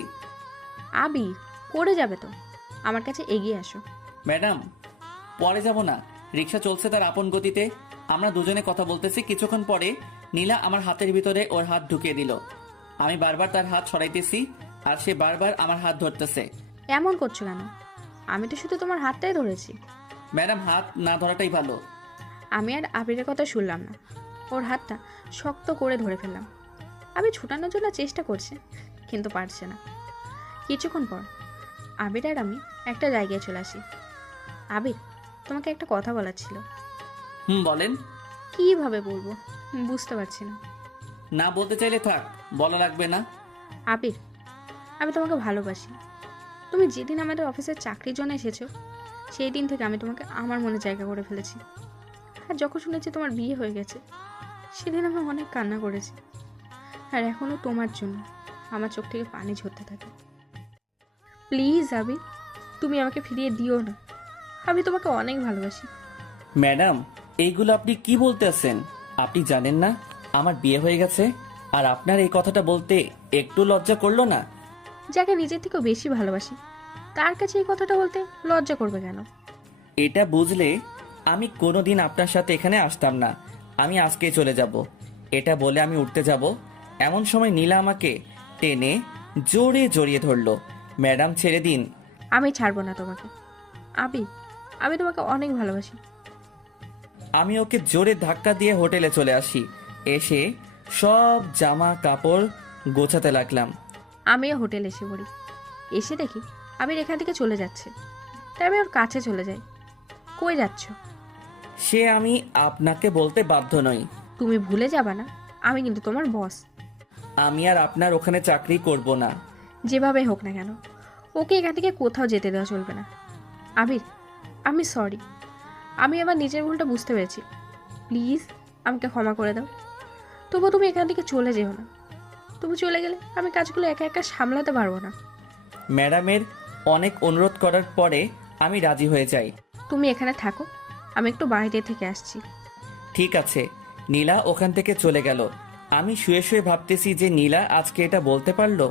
আবির পড়ে যাবে তো, আমার কাছে এগিয়ে আসো। ম্যাডাম, পরে যাব না, রিক্সা চলছে তার আপন গতিতে, আমরা দুজনে কথা বলতেছি। কিছুক্ষণ পরে নীলা আমার হাতের ভিতরে ওর হাত ঢুকিয়ে দিল। আমি বারবার তার হাত সরাইতেছি আর সে বারবার আমার হাত ধরতেছে। এমন করছো কেন? আমি তো শুধু তোমার হাতটাই ধরেছি। ম্যাডাম, হাত না ধরাটাই ভালো। আমি আর আবিরের কথা শুনলাম না, ওর হাতটা শক্ত করে ধরে ফেললাম। আবির ছুটানোর জন্য চেষ্টা করছে কিন্তু পারছে না। কিছুক্ষণ পর আবির আর আমি একটা জায়গায় চলে আসি। আবির, তোমাকে একটা কথা বলার ছিল। বলেন। কিভাবে বলবো বুঝতে পারছি না। না বলতে চাইলে থাক, বলা লাগবে না। আবির, আমি তোমাকে ভালোবাসি। তুমি যেদিন আমাদের অফিসের চাকরির জন্য এসেছো সেই দিন থেকে আমি তোমাকে আমার মনে জায়গা করে ফেলেছি। আর যখন শুনেছি তোমার বিয়ে হয়ে গেছে সেদিন আমি অনেক কান্না করেছি। আর এখনও তোমার জন্য আমার চোখ থেকে পানি ঝরতে থাকে। প্লিজ আবির, তুমি আমাকে ফিরিয়ে দিও না। আমি তোমাকে অনেক ভালোবাসি। ম্যাডাম, এইগুলো আপনি কি বলতেছেন? আপনি জানেন না আমার বিয়ে হয়ে গেছে? আর আপনার এই কথাটা বলতে একটু লজ্জা করলো না? যাকে নিজের থেকেও বেশি ভালোবাসি তার কাছে এই কথাটা বলতে লজ্জা করবে কেন? এটা বুঝলে আমি কোনোদিন আপনার সাথে এখানে আসতাম না। আমি আজকেই চলে যাব। এটা বলে আমি উঠতে যাব, এমন সময় নীলা আমাকে টেনে জোরে জড়িয়ে ধরলো। ম্যাডাম, ছেড়ে দিন। আমি ছাড়বো না তোমাকে। আবির, আমি তোমাকে অনেক ভালোবাসি। আমি ওকে জোরে ধাক্কা দিয়ে হোটেলে চলে আসি। এসে সব জামা কাপড় গোছাতে লাগলাম। আমিও হোটেলে এসে পড়ি। এসে দেখি আবির এখান থেকে চলে যাচ্ছে, তাই আমি ওর কাছে চলে যাই। কই যাচ্ছ? সে আমি আপনাকে বলতে বাধ্য নই। তুমি ভুলে যাবা না আমি কিন্তু তোমার বস। আমি আর আপনার ওখানে চাকরি করব না। যেভাবে হোক না কেন ওকে এখান থেকে কোথাও যেতে দেওয়া চলবে না। আবির, আমি সরি। আমি আবার নিজের ভুলটা বুঝতে পেরেছি। প্লিজ আমাকে ক্ষমা করে দাও। তবু তুমি এখান থেকে চলে যেও না। তুমি চলে গেলে আমি কাজগুলো একা একা সামলাতে পারবো না। ম্যাডামের অনেক অনুরোধ করার পরে আমি রাজি হয়ে যাই। তুমি এখানে থাকো, আমি একটু বাইরে থেকে আসছি। ঠিক আছে। নীলা ওখান থেকে চলে গেল। আমি শুয়ে শুয়ে ভাবতেছি যে নীলা আজকে এটা বলতে পারলো,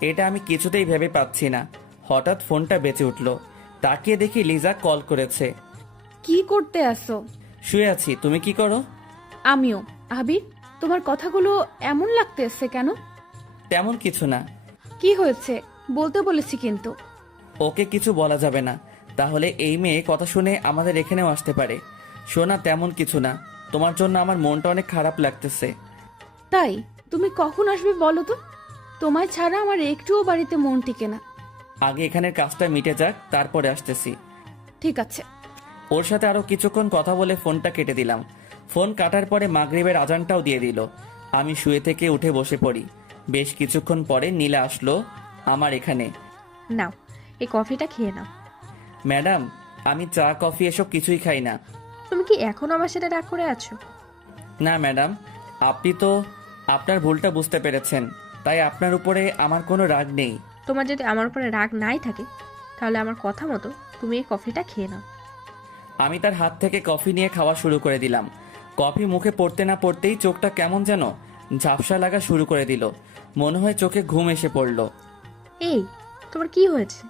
এটা আমি কিছুতেই ভেবে পাচ্ছি না। হঠাৎ ফোনটা বেঁচে উঠল। তাকিয়ে দেখি লিজা কল করেছে। কি করতে আসো? শুয়ে আছি, তুমি কি করো? আমিও। আবির, তোমার কথাগুলো এমন লাগতেছে কেন? তেমন কিছু না। কি হয়েছে বলতে বলেছি কিন্তু। ওকে কিছু বলা যাবে না, তাহলে এই মেয়ে কথা শুনে আমাদের এখানেও আসতে পারে। শোনা, তেমন কিছু না। তোমার জন্য আমার মনটা অনেক খারাপ লাগতেছে। তাই তুমি কখন আসবে বলো তো? তোমায় ছাড়া আমার একটুও বাড়িতে মন টিকে না। আগে এখানের কাজটা মিটে যাক, তারপরে আসতেছি। ঠিক আছে। ওর সাথে আরো কিছুক্ষণ কথা বলে ফোনটা কেটে দিলাম। ফোন কাটার পরে মাগরিবের আজানটাও দিয়ে দিল। আমি শুয়ে থেকে উঠে বসে পড়ি। বেশ কিছুক্ষণ পরে নীলা আসলো আমার এখানে। নাও এই কফিটা খেয়ে নাও। ম্যাডাম, আমি চা কফি এসব কিছুই খাই না। তুমি কি এখনো আমার সাথে রাগ করে আছো? না ম্যাডাম, আপনি তো আপনার ভুলটা বুঝতে পেরেছেন, তাই আপনার উপরে আমার কোনো রাগ নেই। তোমার যদি আমার উপরে রাগ নাই থাকে তাহলে আমার কথা মতো তুমি এই কফিটা খেয়ে নাও। আমি তার হাত থেকে কফি নিয়ে খাওয়া শুরু করে দিলাম। কফি মুখে পড়তে না পড়তেই চোখটা কেমন যেন ঝাপসা লাগা শুরু করে দিল। মনে হয় চোখে ঘুম এসে পড়ল। এই তোমার কি হয়েছে?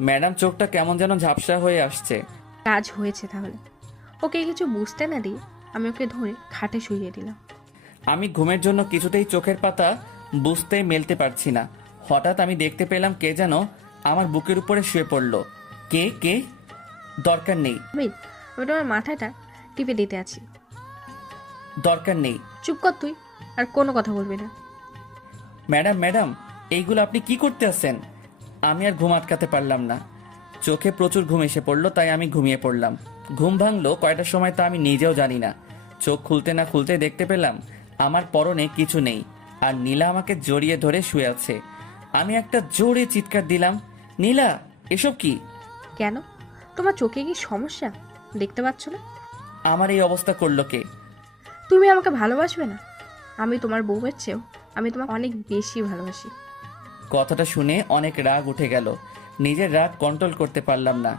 ম্যাডাম, চোখটা কেমন যেন ঝাপসা হয়ে আসছে। কাজ হয়েছে তাহলে। ওকে কিছু বুঝতে না দিয়ে আমি ওকে ধরে খাটে শুইয়ে দিলাম। আমি ঘুমের জন্য কিছুতেই চোখের পাতা বুঝতে মেলতে পারছি না। হঠাৎ আমি দেখতে পেলাম কে যেন আমার বুকের উপরে শুয়ে পড়ল। কে কে? দরকার নেই। আমি তোমার মাথাটা টিপে দিতে আছি। দরকার নেই। চুপ কর তুই, আর কোনো কথা বলবি না। ম্যাডাম ম্যাডাম, এইগুলো আপনি কি করতে আছেন? আমি আর ঘুম আটকাতে পারলাম না। চোখে প্রচুর ঘুম এসে পড়লো, তাই আমি ঘুমিয়ে পড়লাম। ঘুম ভাঙলো কয়টার সময় তা আমি নিজেও জানি না। চোখ খুলতে না খুলতে দেখতে পেলাম আমার পরনে কিছু নেই, আর নীলা আমাকে জড়িয়ে ধরে শুয়ে আছে। আমি একটা জোরে চিৎকার দিলাম, নীলা এসব কি? কেন, তোমার চোখে কি সমস্যা? দেখতে পাচ্ছ না? আমার এই অবস্থা করলো কে? তুমি আমাকে ভালোবাসবে না? আমি তোমার বউয়ের চেয়েও আমি তোমাকে অনেক বেশি ভালোবাসি। কথাটা শুনে অনেক রাগ উঠে গেল। নিজের রাগ কন্ট্রোল করতে পারলাম না।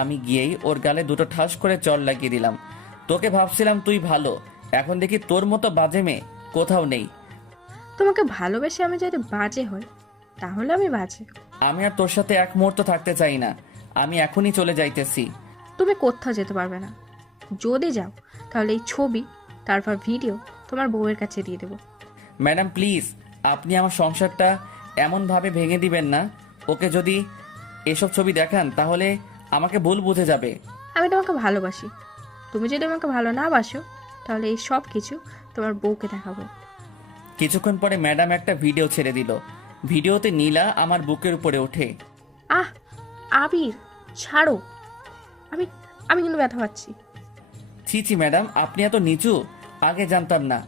আমি গিয়েই ওর গালে দুটো ঠাস করে চড় লাগিয়ে দিলাম। তোকে ভাবছিলাম তুই ভালো, এখন দেখি তোর মতো বাজে মেয়ে কোথাও নেই। তোমাকে ভালোবেসে আমি যদি বাজে হই তাহলে আমি বাজে। আমি আর তোর সাথে এক মুহূর্ত থাকতে চাই না। আমি এখনই চলে যাইতেছি। তুমি কোথাও যেতে পারবে না। যদি যাও তাহলে এই ছবি তারপর ভিডিও তোমার বউয়ের কাছে দিয়ে দেবো। ম্যাডাম প্লিজ, আপনি আমার সংসারটা এমনভাবে ভেঙে দিবেন না। ওকে যদি এসব ছবি দেখান তাহলে আমাকে ভুল বুঝে যাবে। আমি তোমাকে ভালোবাসি। তুমি যদি আমাকে ভালো না বাসো তাহলে এই সব কিছু তোমার বউকে দেখাবো। কিছুক্ষণ পরে ম্যাডাম একটা ভিডিও ছেড়ে দিল। ভিডিওতে নীলা আমার বুকের উপরে ওঠে। আহ আবির, ছাড়ো। আমি আমি কিন্তু ব্যথা পাচ্ছি। ছি ছি ম্যাডাম, আপনি এত নিচু? আগে জানতাম না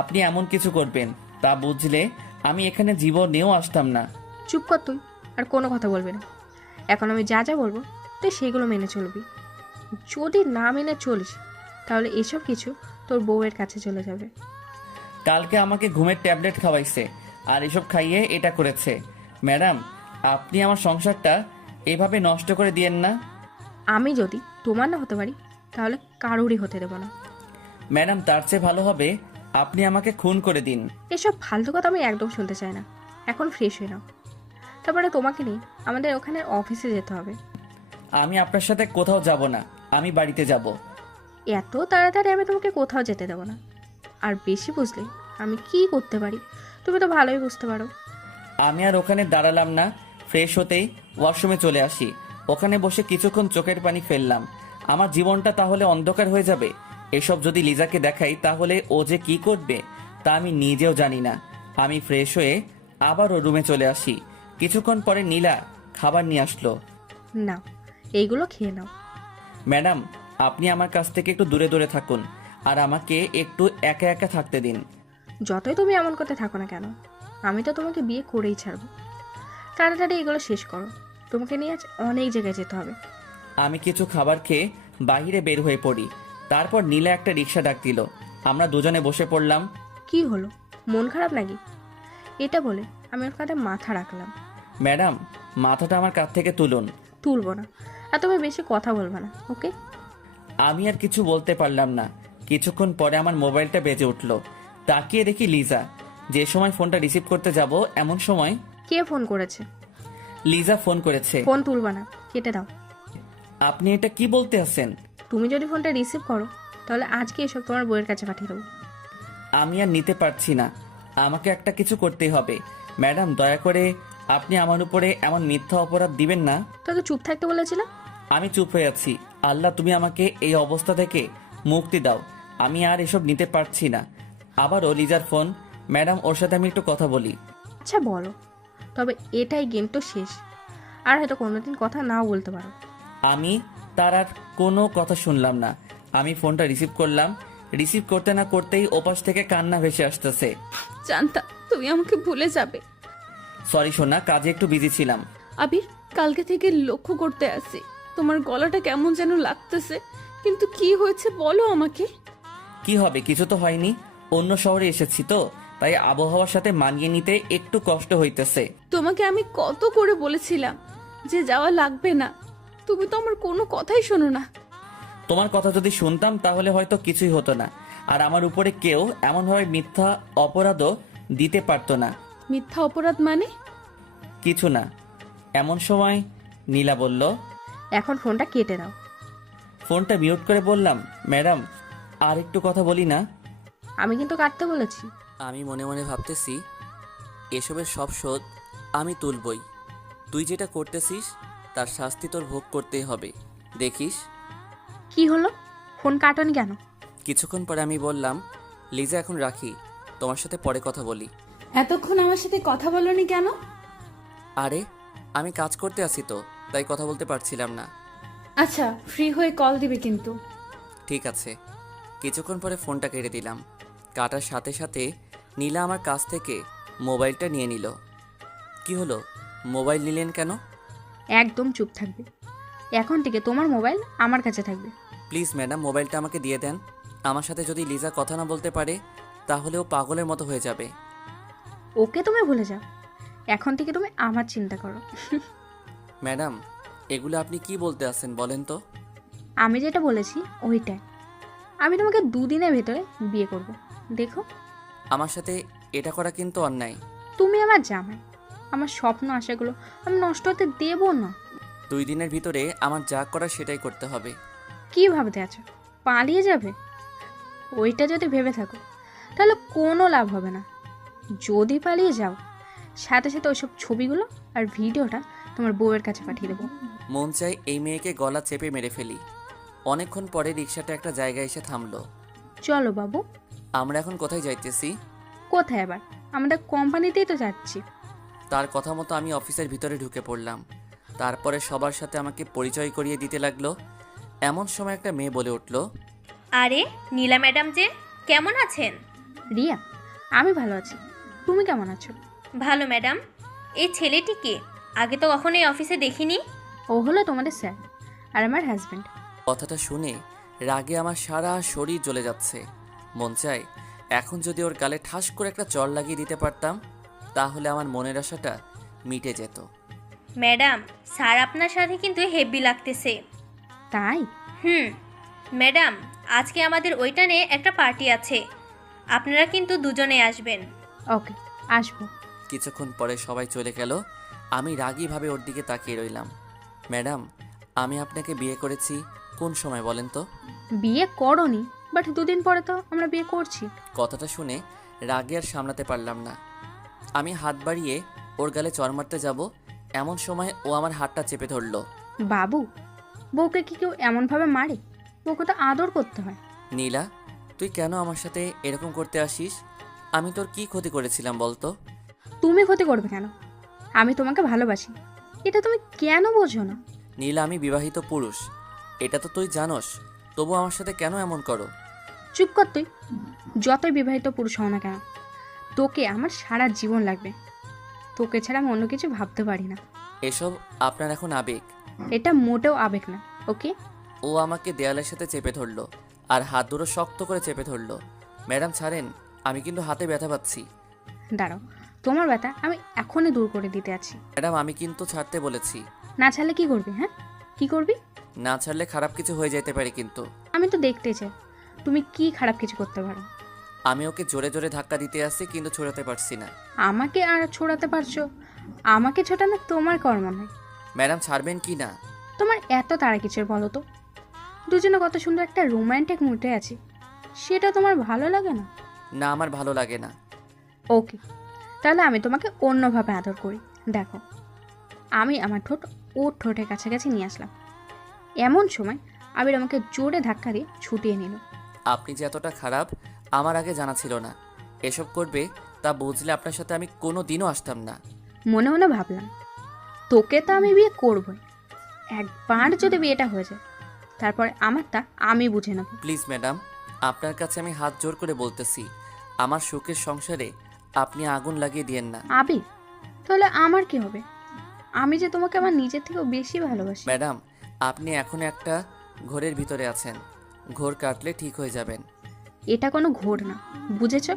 আপনি এমন কিছু করবেন। তা বুঝলে আমি এখানে জীবনেও আসতাম না। চুপ কর তুই, আর কোনো কথা বলবি না। এখন আমি যা যা বলবো তুই সেগুলো মেনে চলবি। যদি না মেনে চলিস তাহলে এসব কিছু তোর বউয়ের কাছে চলে যাবে। কালকে আমাকে ঘুমের ট্যাবলেট খাওয়াইছে আর এসব খাইয়ে এটা করেছে। ম্যাডাম আপনি আমার সংসারটা এভাবে নষ্ট করে দিয়েন না। আমি যদি তোমার না হতে পারি তাহলে কারোরই হতে দেবো না। ম্যাডাম তার চেয়ে ভালো হবে আপনি আমাকে খুন করে দিন। এসব ফালতু কথা আমি একদম শুনতে চাই না। এখন ফ্রেশ হয়ে নাও, তারপরে তোমাকে নিয়ে আমাদের ওখানে অফিসে যেতে হবে। আমি আপনার সাথে কোথাও যাব না, আমি বাড়িতে যাব। এত তাড়াতাড়ি আমি তোমাকে কোথাও যেতে দেবো না। আর বেশি বুঝলে আমি কি করতে পারি তুমি তো ভালোই বুঝতে পারো। আমি আর ওখানে দাঁড়ালাম না, ফ্রেশ হতেই ওয়াশরুমে চলে আসি। ওখানে বসে কিছুক্ষণ চোখের পানি ফেললাম। আমার জীবনটা তাহলে অন্ধকার হয়ে যাবে। এসব যদি লিজাকে দেখাই তাহলে ও যে কি করবে তা আমি নিজেও জানি না। আমি ফ্রেশ হয়ে আবারও রুমে চলে আসি। কিছুক্ষণ পরে নীলা খাবার নিয়ে আসলো। নাও, এইগুলো খেয়ে নাও। ম্যাডাম আপনি আমার কাছ থেকে একটু দূরে দূরে থাকুন আর আমাকে একটু একা একা থাকতে দিন। যতই তুমি এমন করতে থাকো না কেন, আমি তো তোমাকে বিয়ে করেই ছাড়বো। তাড়াতাড়ি এগুলো শেষ করো, তোমাকে নিয়ে আজ অনেক জায়গায় যেতে হবে। আমি কিছু খাবার খেয়ে বাইরে বের হয়ে পড়ি। তারপর নীলা একটা রিক্সা ডাক দিল। আমরা দুজনে বসে পড়লাম। কি হলো, মন খারাপ নাকি? এটা বলে আমি ওর কাঁধে মাথা রাখলাম। ম্যাডাম মাথাটা আমার কাছ থেকে তুলুন। তুলবো না, আর তুমি বেশি কথা বলবে না, ওকে? আমি আর কিছু বলতে পারলাম না। কিছুক্ষণ পরে আমার মোবাইলটা বেজে উঠল। তাকিয়ে দেখি লিজা। যে সময় ফোনটা রিসিভ করতে যাব এমন সময় কে ফোন করেছে? লিজা ফোন করেছে। ফোন তুলবা না, কেটে দাও। আপনি এটা কি বলতে আছেন? তুমি যদি ফোনটা রিসিভ করো তাহলে আজকে এসব তোমার বউয়ের কাছে পাঠিয়ে দেবো। আমি আর নিতে পারছি না, আমাকে একটা কিছু করতেই হবে। ম্যাডাম দয়া করে আপনি আমার উপরে এমন মিথ্যা অপরাধ দিবেন না। তোকে চুপ থাকতে বলেছিলাম। আমি চুপ হয়ে আছি। আল্লাহ তুমি আমাকে এই অবস্থা থেকে মুক্তি দাও। আমি আর এসব নিতে পারছি না। আবারও লিজার ফোন। ম্যাডাম ওর সাথে আমি একটু কথা বলি। আচ্ছা বলো, তবে এটাই গেম তো শেষ, আর হয়তো কোনোদিন কথা নাও বলতে পারো। আমি তার আর কোনো কথা শুনলাম না। আমি ফোনটা রিসিভ করলাম। রিসিভ করতে না করতেই ওপাশ থেকে কান্না ভেসে আসতেছে। জানতাম তুমি আমাকে ভুলে যাবে। সরি সোনা, কাজে একটু বিজি ছিলাম। আবির, কালকে থেকে লক্ষ্য করতে আসি তোমার গলাটা কেমন যেন লাগতেছে, কিন্তু কি হয়েছে বলো আমাকে। কি হবে, কিছু তো হয়নি। অন্য শহরে এসেছি তো, তাই আবহাওয়ার সাথে মানিয়ে নিতে একটু কষ্ট হইতেছে। তোমাকে আমি কত করে বলেছিলাম যে যাওয়া লাগবে না, তুমি তো আমার কোনো কথাই শোনো না। তোমার কথা যদি শুনতাম তাহলে হয়তো কিছুই হতো না, আর আমার উপরে কেউ এমনভাবে মিথ্যা অপরাধও দিতে পারতো না। মিথ্যা অপরাধ মানে? কিছু না। এমন সময় নীলা বলল, এখন ফোনটা কেটে দাও। ফোনটা মিউট করে বললাম, ম্যাডাম আর একটু কথা বলি না? আমি কিন্তু কাটতে বলেছি। আমি মনে মনে ভাবতেছি এসবের সব শোধ আমি তুলবই। তুই যেটা করতেছিস তার শাস্তি তোর ভোগ করতেই হবে, দেখিস। কি হলো, ফোন কাটনি কেন? কিছুক্ষণ পরে আমি বললাম, লিজা এখন রাখি, তোমার সাথে পরে কথা বলি। এতক্ষণ আমার সাথে কথা বলনি কেন? আরে আমি কাজ করতে আছি তো, তাই কথা বলতে পারছিলাম না। আচ্ছা, ফ্রি হয়ে কল দিবে কিন্তু। ঠিক আছে। কিছুক্ষণ পরে ফোনটা কেটে দিলাম। কাটার সাথে সাথে নীলা আমার কাছ থেকে মোবাইলটা নিয়ে নিল। কি হলো, মোবাইল নিলেন কেন? একদম চুপ থাকবে। এখন থেকে তোমার মোবাইল আমার কাছে থাকবে। প্লিজ ম্যাডাম, মোবাইলটা আমাকে দিয়ে দেন। আমার সাথে যদি লিজা কথা না বলতে পারে তাহলে ও পাগলের মতো হয়ে যাবে। ওকে তুমি ভুলে যাও, এখন থেকে তুমি আমার চিন্তা করো। ম্যাডাম, এগুলো আপনি কি বলতে আছেন বলেন তো? আমি যেটা বলেছি ওইটাই। আমি তোমাকে 2 দিনের ভেতরে বিয়ে করব, দেখো। আমার সাথে এটা করা কিন্তু অন্যায়। তুমি আমার জামাই, আমার স্বপ্ন আশাগুলো আমি নষ্ট হতে দেবো না। 2 দিনের ভিতরে আমার যা করা সেটাই করতে হবে। কি ভাবতে আছো পালিয়ে যাবে? ওইটা যদি ভেবে থাকো তাহলে কোনো লাভ হবে না। যদি পালিয়ে যাও, সাথে সাথে ওইসব ছবিগুলো আর ভিডিওটা তোমার বউয়ের কাছে পাঠিয়ে দেবো। মন চাই এই মেয়েকে গলা চেপে মেরে ফেলি। অনেকক্ষণ পরে রিক্সাটা একটা জায়গায় এসে থামলো। চলো বাবু। আমরা এখন কোথায় যাইতেছি? কোথায় আবার? আমাদের কোম্পানিতেই তো যাচ্ছি। তার কথা মতো আমি অফিসের ভিতরে ঢুকে পড়লাম। তারপরে সবার সাথে আমাকে পরিচয় করিয়ে দিতে লাগলো। এমন সময় একটা মেয়ে বলে উঠল, আরে নীলা ম্যাডাম যে, কেমন আছেন? রিয়া, আমি ভালো আছি, তুমি কেমন আছো? ভালো ম্যাডাম। এই ছেলেটিকে আগে তো কখনো এই অফিসে দেখিনি। ও হলো তোমাদের স্যার আর আমার হাজব্যান্ড। কথাটা শুনে রাগে আমার সারা শরীর জ্বলে যাচ্ছে। মন চায় এখন যদি ওর গালে ঠাস করে একটা চড় লাগিয়ে দিতে পারতাম তাহলে আমার মনের আশাটা মিটে যেত। ম্যাডাম, স্যার আপনার সাথে কিন্তু হেভি লাগতেছে। তাই? ম্যাডাম, আজকে আমাদের ওইটানে একটা পার্টি আছে, আপনারা কিন্তু দুজনে আসবেন। ওকে, আসবো। কিছুক্ষণ পরে সবাই চলে গেল। আমি রাগীভাবে ওর দিকে তাকিয়ে রইলাম। ম্যাডাম, আমি আপনাকে বিয়ে করেছি কোন সময় বলেন তো? বিয়ে করোনি, বাট 2 দিন পরে তো আমরা বিয়ে করছি। কথাটা শুনে রাগে আর সামলাতে পারলাম না। আমি হাত বাড়িয়ে ওর গালে চড় মারতে যাব, এমন সময় ও আমার হাতটা চেপে ধরলো। বাবু, বউকে কি কেউ এমনভাবে মারে? বউকে তো আদর করতে হয়। নীলা, তুই কেন আমার সাথে এরকম করতে আসিস? আমি তোর কি ক্ষতি করেছিলাম বলতো? তুমি ক্ষতি করবে কেন? আমি তোমাকে ভালোবাসি, এটা তুমি কেন বোঝো না? নীলা, আমি বিবাহিত পুরুষ, এটা তো তুই জানোস, তবু আমার সাথে কেন এমন করো? চুপ কর তুই। যতই বিবাহিত পুরুষ হও না কেন, তোকে আমার সারা জীবন লাগবে। তোকে ছাড়া আমি অন্য কিছু ভাবতে পারি না। এসব আপনার এখন আবেগ। এটা মোটেও আবেগ না, ওকে? ও আমাকে দেয়ালের সাথে চেপে ধরলো আর হাত দুটো শক্ত করে চেপে ধরলো। ম্যাডাম ছাড়েন, আমি কিন্তু হাতে ব্যথা পাচ্ছি। দাঁড়াও, তোমার ব্যথা আমি এখনই দূর করে দিতে আছি। ম্যাডাম, আমি কিন্তু ছাড়তে বলেছি। না ছাড়লে কি করবি? হ্যাঁ, কি করবি? না ছাড়লে খারাপ কিছু হয়ে যেতে পারে কিন্তু। আমি তো দেখতে চাই তুমি কি খারাপ কিছু করতে পারো। আমি ওকে জোরে জোরে ধাক্কা দিতে আসছি কিন্তু ছড়াতে পারছি না। আমাকে আর ছোড়াতে পারছো? আমাকে ছোটানো তোমার কর্ম নয়। ম্যাডাম, ছাড়বেন কি না? তোমার এত তাড়া কিসের বলো তো? দুজনে কত সুন্দর একটা রোমান্টিক মুডে আছি, সেটা তোমার ভালো লাগে না? না, আমার ভালো লাগে না। ওকে, তাহলে আমি তোমাকে অন্যভাবে আদর করি। দেখো, আমি আমার ঠোঁট ওর ঠোঁটের কাছাকাছি নিয়ে আসলাম। এমন সময় আবির আমাকে জোরে ধাক্কা দিয়ে ছুটিয়ে নিল। আপনি যে এতটা খারাপ আমার আগে জানা ছিল না। এসব করবে তা বুঝলে আপনার সাথে আমি কোনো দিনও আসতাম না। মনে মনে ভাবলাম, তোকে তো আমি বিয়ে করবই, একবার যদি বিয়েটা হয়ে যায় তারপরে আমারটা আমি বুঝে নেব। প্লিজ ম্যাডাম, আপনার কাছে আমি হাত জোর করে বলতেছি, আমার সুখের সংসারে আপনি আগুন লাগিয়ে দিয়েন না। আবির, তাহলে আমার কি হবে? আমি যে তোমাকে আমার নিজের থেকেও বেশি ভালোবাসি। ম্যাডাম, আপনি এখন একটা ঘোরের ভিতরে আছেন, ঘোর কাটলে ঠিক হয়ে যাবেন। এটা কোনো ঘোর না, বুঝেছো?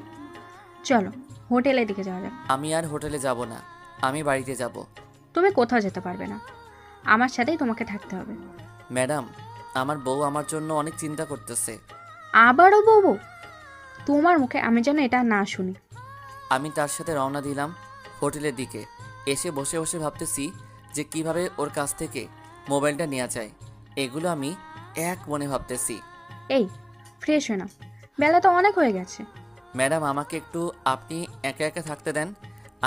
চলো হোটেলের দিকে যাওয়া যাক। আমি আর হোটেলে যাব না, আমি বাড়িতে যাব। তুমি কোথাও যেতে পারবে না, আমার সাথেই তোমাকে থাকতে হবে। ম্যাডাম, আমার বউ আমার জন্য অনেক চিন্তা করতেছে। আবারও বউ? তোমার মুখে আমি যেন এটা না শুনি। আমি তার সাথে রওনা দিলাম হোটেলের দিকে। এসে বসে বসে ভাবতেছি যে কিভাবে ওর কাছ থেকে মোবাইলটা নেওয়া যায়। এগুলো আমি এক মনে ভাবতেছি। এই, ফ্রেশ হয়ে নাও, বেলা তো অনেক হয়ে গেছে। ম্যাডাম, আমাকে একটু আপনি একা একা থাকতে দেন,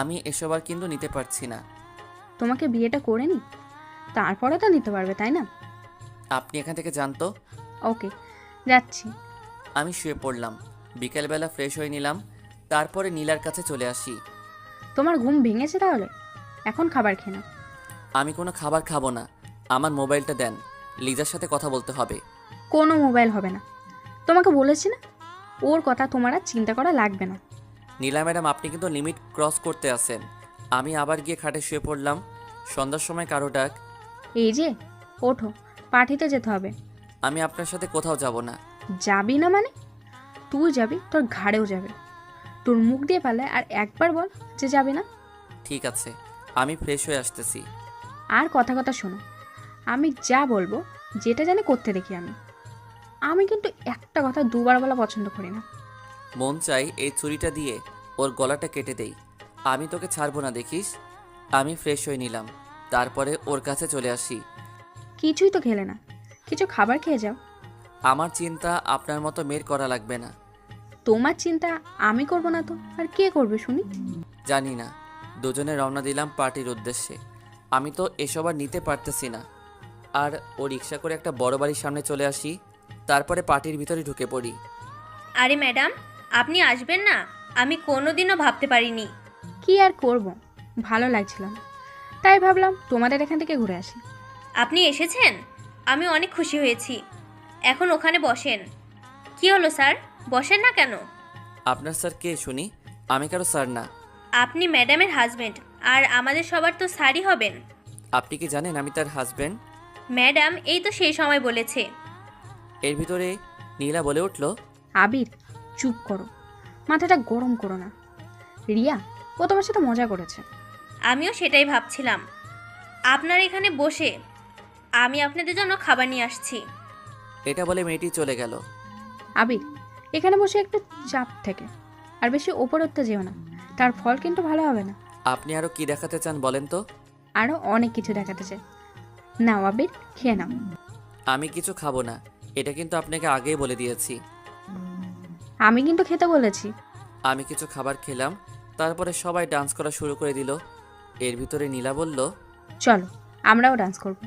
আমি এসব আর কিন্তু নিতে পারছি না। তোমাকে বিয়েটা করে নি, তারপরে তো নিতে পারবে, তাই না? আপনি এখান থেকে যান তো। ওকে, যাচ্ছি। আমি শুয়ে পড়লাম। বিকেলবেলা ফ্রেশ হয়ে নিলাম, তারপরে নীলার কাছে চলে আসি। তোমার ঘুম ভেঙেছে তাহলে? এখন খাবার খেয়ে নাও। আমি কোনো খাবার খাবো না, আমার মোবাইলটা দেন, লিজার সাথে কথা বলতে হবে। কোনো মোবাইল হবে না, তোমাকে বলেছি না, ওর কথা তোমার আর চিন্তা করা লাগবে না। নীলা ম্যাডাম, আপনি কিন্তু লিমিট ক্রস করতে আসেন। আমি আবার গিয়ে খাটে শুয়ে পড়লাম। সন্ধ্যার সময় কারো ডাক। এই যে, ওঠো, পার্টিতে যেতে হবে। আমি আপনার সাথে কোথাও যাব না। যাবি না মানে? তুই যাবি, তোর ঘাড়েও যাবে। তোর মুখ দিয়ে পালায় আর একবার বল যে যাবে না। ঠিক আছে, আমি ফ্রেশ হয়ে আসতেছি। আর কথা কথা শোনো, আমি যা বলবো যেটা জানি করতে দেখি আমি কিন্তু একটা কথা দুবার বলা পছন্দ করি না। মন চাই এই ছুরিটা দিয়ে ওর গলাটা কেটে দেই। আমি তোকে ছাড়বো না, দেখিস। আমি ফ্রেশ হয়ে নিলাম, তারপরে ওর কাছে চলে আসি। কিছুই তো খেলে না, কিছু খাবার খেয়ে যাও। আমার চিন্তা আপনার মতো মেয়ের করা লাগবে না। তোমার চিন্তা আমি করব না তো আর কে করবে শুনি? জানি না। দুজনে রওনা দিলাম পার্টির উদ্দেশ্যে। আমি তো এসব আর নিতে পারতেছি না। আর ও রিক্সা করে একটা বড় বাড়ির সামনে চলে আসি, তারপরে পার্টির ভিতরে ঢুকে পড়ি। আরে ম্যাডাম, আপনি আসবেন না? আমি কোনোদিনও ভাবতে পারিনি। কি আর করব, ভালো লাগছিল না, তাই ভাবলাম তোমাদের এখান থেকে ঘুরে আসি। আপনি এসেছেন, আমি অনেক খুশি হয়েছি। এখন ওখানে বসেন। কি হলো স্যার, বসেন না কেন? আপনার স্যার কে শুনি? আমি কারো স্যার না। আপনি ম্যাডামের হাজবেন্ড, আর আমাদের সবার তো স্যারই হবেন। আপনি কি জানেন আমি তার হাজব্যান্ড? ম্যাডাম এই তো সেই সময় বলেছে। এর ভিতরে নীলা বলে উঠল, আবির, চুপ করো, মাথাটা গরম করো না। রিয়া, ও তোমার সাথে মজা করেছে। আমিও সেটাই ভাবছিলাম। আপনার এখানে বসে আমি আপনাদের জন্য খাবার নিয়ে আসছি। এটা বলে মেয়েটি চলে গেল। আবির, এখানে বসে একটু চাপ থেকে, আর বেশি ওপর উঠতে যেও না, তার ফল কিন্তু ভালো হবে না। আপনি আরো কি দেখাতে চান বলেন তো? আরও অনেক কিছু দেখাতে চাই। নাও আবির, খেয়ে নাও। আমি কিছু খাবো না, এটা কিন্তু আপনাকে আগেই বলে দিয়েছি। আমি কিন্তু খেতে বলেছি। আমি কিছু খাবার খেলাম, তারপরে সবাই ডান্স করা শুরু করে দিল। এর ভিতরে নীলা বলল, চলো আমরাও ডান্স করবো।